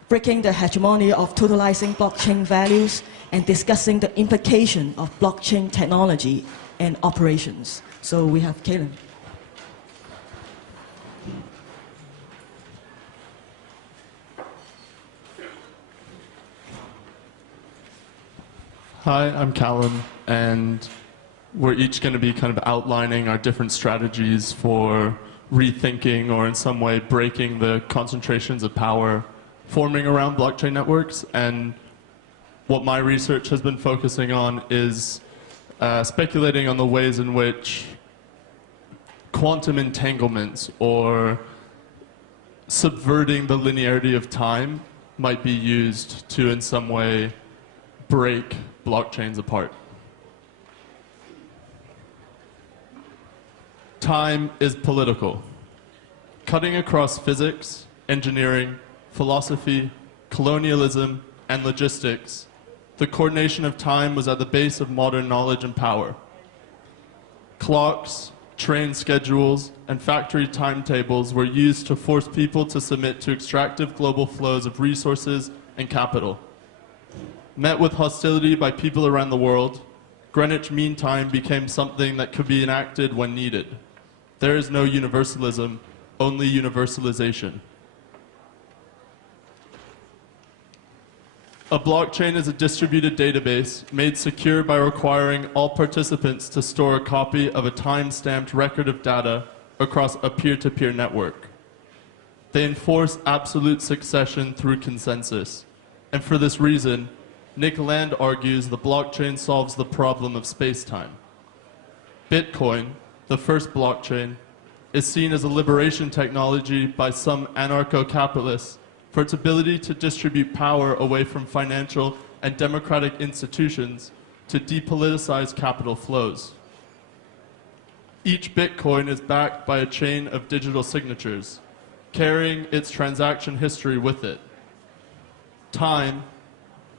breaking the hegemony of totalizing blockchain values and discussing the implication of blockchain technology and operations. So we have Kalen. Hi, I'm Callum, and we're each going to be kind of outlining our different strategies for rethinking or in some way breaking the concentrations of power forming around blockchain networks. And what my research has been focusing on is speculating on the ways in which quantum entanglements or subverting the linearity of time might be used to in some way break blockchains apart. Time is political. Cutting across physics, engineering, philosophy, colonialism, and logistics, the coordination of time was at the base of modern knowledge and power. Clocks, train schedules, and factory timetables were used to force people to submit to extractive global flows of resources and capital. Met with hostility by people around the world, Greenwich Mean Time became something that could be enacted when needed. There is no universalism, only universalization. A blockchain is a distributed database made secure by requiring all participants to store a copy of a time-stamped record of data across a peer-to-peer network. They enforce absolute succession through consensus, and for this reason, Nick Land argues the blockchain solves the problem of space-time. Bitcoin, the first blockchain, is seen as a liberation technology by some anarcho-capitalists for its ability to distribute power away from financial and democratic institutions to depoliticize capital flows. Each Bitcoin is backed by a chain of digital signatures, carrying its transaction history with it. Time,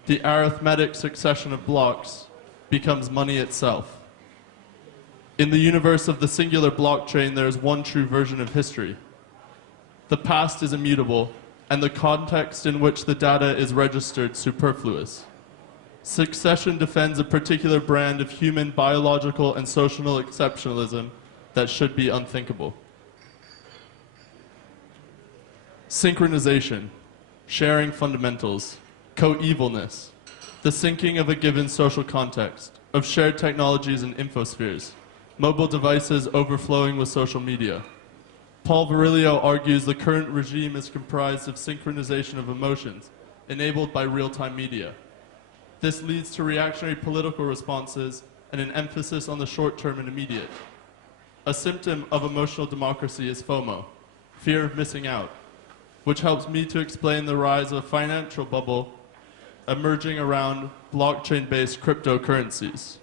the arithmetic succession of blocks, becomes money itself. In the universe of the singular blockchain, there is one true version of history. The past is immutable, and the context in which the data is registered superfluous. Succession defends a particular brand of human biological and social exceptionalism that should be unthinkable. Synchronization, sharing fundamentals, coevalness, the syncing of a given social context, of shared technologies and infospheres, mobile devices overflowing with social media. Paul Virilio argues the current regime is comprised of synchronization of emotions, enabled by real-time media. This leads to reactionary political responses and an emphasis on the short-term and immediate. A symptom of emotional democracy is FOMO, fear of missing out, which helps me to explain the rise of a financial bubble emerging around blockchain-based cryptocurrencies.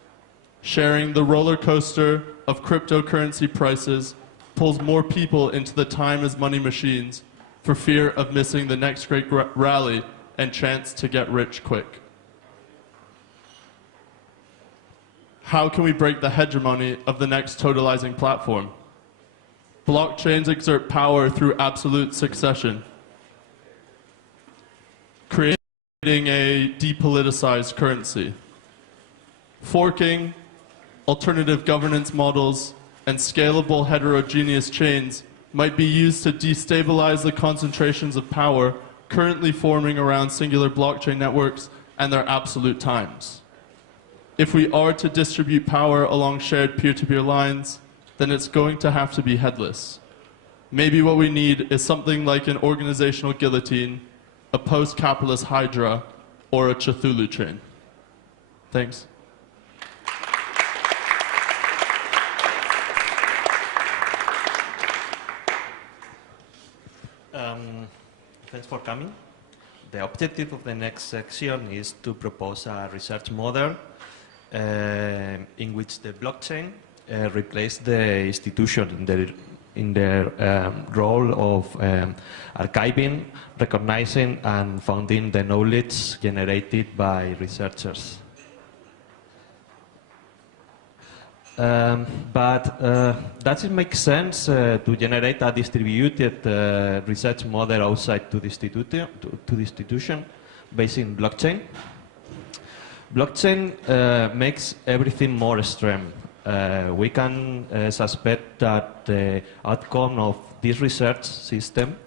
Sharing the roller coaster of cryptocurrency prices pulls more people into the time as money machines for fear of missing the next great rally and chance to get rich quick. How can we break the hegemony of the next totalizing platform? Blockchains exert power through absolute succession, creating a depoliticized currency. Forking, alternative governance models, and scalable heterogeneous chains might be used to destabilize the concentrations of power currently forming around singular blockchain networks and their absolute times. If we are to distribute power along shared peer-to-peer lines, then it's going to have to be headless. Maybe what we need is something like an organizational guillotine, a post-capitalist hydra, or a Cthulhu chain. Thanks. Thanks for coming. The objective of the next section is to propose a research model in which the blockchain replaces the institution in their role of archiving, recognizing, and founding the knowledge generated by researchers. But does it make sense to generate a distributed research model outside to the institution based in blockchain? Blockchain makes everything more extreme. We can suspect that the outcome of this research system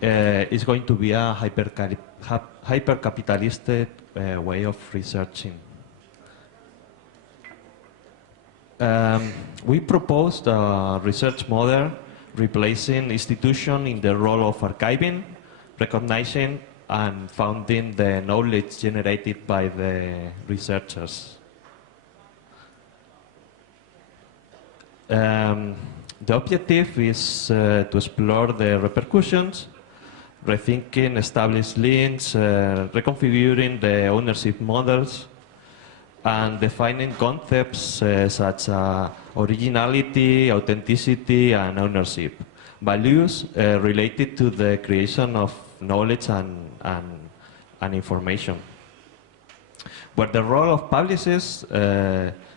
is going to be a hyper-capitalistic way of researching. We proposed a research model replacing institutions in the role of archiving, recognizing, and founding the knowledge generated by the researchers. The objective is to explore the repercussions, rethinking established links, reconfiguring the ownership models, and defining concepts such as originality, authenticity, and ownership, values related to the creation of knowledge and information. Where the role of publicists,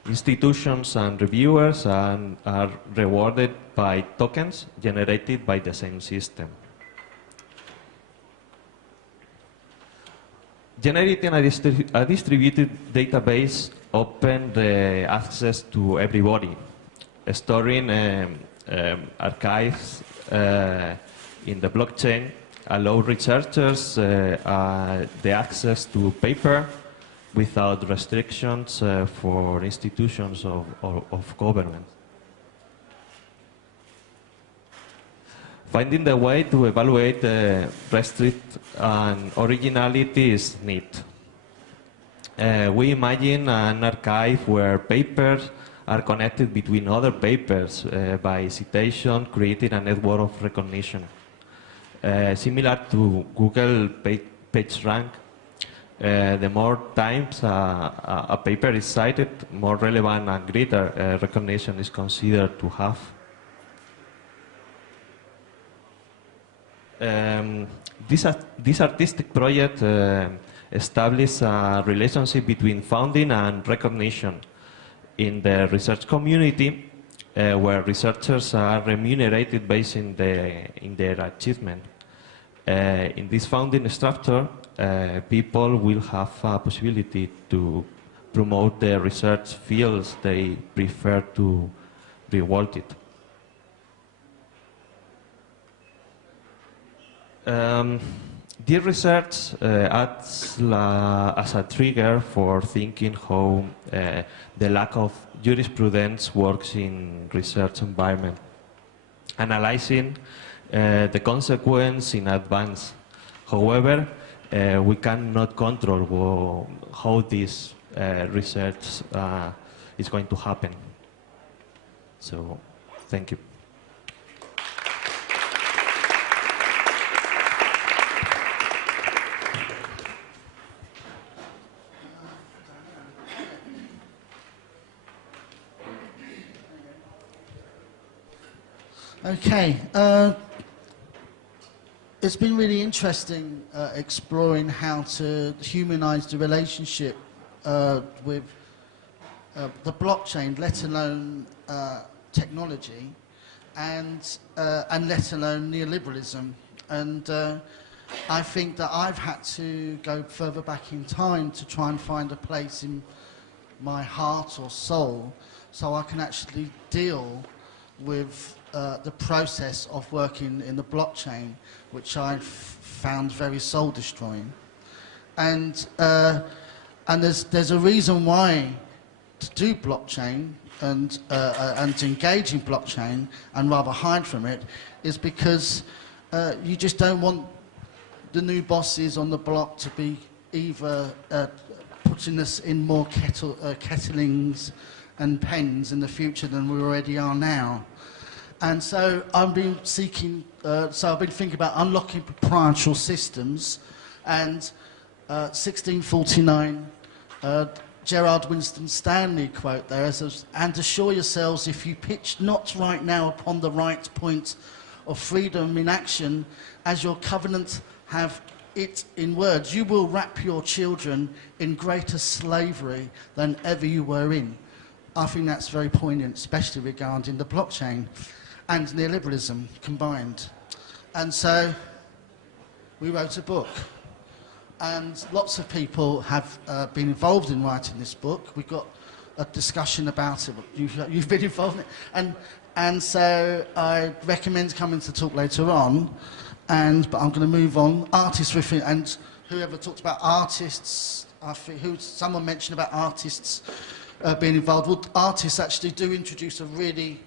institutions, and reviewers are rewarded by tokens generated by the same system. Generating a distributed database opens the access to everybody. Storing archives in the blockchain allow researchers the access to paper without restrictions for institutions of government. Finding the way to evaluate restrict and originality is neat. We imagine an archive where papers are connected between other papers by citation, creating a network of recognition. Similar to Google PageRank, the more times a paper is cited, more relevant and greater recognition is considered to have. This artistic project establishes a relationship between founding and recognition in the research community, where researchers are remunerated based in their achievement. In this founding structure, people will have a possibility to promote the research fields they prefer to be awarded. This research acts as a trigger for thinking how the lack of jurisprudence works in research environment, analyzing the consequence in advance. However, we cannot control how this research is going to happen. So, thank you. Okay. It's been really interesting exploring how to humanize the relationship with the blockchain, let alone technology, and let alone neoliberalism. And I think that I've had to go further back in time to try and find a place in my heart or soul so I can actually deal with the process of working in the blockchain, which I found very soul-destroying. And there's a reason why to do blockchain and to engage in blockchain and rather hide from it is because you just don't want the new bosses on the block to be either putting us in more kettlings and pens in the future than we already are now. And so I've been thinking about unlocking proprietary systems, and 1649, Gerard Winston Stanley quote there says, "And assure yourselves, if you pitch not right now upon the right point of freedom in action, as your covenant have it in words, you will wrap your children in greater slavery than ever you were in." I think that's very poignant, especially regarding the blockchain and neoliberalism combined. And so we wrote a book. And lots of people have been involved in writing this book. We've got a discussion about it. You've been involved in it. And so I recommend coming to talk later on. But I'm going to move on. Artists with it, and whoever talked about artists, I think someone mentioned about artists being involved. Well, artists actually do introduce a really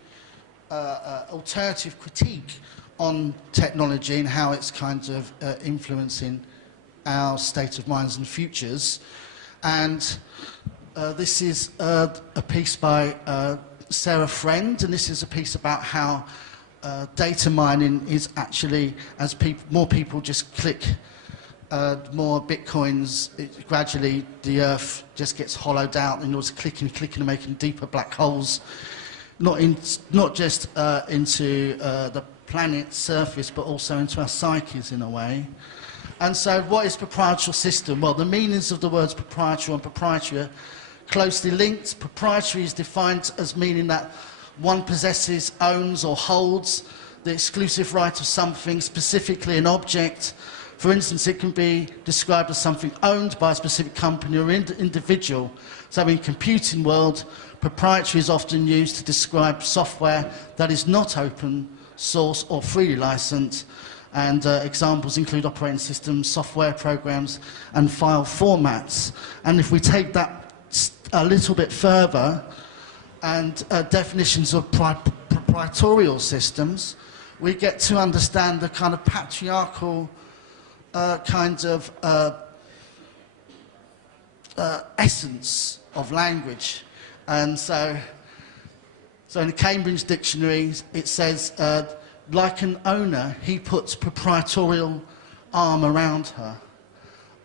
alternative critique on technology and how it's kind of influencing our state of minds and futures. And this is a piece by Sarah Friend, and this is a piece about how data mining is actually, as more people just click more bitcoins, gradually the earth just gets hollowed out in order to click and making deeper black holes, not just into the planet's surface, but also into our psyches in a way. And so what is proprietary system? Well, the meanings of the words proprietary and proprietary are closely linked. Proprietary is defined as meaning that one possesses, owns or holds the exclusive right of something, specifically an object. For instance, it can be described as something owned by a specific company or individual. So in computing world, proprietary is often used to describe software that is not open source or freely licensed. And examples include operating systems, software programs, and file formats. And if we take that a little bit further, and definitions of proprietorial systems, we get to understand the kind of patriarchal kind of essence of language. And so in the Cambridge Dictionary, it says, like an owner, he puts proprietorial arm around her.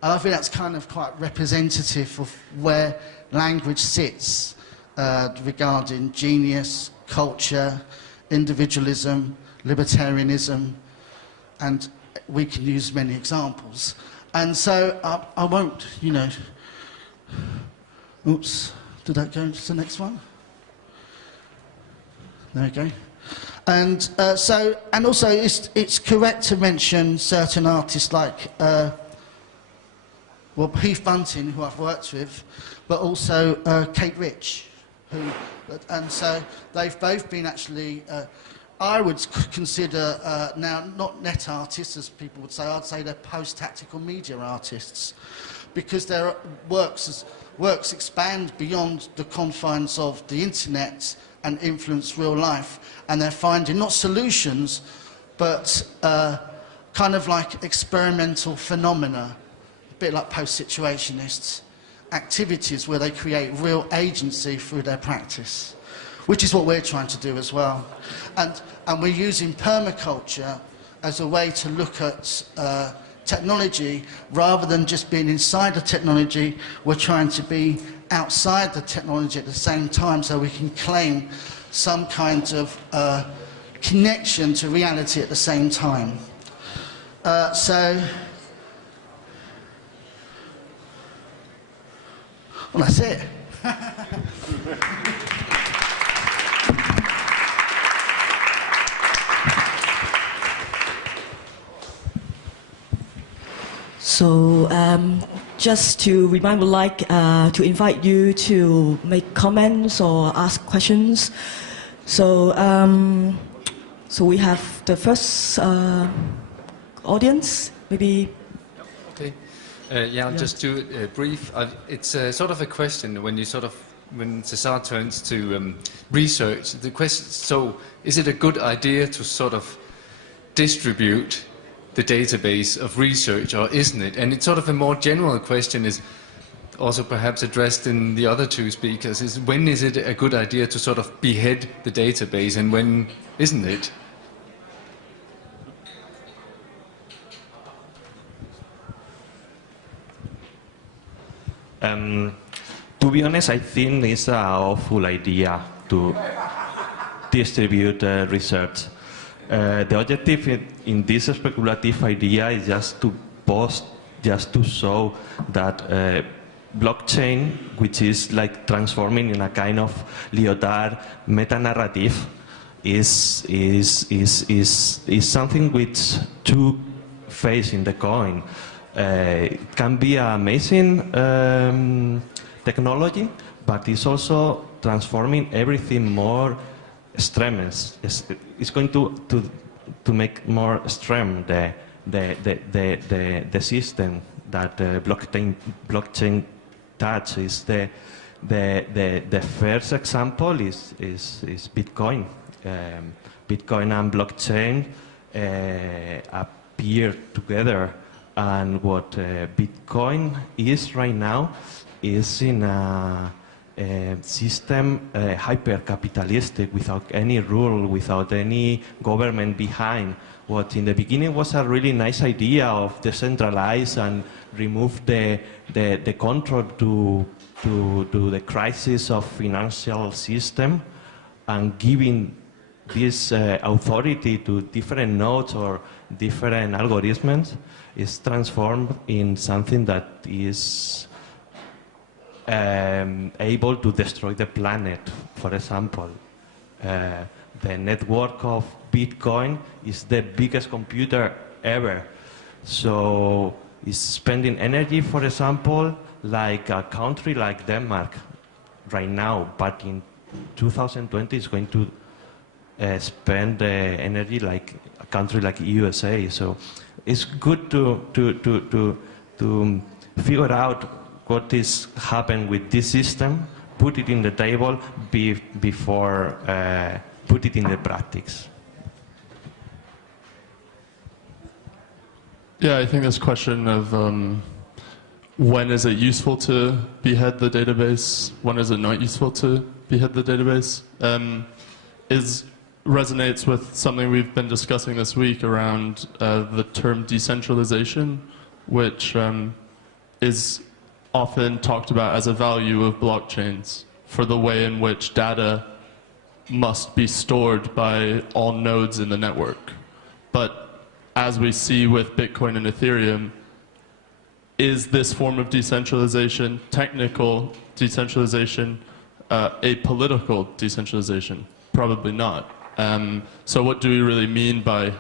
And I think that's kind of quite representative of where language sits regarding genius, culture, individualism, libertarianism, and we can use many examples. And so I won't, oops, did that go to the next one? There we go. And also it's correct to mention certain artists like, Heath Bunting, who I've worked with, but also Kate Rich, and so they've both been actually, I would consider now not net artists, as people would say, I'd say they're post-tactical media artists, because their works expand beyond the confines of the internet and influence real life, and they're finding not solutions, but kind of like experimental phenomena, a bit like post-situationists, activities where they create real agency through their practice, which is what we're trying to do as well. And we're using permaculture as a way to look at technology rather than just being inside the technology. We're trying to be outside the technology at the same time, so we can claim some kind of connection to reality at the same time. Well, that's it. So just to remind, would like to invite you to make comments or ask questions. So so we have the first audience, maybe. Okay. Yeah, I'll just do it brief. It's sort of a question when César turns to research. The question: so, is it a good idea to sort of distribute the database of research, or isn't it? And it's sort of a more general question, is also perhaps addressed in the other two speakers, is when is it a good idea to sort of behead the database, and when isn't it? To be honest, I think it's an awful idea to distribute research. The objective in this speculative idea is just to show that blockchain, which is like transforming in a kind of Lyotard meta-narrative, is something which two faces in the coin. It can be an amazing technology, but it's also transforming everything more extremes. It's going to make more extreme the system that blockchain touches. The first example is Bitcoin. Bitcoin and blockchain appear together, and what Bitcoin is right now is in a system hyper-capitalistic, without any rule, without any government behind. What in the beginning was a really nice idea of decentralize and remove the control to the crisis of financial system, and giving this authority to different nodes or different algorithms, is transformed in something that is able to destroy the planet. For example, the network of Bitcoin is the biggest computer ever. So it's spending energy, for example, like a country like Denmark right now, but in 2020 it's going to spend energy like a country like USA. So it's good to figure out what is happening with this system, put it in the table before put it in the practice. Yeah, I think this question of when is it useful to behead the database, when is it not useful to behead the database, resonates with something we've been discussing this week around the term decentralization, which is often talked about as a value of blockchains for the way in which data must be stored by all nodes in the network. But as we see with Bitcoin and Ethereum, is this form of decentralization, technical decentralization, a political decentralization? Probably not. So what do we really mean by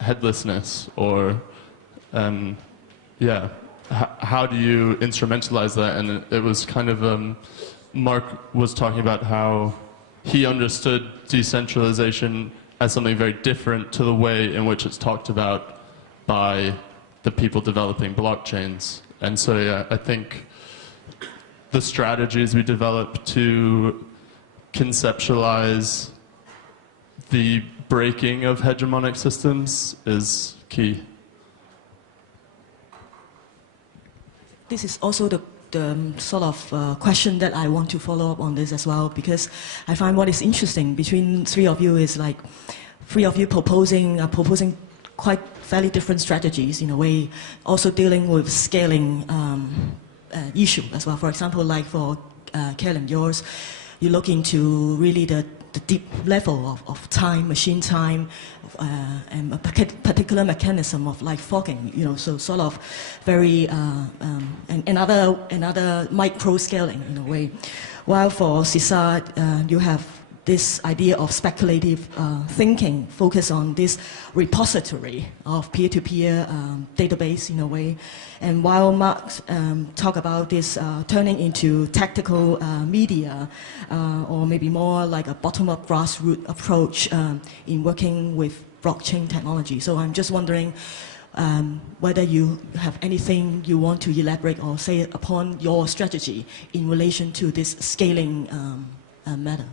headlessness? Or, yeah, how do you instrumentalize that? And it was kind of, Mark was talking about how he understood decentralization as something very different to the way in which it's talked about by the people developing blockchains. And so, yeah, I think the strategies we develop to conceptualize the breaking of hegemonic systems is key. This is also the sort of question that I want to follow up on this as well, because I find what is interesting between three of you is like three of you proposing quite fairly different strategies in a way, also dealing with scaling issue as well. For example, like for Kellen, yours, you look into really the deep level of time, machine time, and a particular mechanism of like fogging, so sort of very, another micro scaling in a way. While for CISAR, you have this idea of speculative thinking, focus on this repository of peer-to-peer database in a way. And while Marx talk about this turning into tactical media, or maybe more like a bottom-up grassroots approach in working with blockchain technology. So I'm just wondering whether you have anything you want to elaborate or say upon your strategy in relation to this scaling matter.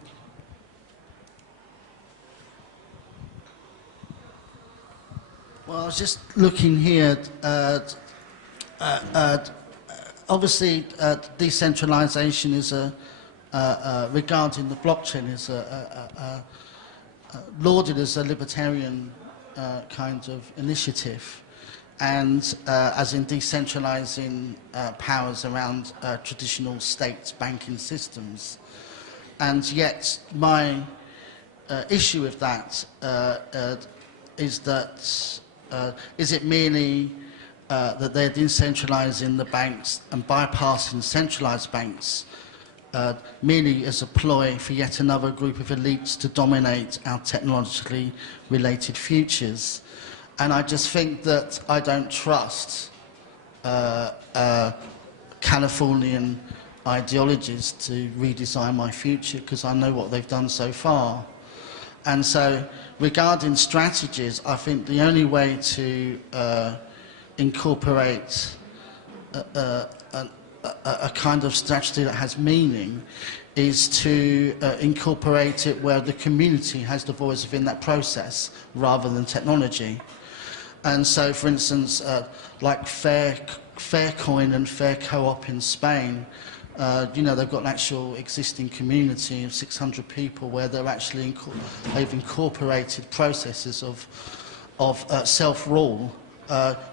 Well, I was just looking here at obviously decentralization is regarding the blockchain is lauded as a libertarian kind of initiative, and as in decentralizing powers around traditional state banking systems. And yet my issue with that is that is it merely that they're decentralizing the banks and bypassing centralized banks merely as a ploy for yet another group of elites to dominate our technologically related futures? And I just think that I don't trust Californian ideologies to redesign my future, because I know what they've done so far. And so regarding strategies, I think the only way to incorporate a kind of strategy that has meaning is to incorporate it where the community has the voice within that process rather than technology. And so, for instance, like Faircoin and Fair Co-op in Spain, they've got an actual existing community of 600 people where they're actually they've incorporated processes of self-rule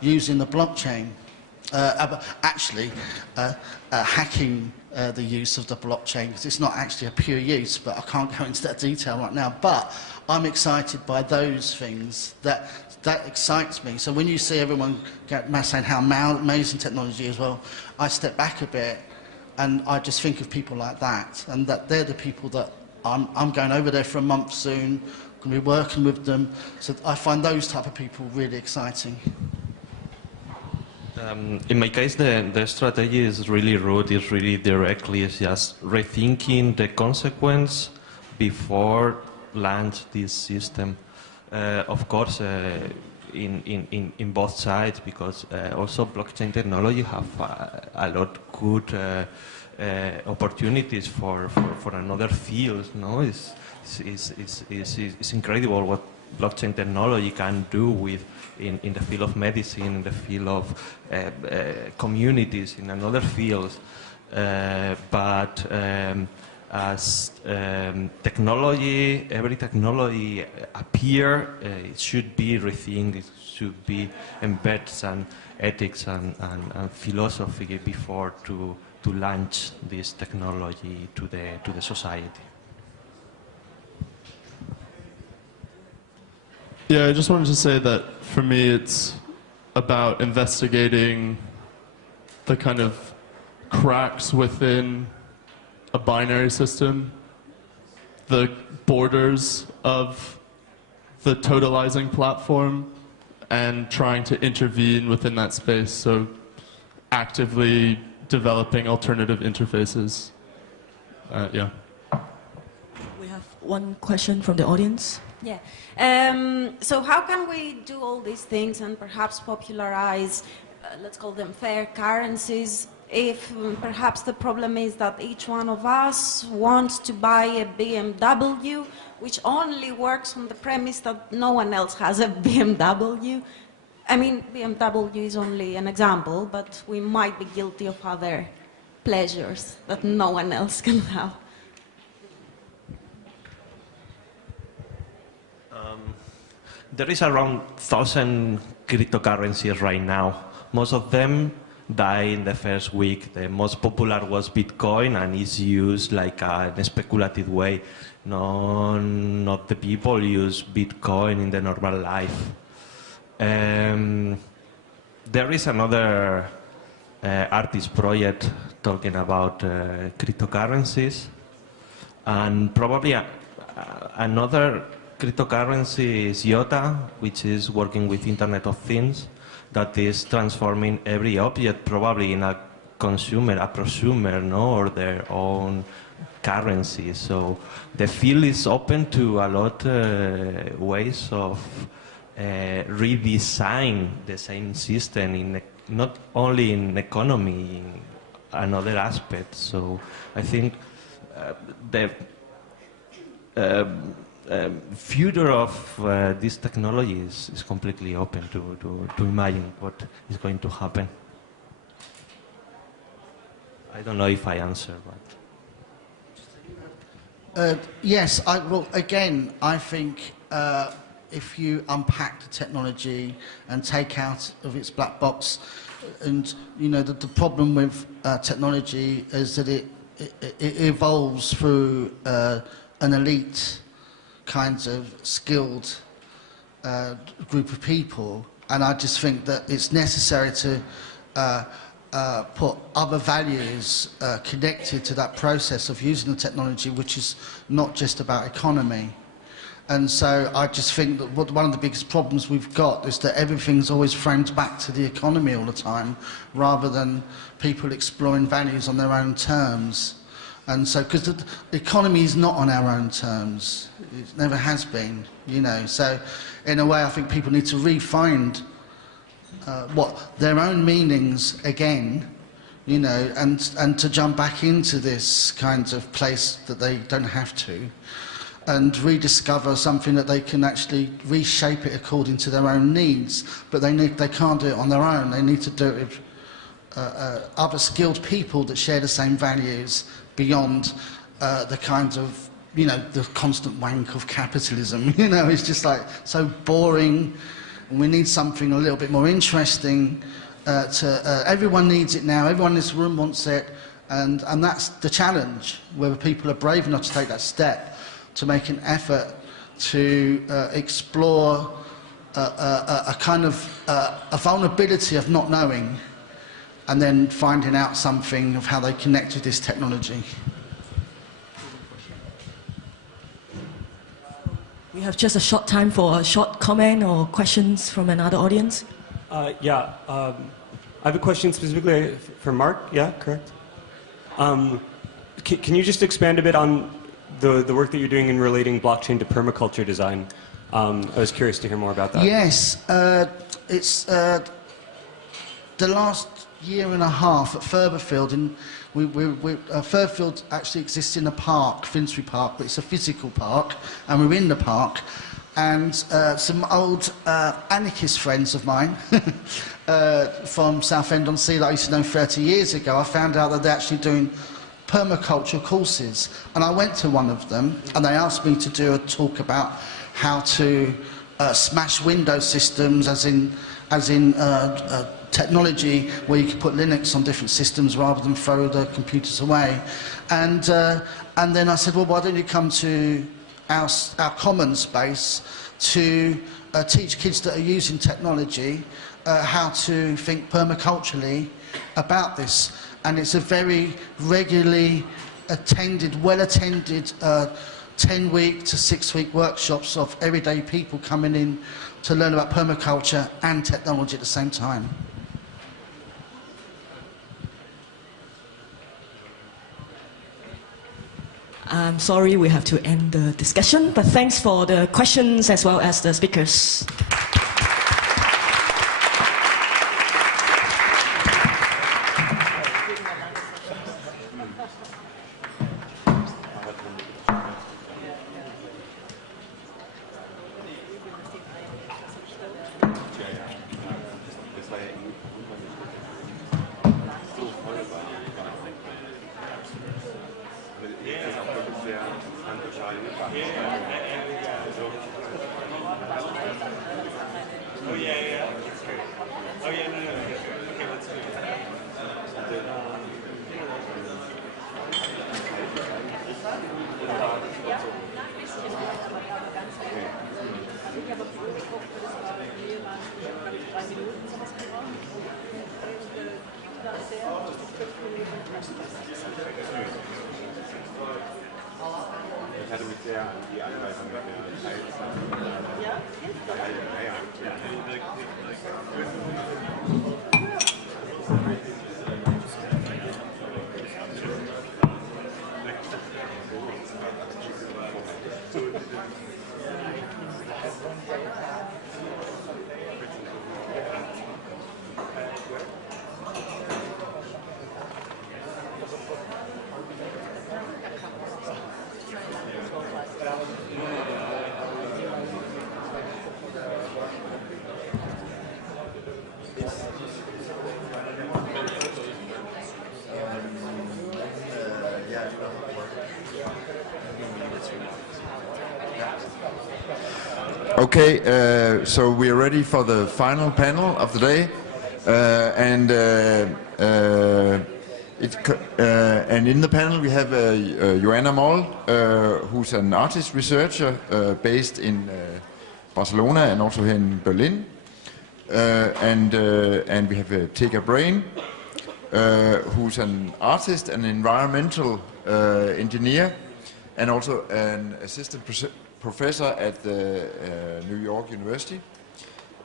using the blockchain. Actually, hacking the use of the blockchain, because it's not actually a pure use, but I can't go into that detail right now. But I'm excited by those things. That excites me. So when you see everyone saying how amazing technology is, well, I step back a bit and I just think of people like that, and that they're the people that I'm going over there for a month soon, going to be working with them. So I find those type of people really exciting. In my case, the strategy is really rude, it's really directly, it's just rethinking the consequence before launch this system. Of course, in both sides, because also blockchain technology have a lot good opportunities for another field. No, it's incredible what blockchain technology can do in the field of medicine, in the field of communities, in another fields. But as every technology appear, it should be rethinked, it should be embedded some ethics and philosophy before to launch this technology to the society. Yeah, I just wanted to say that for me it's about investigating the kind of cracks within a binary system, the borders of the totalizing platform, and trying to intervene within that space, so actively developing alternative interfaces. Yeah. We have one question from the audience. Yeah. So how can we do all these things and perhaps popularize, let's call them fair currencies, if perhaps the problem is that each one of us wants to buy a BMW, which only works on the premise that no one else has a BMW? I mean, BMW is only an example, but we might be guilty of other pleasures that no one else can have. There is around 1,000 cryptocurrencies right now. Most of them died in the first week. The most popular was Bitcoin, and is used like in a speculative way. No, not the people use Bitcoin in the normal life. There is another artist project talking about cryptocurrencies, and probably another cryptocurrency is IOTA, which is working with Internet of Things, that is transforming every object probably in a consumer, a prosumer, no, or their own currency. So the field is open to a lot ways of redesign the same system in not only in economy, in another aspects. So I think the future of this technology is completely open to imagine what is going to happen. I don't know if I answered, but... Yes, well, again, I think if you unpack the technology and take out of its black box, and you know the problem with technology is that it evolves through an elite kinds of skilled group of people, and I just think that it's necessary to put other values connected to that process of using the technology, which is not just about economy. And so I just think that one of the biggest problems we've got is that everything's always framed back to the economy all the time, rather than people exploring values on their own terms. And so, because the economy is not on our own terms, it never has been, you know. So, in a way, I think people need to re-find what their own meanings again, you know, and to jump back into this kind of place that they don't have to, and rediscover something that they can actually reshape it according to their own needs. But they can't do it on their own. They need to do it with other skilled people that share the same values, beyond the kinds of, you know, the constant wank of capitalism. You know, it's just like so boring, and we need something a little bit more interesting. Everyone needs it now, everyone in this room wants it, and that's the challenge, whether people are brave enough to take that step, to make an effort to explore a kind of a vulnerability of not knowing, and then finding out something of how they connect with this technology. We have just a short time for a short comment or questions from another audience. I have a question specifically for Mark. Yeah, correct. Can you just expand a bit on the work that you're doing in relating blockchain to permaculture design? I was curious to hear more about that. Yes, it's the last year and a half at Furberfield, and Furberfield actually exists in a park, Finsbury Park, but it's a physical park, and we're in the park, and some old anarchist friends of mine from Southend-on-Sea that I used to know 30 years ago, I found out that they're actually doing permaculture courses, and I went to one of them, and they asked me to do a talk about how to smash Windows systems, as in technology where you can put Linux on different systems rather than throw the computers away. And then I said, well, why don't you come to our common space to teach kids that are using technology how to think permaculturally about this. And it's a very regularly attended, well-attended 10-week to 6-week workshops of everyday people coming in to learn about permaculture and technology at the same time. I'm sorry we have to end the discussion, but thanks for the questions as well as the speakers. Oh yeah, no. Okay, let's do it. Okay, so we are ready for the final panel of the day, and in the panel we have Joanna Moll, who's an artist researcher based in Barcelona and also here in Berlin, and we have Tigger Brain, who's an artist and environmental engineer, and also an assistant professor at the New York University.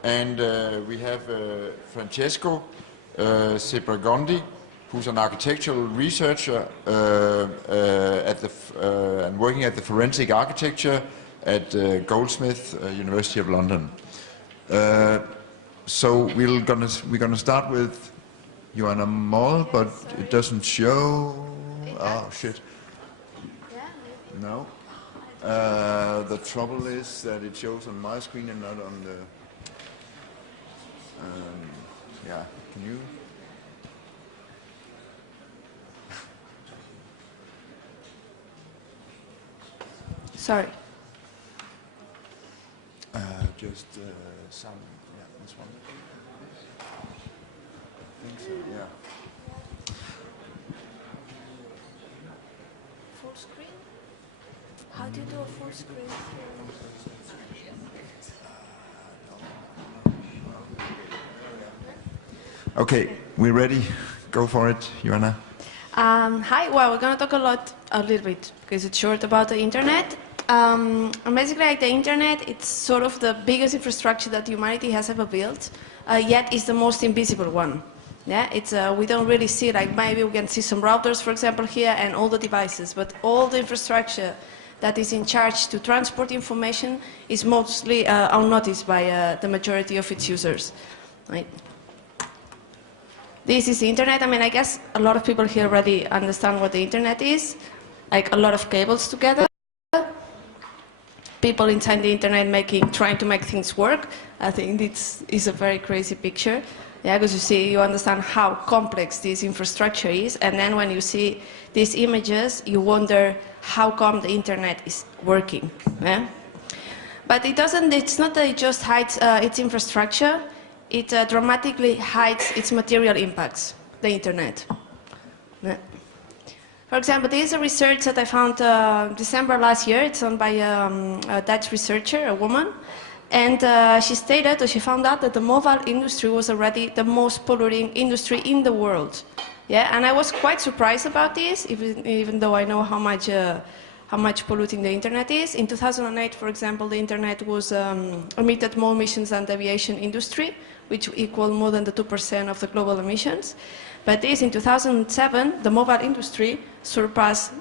And we have Francesco Sebragondi, who's an architectural researcher and working at the forensic architecture at Goldsmith University of London. So we're gonna start with Joanna Moll, but it doesn't show. Oh shit! No. The trouble is that it shows on my screen and not on the. Yeah, can you? Sorry. Just some. Yeah, this one. I think so. Yeah. Full screen? How do you do a full screen? Okay, we're ready. Go for it, Joanna. Hi, well, we're going to talk a little bit, because it's short, about the internet. And basically, like the internet, it's sort of the biggest infrastructure that humanity has ever built, yet it's the most invisible one. Yeah, it's we don't really see, like maybe we can see some routers, for example, here, and all the devices, but all the infrastructure that is in charge to transport information is mostly unnoticed by the majority of its users. Right? This is the internet. I mean, I guess a lot of people here already understand what the internet is, like a lot of cables together. People inside the internet trying to make things work. I think this is a very crazy picture. Yeah, because you understand how complex this infrastructure is, and then when you see these images, you wonder how come the internet is working. Yeah? But it's not that it just hides its infrastructure, it dramatically hides its material impacts, the internet. Yeah. For example, this is a research that I found December last year. It's done by a Dutch researcher, a woman. And she stated, or she found out that the mobile industry was already the most polluting industry in the world. Yeah, and I was quite surprised about this, even though I know how much polluting the internet is. In 2008, for example, the internet was emitted more emissions than the aviation industry, which equal more than the 2% of the global emissions. But this, in 2007, the mobile industry surpassed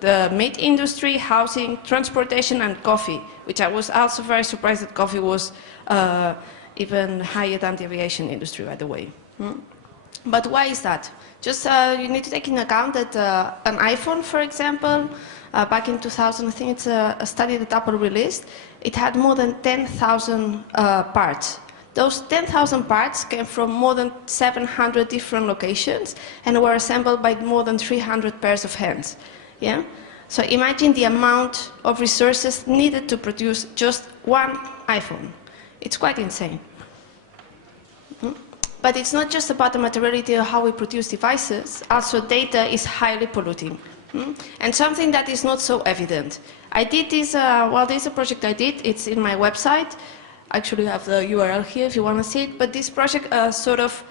the meat industry, housing, transportation, and coffee, which I was also very surprised that coffee was even higher than the aviation industry, by the way. But why is that? Just you need to take into account that an iPhone, for example, back in 2000, I think it's a study that Apple released, it had more than 10,000 parts. Those 10,000 parts came from more than 700 different locations and were assembled by more than 300 pairs of hands. Yeah? So imagine the amount of resources needed to produce just one iPhone. It's quite insane. But it's not just about the materiality of how we produce devices. Also, data is highly polluting. And something that is not so evident. I did this, this is a project I did. It's in my website. Actually, I have the URL here if you want to see it. But this project sort of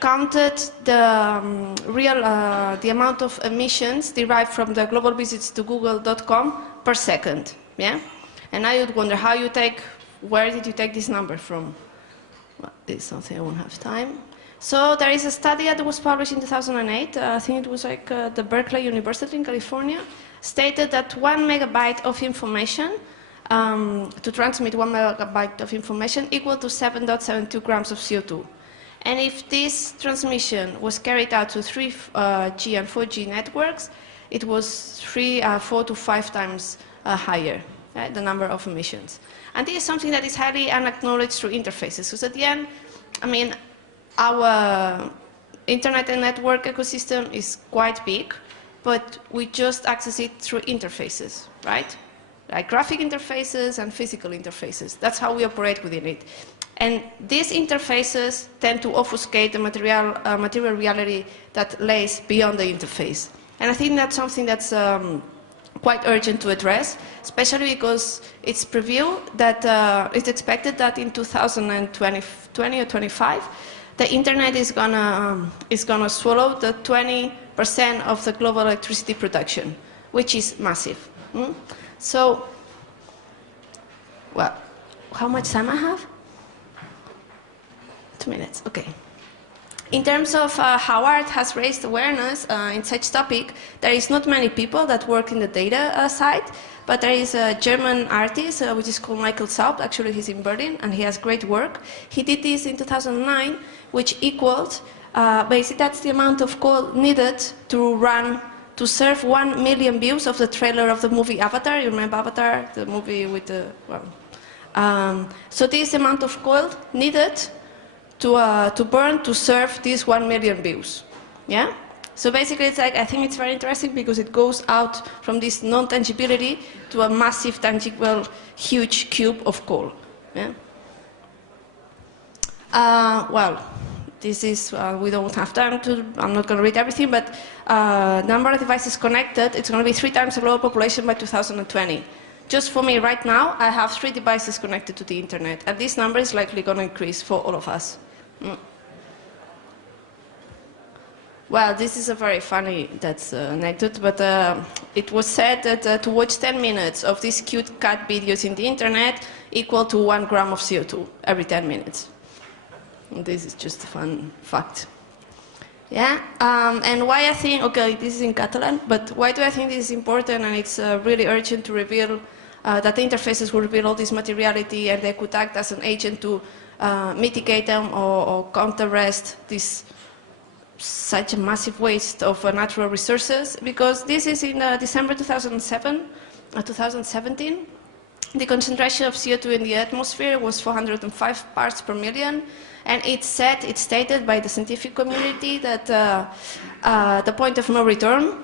counted the amount of emissions derived from the global visits to google.com per second. Yeah? And I would wonder where did you take this number from? Well, this is something I won't have time. So there is a study that was published in 2008, I think it was like the Berkeley University in California, stated that 1 megabyte of information, to transmit 1 megabyte of information equal to 7.72 grams of CO2. And if this transmission was carried out to 3G and 4G networks, it was 4 to 5 times higher, right, the number of emissions. And this is something that is highly unacknowledged through interfaces. Because at the end, I mean, our internet and network ecosystem is quite big, but we just access it through interfaces, right? Like graphic interfaces and physical interfaces. That's how we operate within it. And these interfaces tend to obfuscate the material reality that lays beyond the interface. And I think that's something that's quite urgent to address, especially because it's previewed that it's expected that in 2020 or 25, the internet is gonna swallow the 20% of the global electricity production, which is massive. So, well, how much time I have? 2 minutes, okay. In terms of how art has raised awareness in such topic, there is not many people that work in the data side, but there is a German artist which is called Michael Saupt. Actually, he's in Berlin, and he has great work. He did this in 2009, which equaled, basically that's the amount of code needed to serve 1 million views of the trailer of the movie Avatar. You remember Avatar, the movie with the, well. So this amount of code needed to burn to serve these 1 million views. Yeah? So basically it's like, I think it's very interesting because it goes out from this non-tangibility to a massive, tangible, huge cube of coal. Yeah? Well, this is, we don't have time to, I'm not going to read everything, but number of devices connected, it's going to be 3 times the global population by 2020. Just for me right now, I have 3 devices connected to the internet, and this number is likely going to increase for all of us. Well, this is a very funny anecdote, but it was said that to watch 10 minutes of these cute cat videos in the internet equal to 1 gram of CO2 every 10 minutes. And this is just a fun fact. Yeah, and why I think, okay, this is in Catalan, but why do I think this is important and it's really urgent to reveal that the interfaces will reveal all this materiality and they could act as an agent to mitigate them or counter-rest this such a massive waste of natural resources, because this is in December 2017. The concentration of CO2 in the atmosphere was 405 parts per million, and it's stated by the scientific community that the point of no return,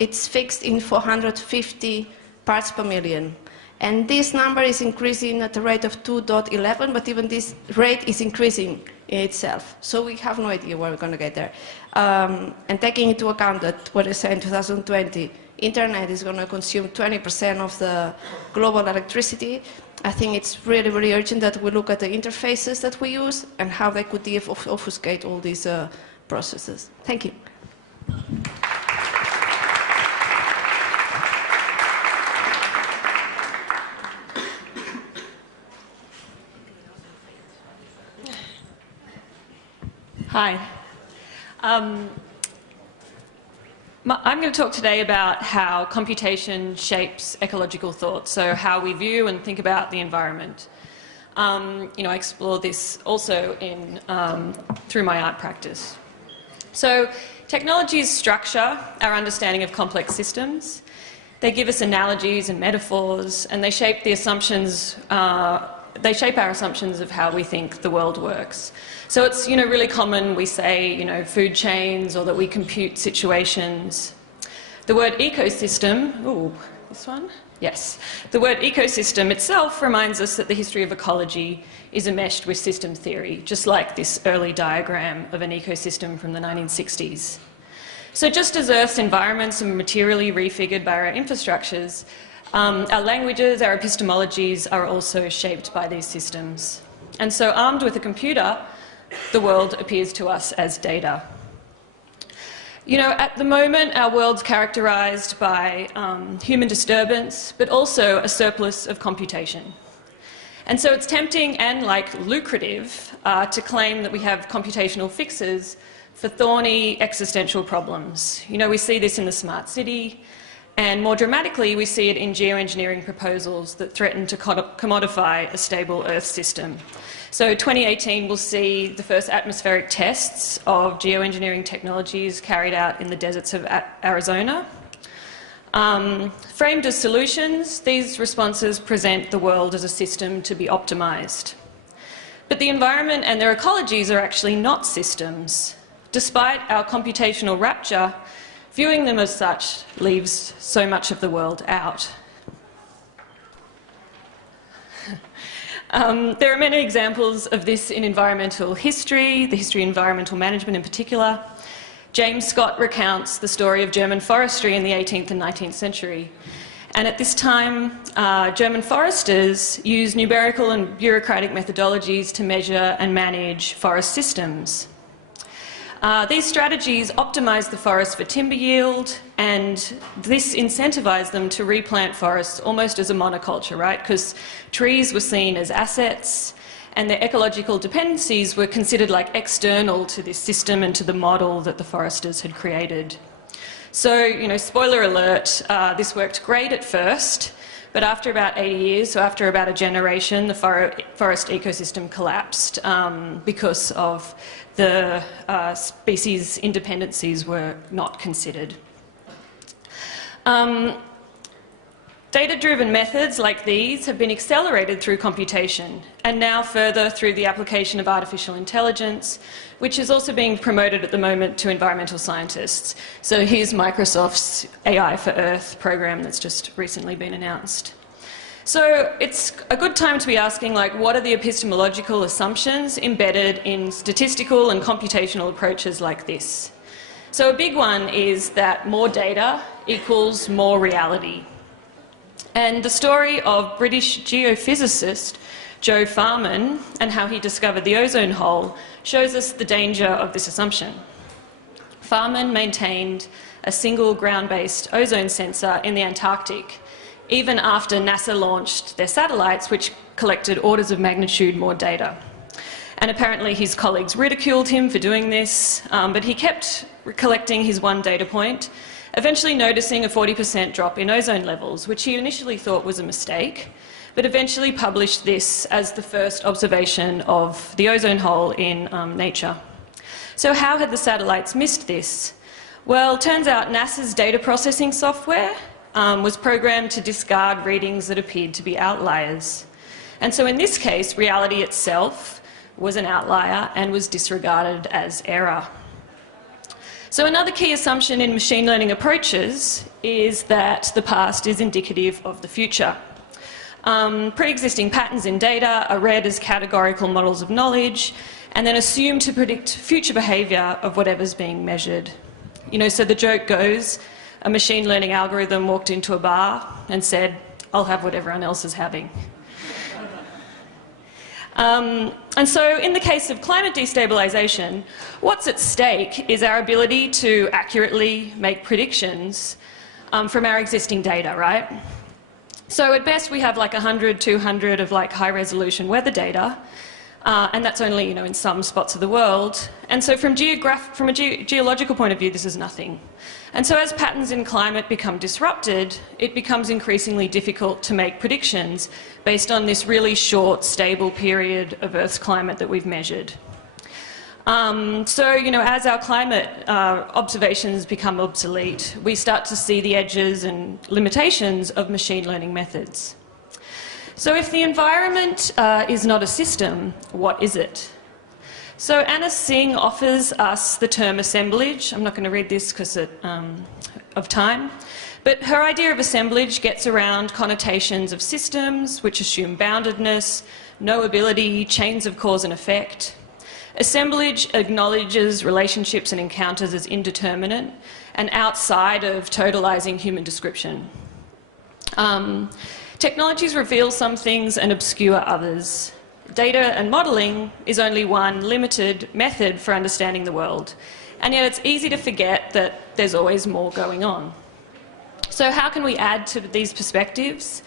it's fixed in 450 parts per million. And this number is increasing at a rate of 2.11, but even this rate is increasing in itself. So we have no idea where we're going to get there. And taking into account that what I said in 2020, internet is going to consume 20% of the global electricity, I think it's really, really urgent that we look at the interfaces that we use and how they could obfuscate all these processes. Thank you. Hi. I'm going to talk today about how computation shapes ecological thought, so how we view and think about the environment. I explore this also through my art practice. So technologies structure our understanding of complex systems. They give us analogies and metaphors, and they shape the assumptions. They shape our assumptions of how we think the world works. So it's, really common we say, food chains, or that we compute situations. The word ecosystem, ooh, this one? Yes. The word ecosystem itself reminds us that the history of ecology is enmeshed with system theory, just like this early diagram of an ecosystem from the 1960s. So just as Earth's environments are materially refigured by our infrastructures, our languages, our epistemologies are also shaped by these systems. And so armed with a computer, the world appears to us as data. You know, at the moment, our world's characterized by human disturbance, but also a surplus of computation. And so it's tempting and, like, lucrative to claim that we have computational fixes for thorny existential problems. You know, we see this in the smart city, and more dramatically, we see it in geoengineering proposals that threaten to commodify a stable Earth system. So 2018 will see the first atmospheric tests of geoengineering technologies carried out in the deserts of Arizona. Framed as solutions, these responses present the world as a system to be optimised. But the environment and their ecologies are actually not systems. Despite our computational rapture, viewing them as such leaves so much of the world out. There are many examples of this in environmental history, the history of environmental management in particular. James Scott recounts the story of German forestry in the 18th and 19th century. And at this time, German foresters used numerical and bureaucratic methodologies to measure and manage forest systems. These strategies optimised the forest for timber yield, and this incentivised them to replant forests almost as a monoculture, right? Because trees were seen as assets, and their ecological dependencies were considered like external to this system and to the model that the foresters had created. So, you know, spoiler alert, this worked great at first, but after about 80 years, so after about a generation, the forest ecosystem collapsed because of the species independencies were not considered. Data-driven methods like these have been accelerated through computation, and now further through the application of artificial intelligence, which is also being promoted at the moment to environmental scientists. So here's Microsoft's AI for Earth program that's just recently been announced. So it's a good time to be asking, like, what are the epistemological assumptions embedded in statistical and computational approaches like this? So a big one is that more data equals more reality. And the story of British geophysicist Joe Farman and how he discovered the ozone hole shows us the danger of this assumption. Farman maintained a single ground-based ozone sensor in the Antarctic, even after NASA launched their satellites, which collected orders of magnitude more data. And apparently his colleagues ridiculed him for doing this, but he kept collecting his one data point, eventually noticing a 40% drop in ozone levels, which he initially thought was a mistake, but eventually published this as the first observation of the ozone hole in Nature. So how had the satellites missed this? Well, turns out NASA's data processing software was programmed to discard readings that appeared to be outliers. And so in this case, reality itself was an outlier and was disregarded as error. So another key assumption in machine learning approaches is that the past is indicative of the future. Pre-existing patterns in data are read as categorical models of knowledge and then assumed to predict future behaviour of whatever's being measured. You know, so the joke goes, a machine learning algorithm walked into a bar and said, "I'll have what everyone else is having." And so in the case of climate destabilisation, what's at stake is our ability to accurately make predictions from our existing data, right? So at best we have like 100, 200 of like high-resolution weather data, and that's only, you know, in some spots of the world. And so from a geological point of view, this is nothing. And so as patterns in climate become disrupted, it becomes increasingly difficult to make predictions based on this really short, stable period of Earth's climate that we've measured. So, you know, as our climate observations become obsolete, we start to see the edges and limitations of machine learning methods. So if the environment is not a system, what is it? So Anna Singh offers us the term assemblage. I'm not going to read this because of time. But her idea of assemblage gets around connotations of systems which assume boundedness, knowability, chains of cause and effect. Assemblage acknowledges relationships and encounters as indeterminate and outside of totalizing human description. Technologies reveal some things and obscure others. data and modelling is only one limited method for understanding the world. And yet it's easy to forget that there's always more going on. So how can we add to these perspectives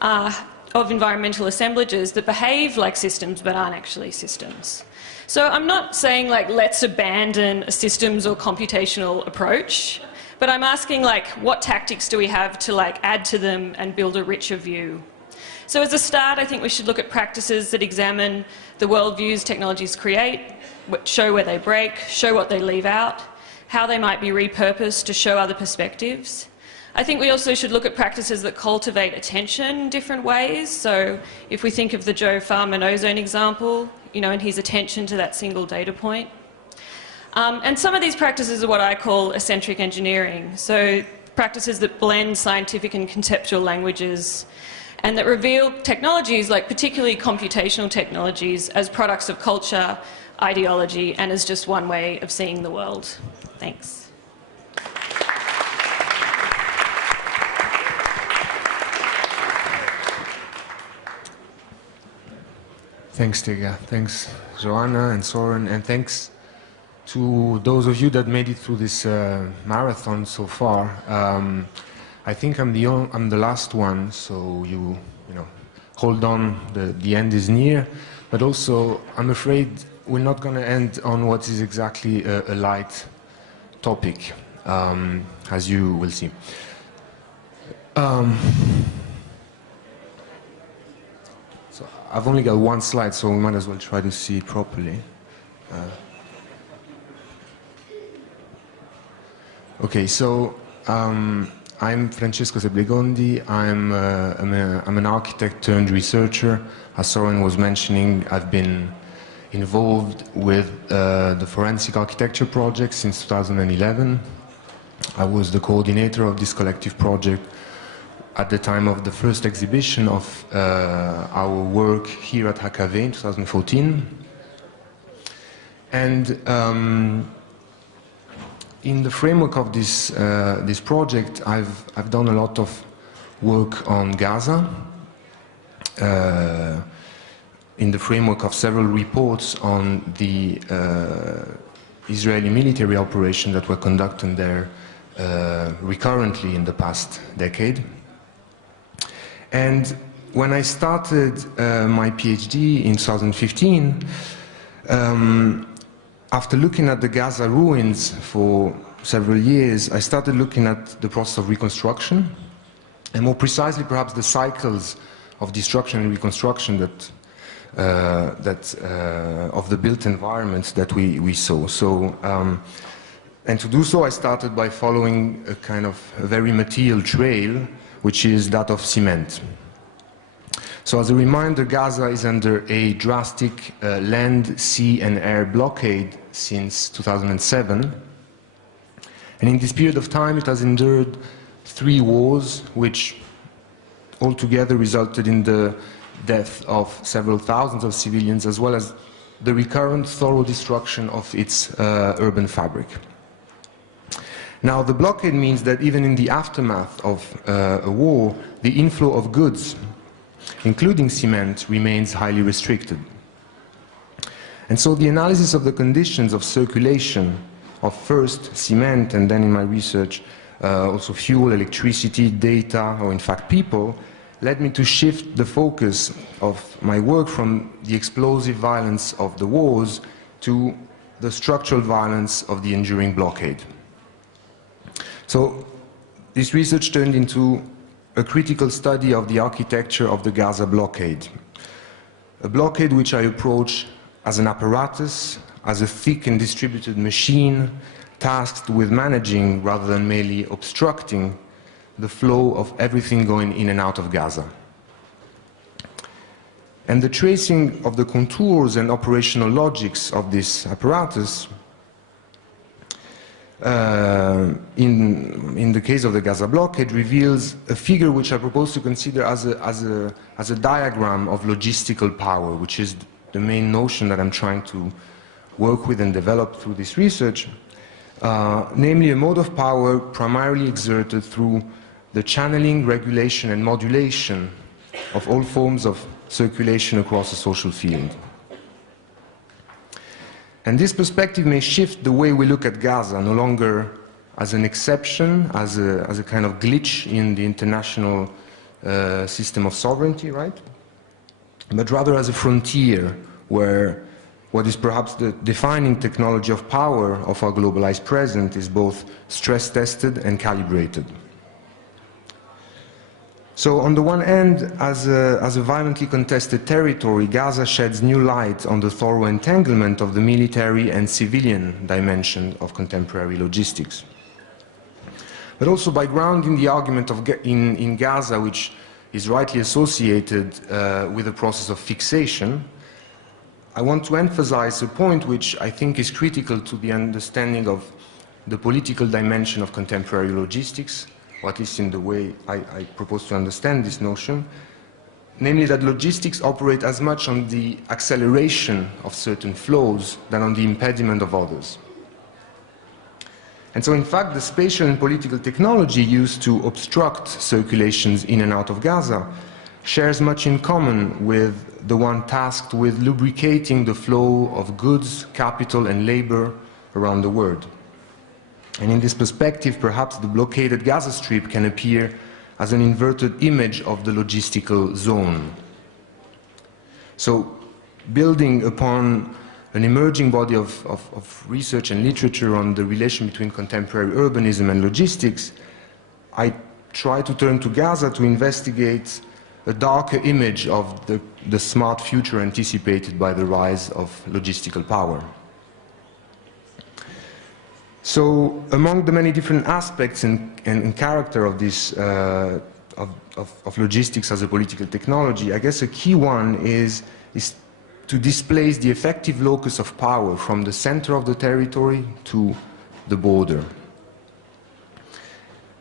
of environmental assemblages that behave like systems but aren't actually systems? So I'm not saying, like, let's abandon a systems or computational approach, but I'm asking, like, what tactics do we have to, like, add to them and build a richer view? So as a start, I think we should look at practices that examine the worldviews technologies create, show where they break, show what they leave out, how they might be repurposed to show other perspectives. I think we also should look at practices that cultivate attention in different ways. So if we think of the Joe Farman-Ozone example, you know, and his attention to that single data point. And some of these practices are what I call eccentric engineering. So practices that blend scientific and conceptual languages and that reveal technologies, like particularly computational technologies, as products of culture, ideology, and as just one way of seeing the world. Thanks. Thanks, Tiga. Thanks, Joanna and Søren, and thanks to those of you that made it through this marathon so far. I think I'm the last one, so you know, hold on. The end is near, but also I'm afraid we're not going to end on what is exactly a light topic, as you will see. I've only got one slide, so we might as well try to see it properly. Okay, so I'm Francesco Seblegondi. I'm an architect turned researcher. As Søren was mentioning, I've been involved with the Forensic Architecture Project since 2011. I was the coordinator of this collective project at the time of the first exhibition of our work here at HKV in 2014. And in the framework of this project, I've done a lot of work on Gaza, in the framework of several reports on the Israeli military operation that were conducted there recurrently in the past decade. And when I started my PhD in 2015, after looking at the Gaza ruins for several years, I started looking at the process of reconstruction, and more precisely perhaps the cycles of destruction and reconstruction of the built environments that we saw. So, and to do so, I started by following a kind of a very material trail, which is that of cement. So as a reminder, Gaza is under a drastic land, sea and air blockade since 2007. And in this period of time, it has endured 3 wars, which altogether resulted in the death of several thousands of civilians, as well as the recurrent thorough destruction of its urban fabric. Now, the blockade means that even in the aftermath of a war, the inflow of goods, including cement, remains highly restricted. And so the analysis of the conditions of circulation of first cement, and then in my research also fuel, electricity, data, or in fact people, led me to shift the focus of my work from the explosive violence of the wars to the structural violence of the enduring blockade. So this research turned into a critical study of the architecture of the Gaza blockade. A blockade which I approach as an apparatus, as a thick and distributed machine, tasked with managing rather than merely obstructing the flow of everything going in and out of Gaza. And the tracing of the contours and operational logics of this apparatus in the case of the Gaza blockade reveals a figure which I propose to consider as a diagram of logistical power, which is the main notion that I'm trying to work with and develop through this research, namely a mode of power primarily exerted through the channeling, regulation and modulation of all forms of circulation across a social field. And this perspective may shift the way we look at Gaza, no longer as an exception, as a kind of glitch in the international system of sovereignty, right? But rather as a frontier where what is perhaps the defining technology of power of our globalized present is both stress-tested and calibrated. So on the one hand, as a violently contested territory, Gaza sheds new light on the thorough entanglement of the military and civilian dimension of contemporary logistics. But also by grounding the argument in Gaza, which is rightly associated with the process of fixation, I want to emphasize a point which I think is critical to the understanding of the political dimension of contemporary logistics, or at least in the way I propose to understand this notion, namely that logistics operate as much on the acceleration of certain flows than on the impediment of others. And so, in fact, the spatial and political technology used to obstruct circulations in and out of Gaza shares much in common with the one tasked with lubricating the flow of goods, capital, and labor around the world. And in this perspective, perhaps the blockaded Gaza Strip can appear as an inverted image of the logistical zone. So, building upon an emerging body of research and literature on the relation between contemporary urbanism and logistics, I try to turn to Gaza to investigate a darker image of the smart future anticipated by the rise of logistical power. So, among the many different aspects and character of this of logistics as a political technology, I guess a key one is to displace the effective locus of power from the center of the territory to the border.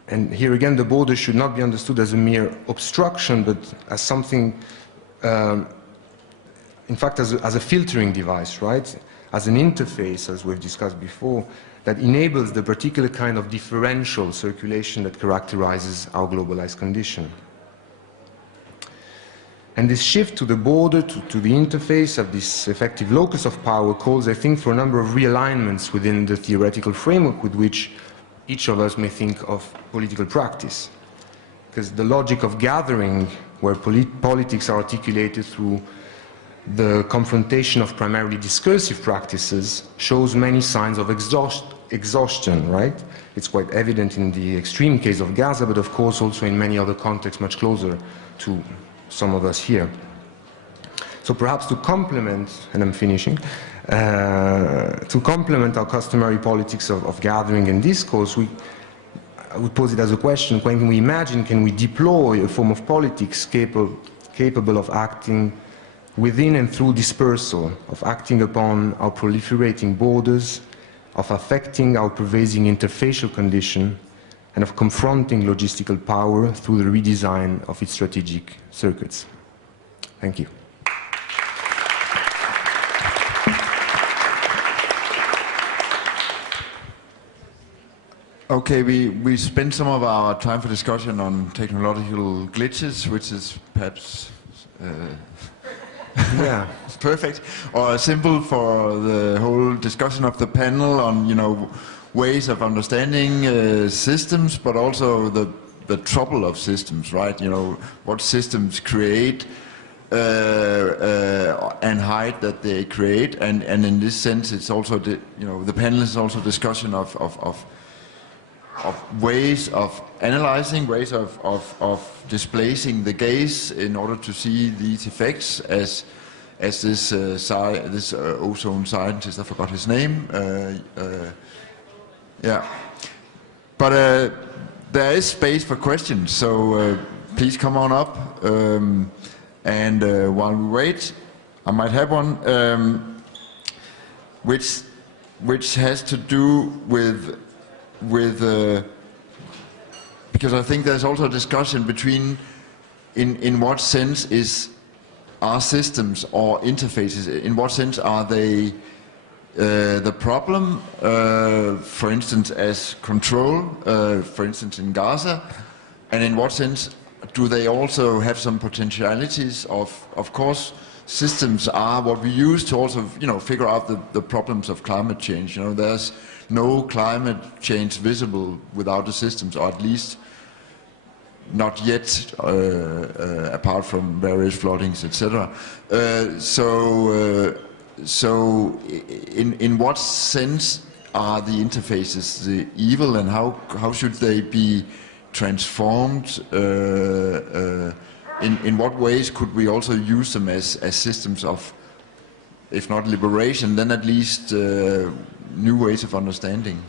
And here again, the border should not be understood as a mere obstruction, but as something, in fact, as a filtering device, right? As an interface, as we've discussed before, that enables the particular kind of differential circulation that characterizes our globalized condition. And this shift to the border, to the interface of this effective locus of power calls, I think, for a number of realignments within the theoretical framework with which each of us may think of political practice. Because the logic of gathering, where politics are articulated through the confrontation of primarily discursive practices, shows many signs of exhaustion, right? It's quite evident in the extreme case of Gaza, but of course also in many other contexts much closer to some of us here. So perhaps to complement, and I'm finishing, to complement our customary politics of gathering and discourse, I would pose it as a question: when can we imagine, can we deploy a form of politics capable of acting within and through dispersal, of acting upon our proliferating borders, of affecting our pervasive interfacial condition, and of confronting logistical power through the redesign of its strategic circuits? Thank you. Okay, we spent some of our time for discussion on technological glitches, which is perhaps yeah, perfect, or simple for the whole discussion of the panel on, you know, ways of understanding systems, but also the trouble of systems, right? You know, what systems create and hide that they create, and in this sense, it's also the panel is also discussion of ways of analyzing, ways of displacing the gaze in order to see these effects, as this ozone scientist, I forgot his name, yeah. But there is space for questions, so please come on up. And while we wait, I might have one, which has to do with because I think there's also a discussion between in what sense are systems or interfaces, in what sense are they the problem, for instance as control, for instance in Gaza, and in what sense do they also have some potentialities? Of course, systems are what we use to also, figure out the problems of climate change. There's no climate change visible without the systems, or at least not yet, apart from various floodings, etc. So in what sense are the interfaces the evil, and how should they be transformed? In what ways could we also use them as systems of, if not liberation, then at least new ways of understanding?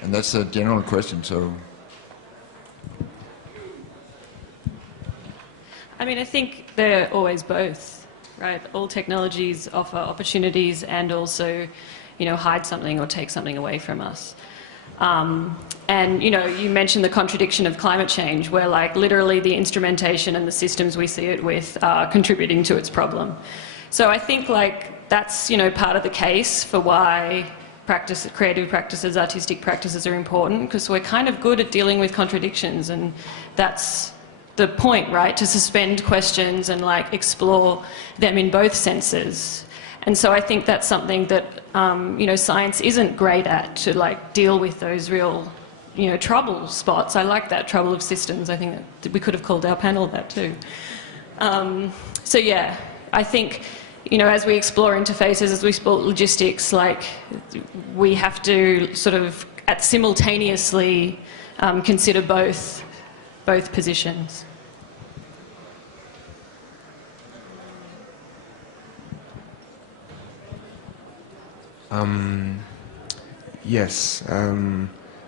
And that's a general question. So, I mean, I think they're always both, right? All technologies offer opportunities and also, hide something or take something away from us. And, you mentioned the contradiction of climate change, where, literally the instrumentation and the systems we see it with are contributing to its problem. So I think, that's, part of the case for why creative practices, artistic practices are important, because we're kind of good at dealing with contradictions, and that's the point, right? To suspend questions and, explore them in both senses. And so I think that's something that, science isn't great at, to deal with those real, trouble spots. I like that, trouble of systems. I think that we could have called our panel that too. So yeah, I think, as we explore interfaces, as we explore logistics, we have to sort of simultaneously consider both positions. Yes,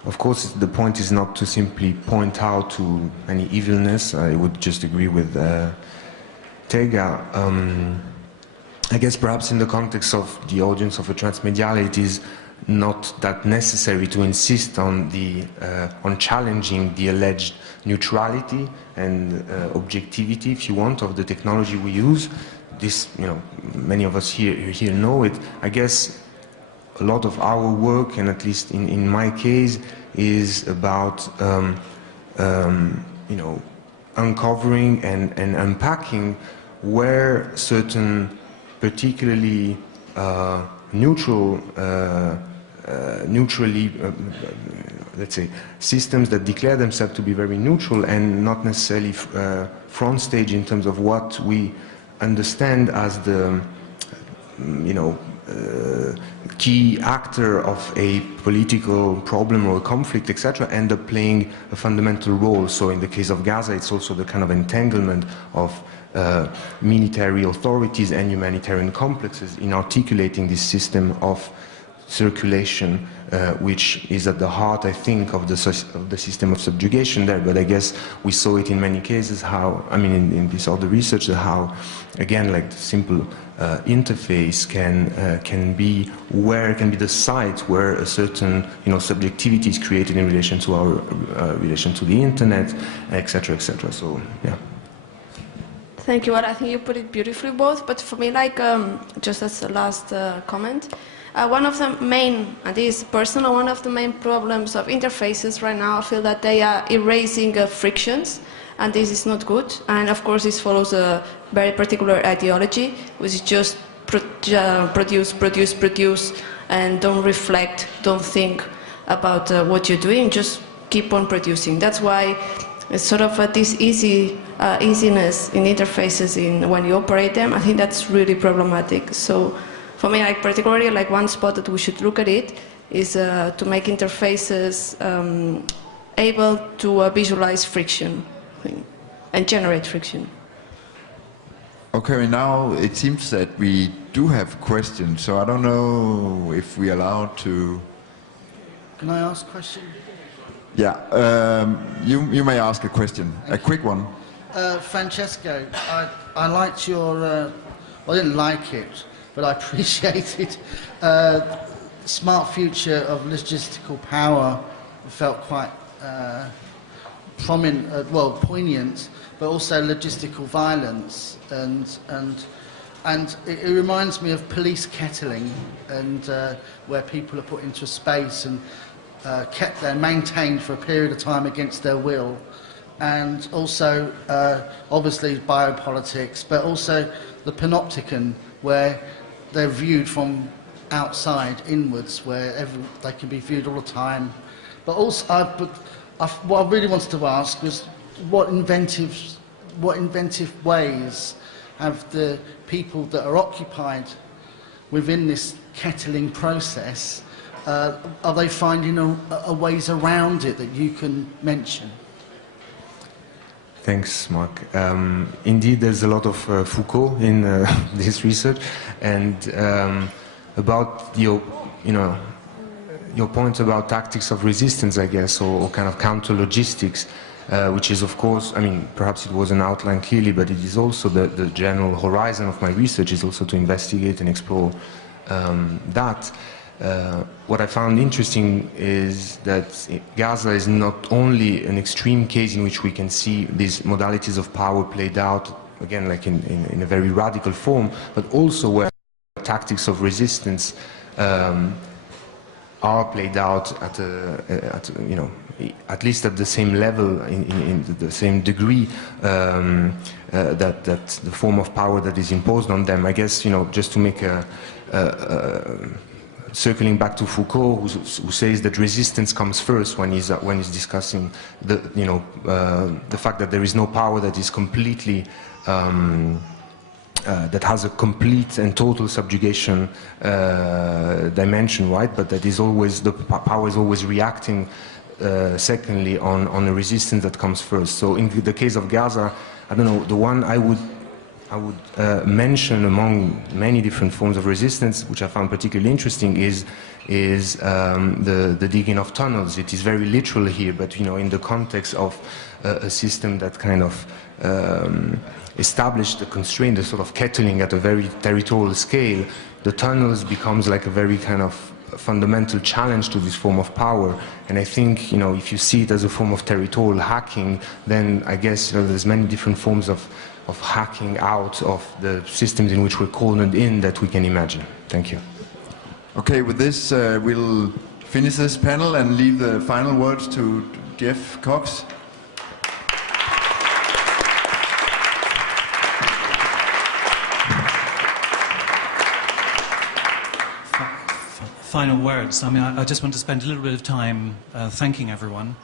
of course the point is not to simply point out to any evilness. I would just agree with Tega. I guess perhaps in the context of the audience of a transmediale, it is not that necessary to insist on on challenging the alleged neutrality and objectivity, if you want, of the technology we use. This, many of us here know it. I guess a lot of our work, and at least in my case, is about uncovering and unpacking where certain particularly neutrally, let's say, systems that declare themselves to be very neutral and not necessarily front stage in terms of what we understand as the, key actor of a political problem or a conflict, etc., end up playing a fundamental role. So in the case of Gaza, it's also the kind of entanglement of military authorities and humanitarian complexes in articulating this system of circulation, which is at the heart, I think, of the system of subjugation there. But I guess we saw it in many cases how, in this other research, how, again, the simple interface can be the site where a certain subjectivity is created in relation to our relation to the internet, etc., etc. So yeah. Thank you. Well, I think you put it beautifully both. But for me, just as a last comment, one of the main, and this is personal, one of the main problems of interfaces right now, I feel that they are erasing frictions. And this is not good. And of course, this follows a very particular ideology, which is just produce, and don't reflect, don't think about what you're doing, just keep on producing. That's why it's sort of this easiness in interfaces when you operate them. I think that's really problematic. So for me, particularly, one spot that we should look at it is to make interfaces able to visualize friction and generate friction. Okay, now it seems that we do have questions, so I don't know if we're allowed to... Can I ask a question? Yeah, you may ask a question, a quick one. Francesco, I liked your... well, I didn't like it, but I appreciated smart future of logistical power. Felt quite poignant, but also logistical violence, and it reminds me of police kettling, and where people are put into a space and kept there, maintained for a period of time against their will, and also obviously biopolitics, but also the panopticon, where they're viewed from outside inwards, where they can be viewed all the time. But also, what I really wanted to ask was, what inventive ways have the people that are occupied within this kettling process, are they finding a ways around it that you can mention? Thanks, Mark. Indeed, there's a lot of Foucault in this research, and about your point about tactics of resistance, I guess, or kind of counter logistics, which is, of course, I mean, perhaps it wasn't outlined clearly, but it is also the general horizon of my research is also to investigate and explore that. What I found interesting is that Gaza is not only an extreme case in which we can see these modalities of power played out, again, like in a very radical form, but also where tactics of resistance are played out at least at the same level, in the same degree, that the form of power that is imposed on them. I guess, just to make circling back to Foucault, who says that resistance comes first when he's discussing the fact that there is no power that is completely that has a complete and total subjugation dimension, right? But that is always, the power is always reacting secondly on a resistance that comes first. So in the case of Gaza, I don't know, the one I would mention among many different forms of resistance, which I found particularly interesting, is the digging of tunnels. It is very literal here, but in the context of a system that kind of established the constraint, the sort of kettling at a very territorial scale, the tunnels becomes like a very kind of fundamental challenge to this form of power. And I think, if you see it as a form of territorial hacking, then I guess there's many different forms of hacking out of the systems in which we're cornered in that we can imagine. Thank you. Okay, with this, we'll finish this panel and leave the final words to Geoff Cox. Final words. I mean, I just want to spend a little bit of time thanking everyone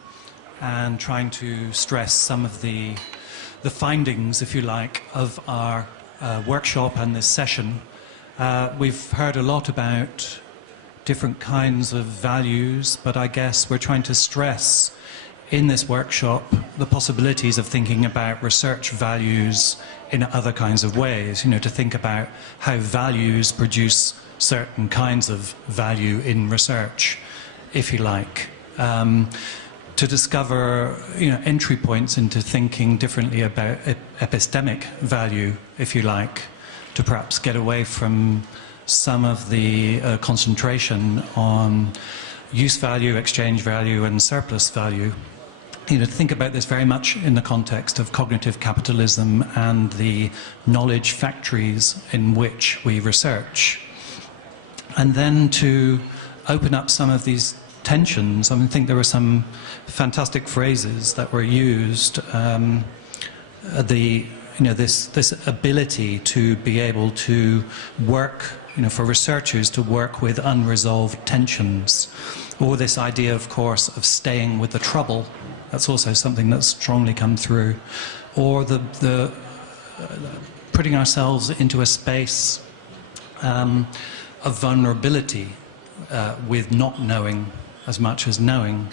and trying to stress some of the findings, if you like, of our workshop and this session. We've heard a lot about different kinds of values, but I guess we're trying to stress in this workshop the possibilities of thinking about research values in other kinds of ways, to think about how values produce certain kinds of value in research, if you like. To discover entry points into thinking differently about epistemic value, if you like, to perhaps get away from some of the concentration on use value, exchange value, and surplus value. To think about this very much in the context of cognitive capitalism and the knowledge factories in which we research. And then to open up some of these tensions. I think there were some fantastic phrases that were used. This ability to be able to work, for researchers to work with unresolved tensions, or this idea, of course, of staying with the trouble. That's also something that's strongly come through. Or the putting ourselves into a space of vulnerability with not knowing as much as knowing.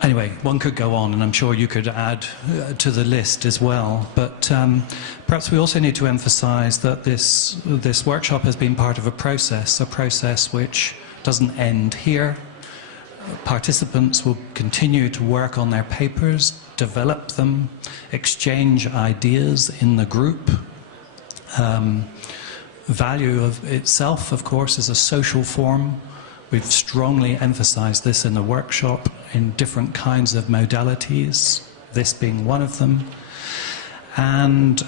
Anyway, one could go on, and I'm sure you could add to the list as well. But perhaps we also need to emphasize that this workshop has been part of a process which doesn't end here. Participants will continue to work on their papers, develop them, exchange ideas in the group. Value of itself, of course, is a social form. We've strongly emphasized this in the workshop in different kinds of modalities, this being one of them. And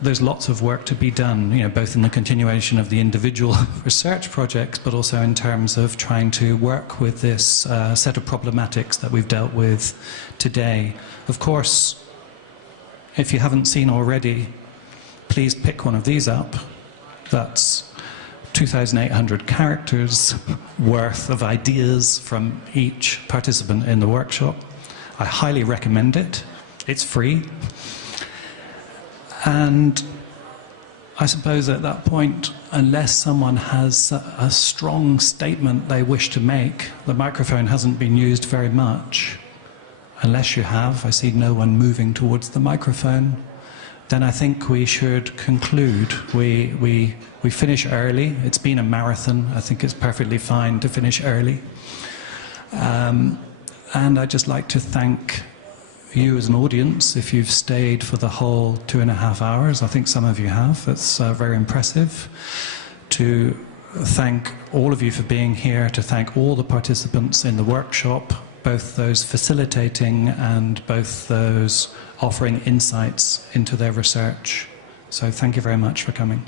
there's lots of work to be done, you know, both in the continuation of the individual research projects, but also in terms of trying to work with this set of problematics that we've dealt with today. Of course, if you haven't seen already, please pick one of these up. That's 2,800 characters worth of ideas from each participant in the workshop. I highly recommend it. It's free. And I suppose at that point, unless someone has a strong statement they wish to make, the microphone hasn't been used very much. Unless you have, I see no one moving towards the microphone, then I think we should conclude. We finish early. It's been a marathon. I think it's perfectly fine to finish early. And I'd just like to thank you as an audience, if you've stayed for the whole 2.5 hours. I think some of you have. That's very impressive. To thank all of you for being here, to thank all the participants in the workshop, both those facilitating and both those offering insights into their research. So thank you very much for coming.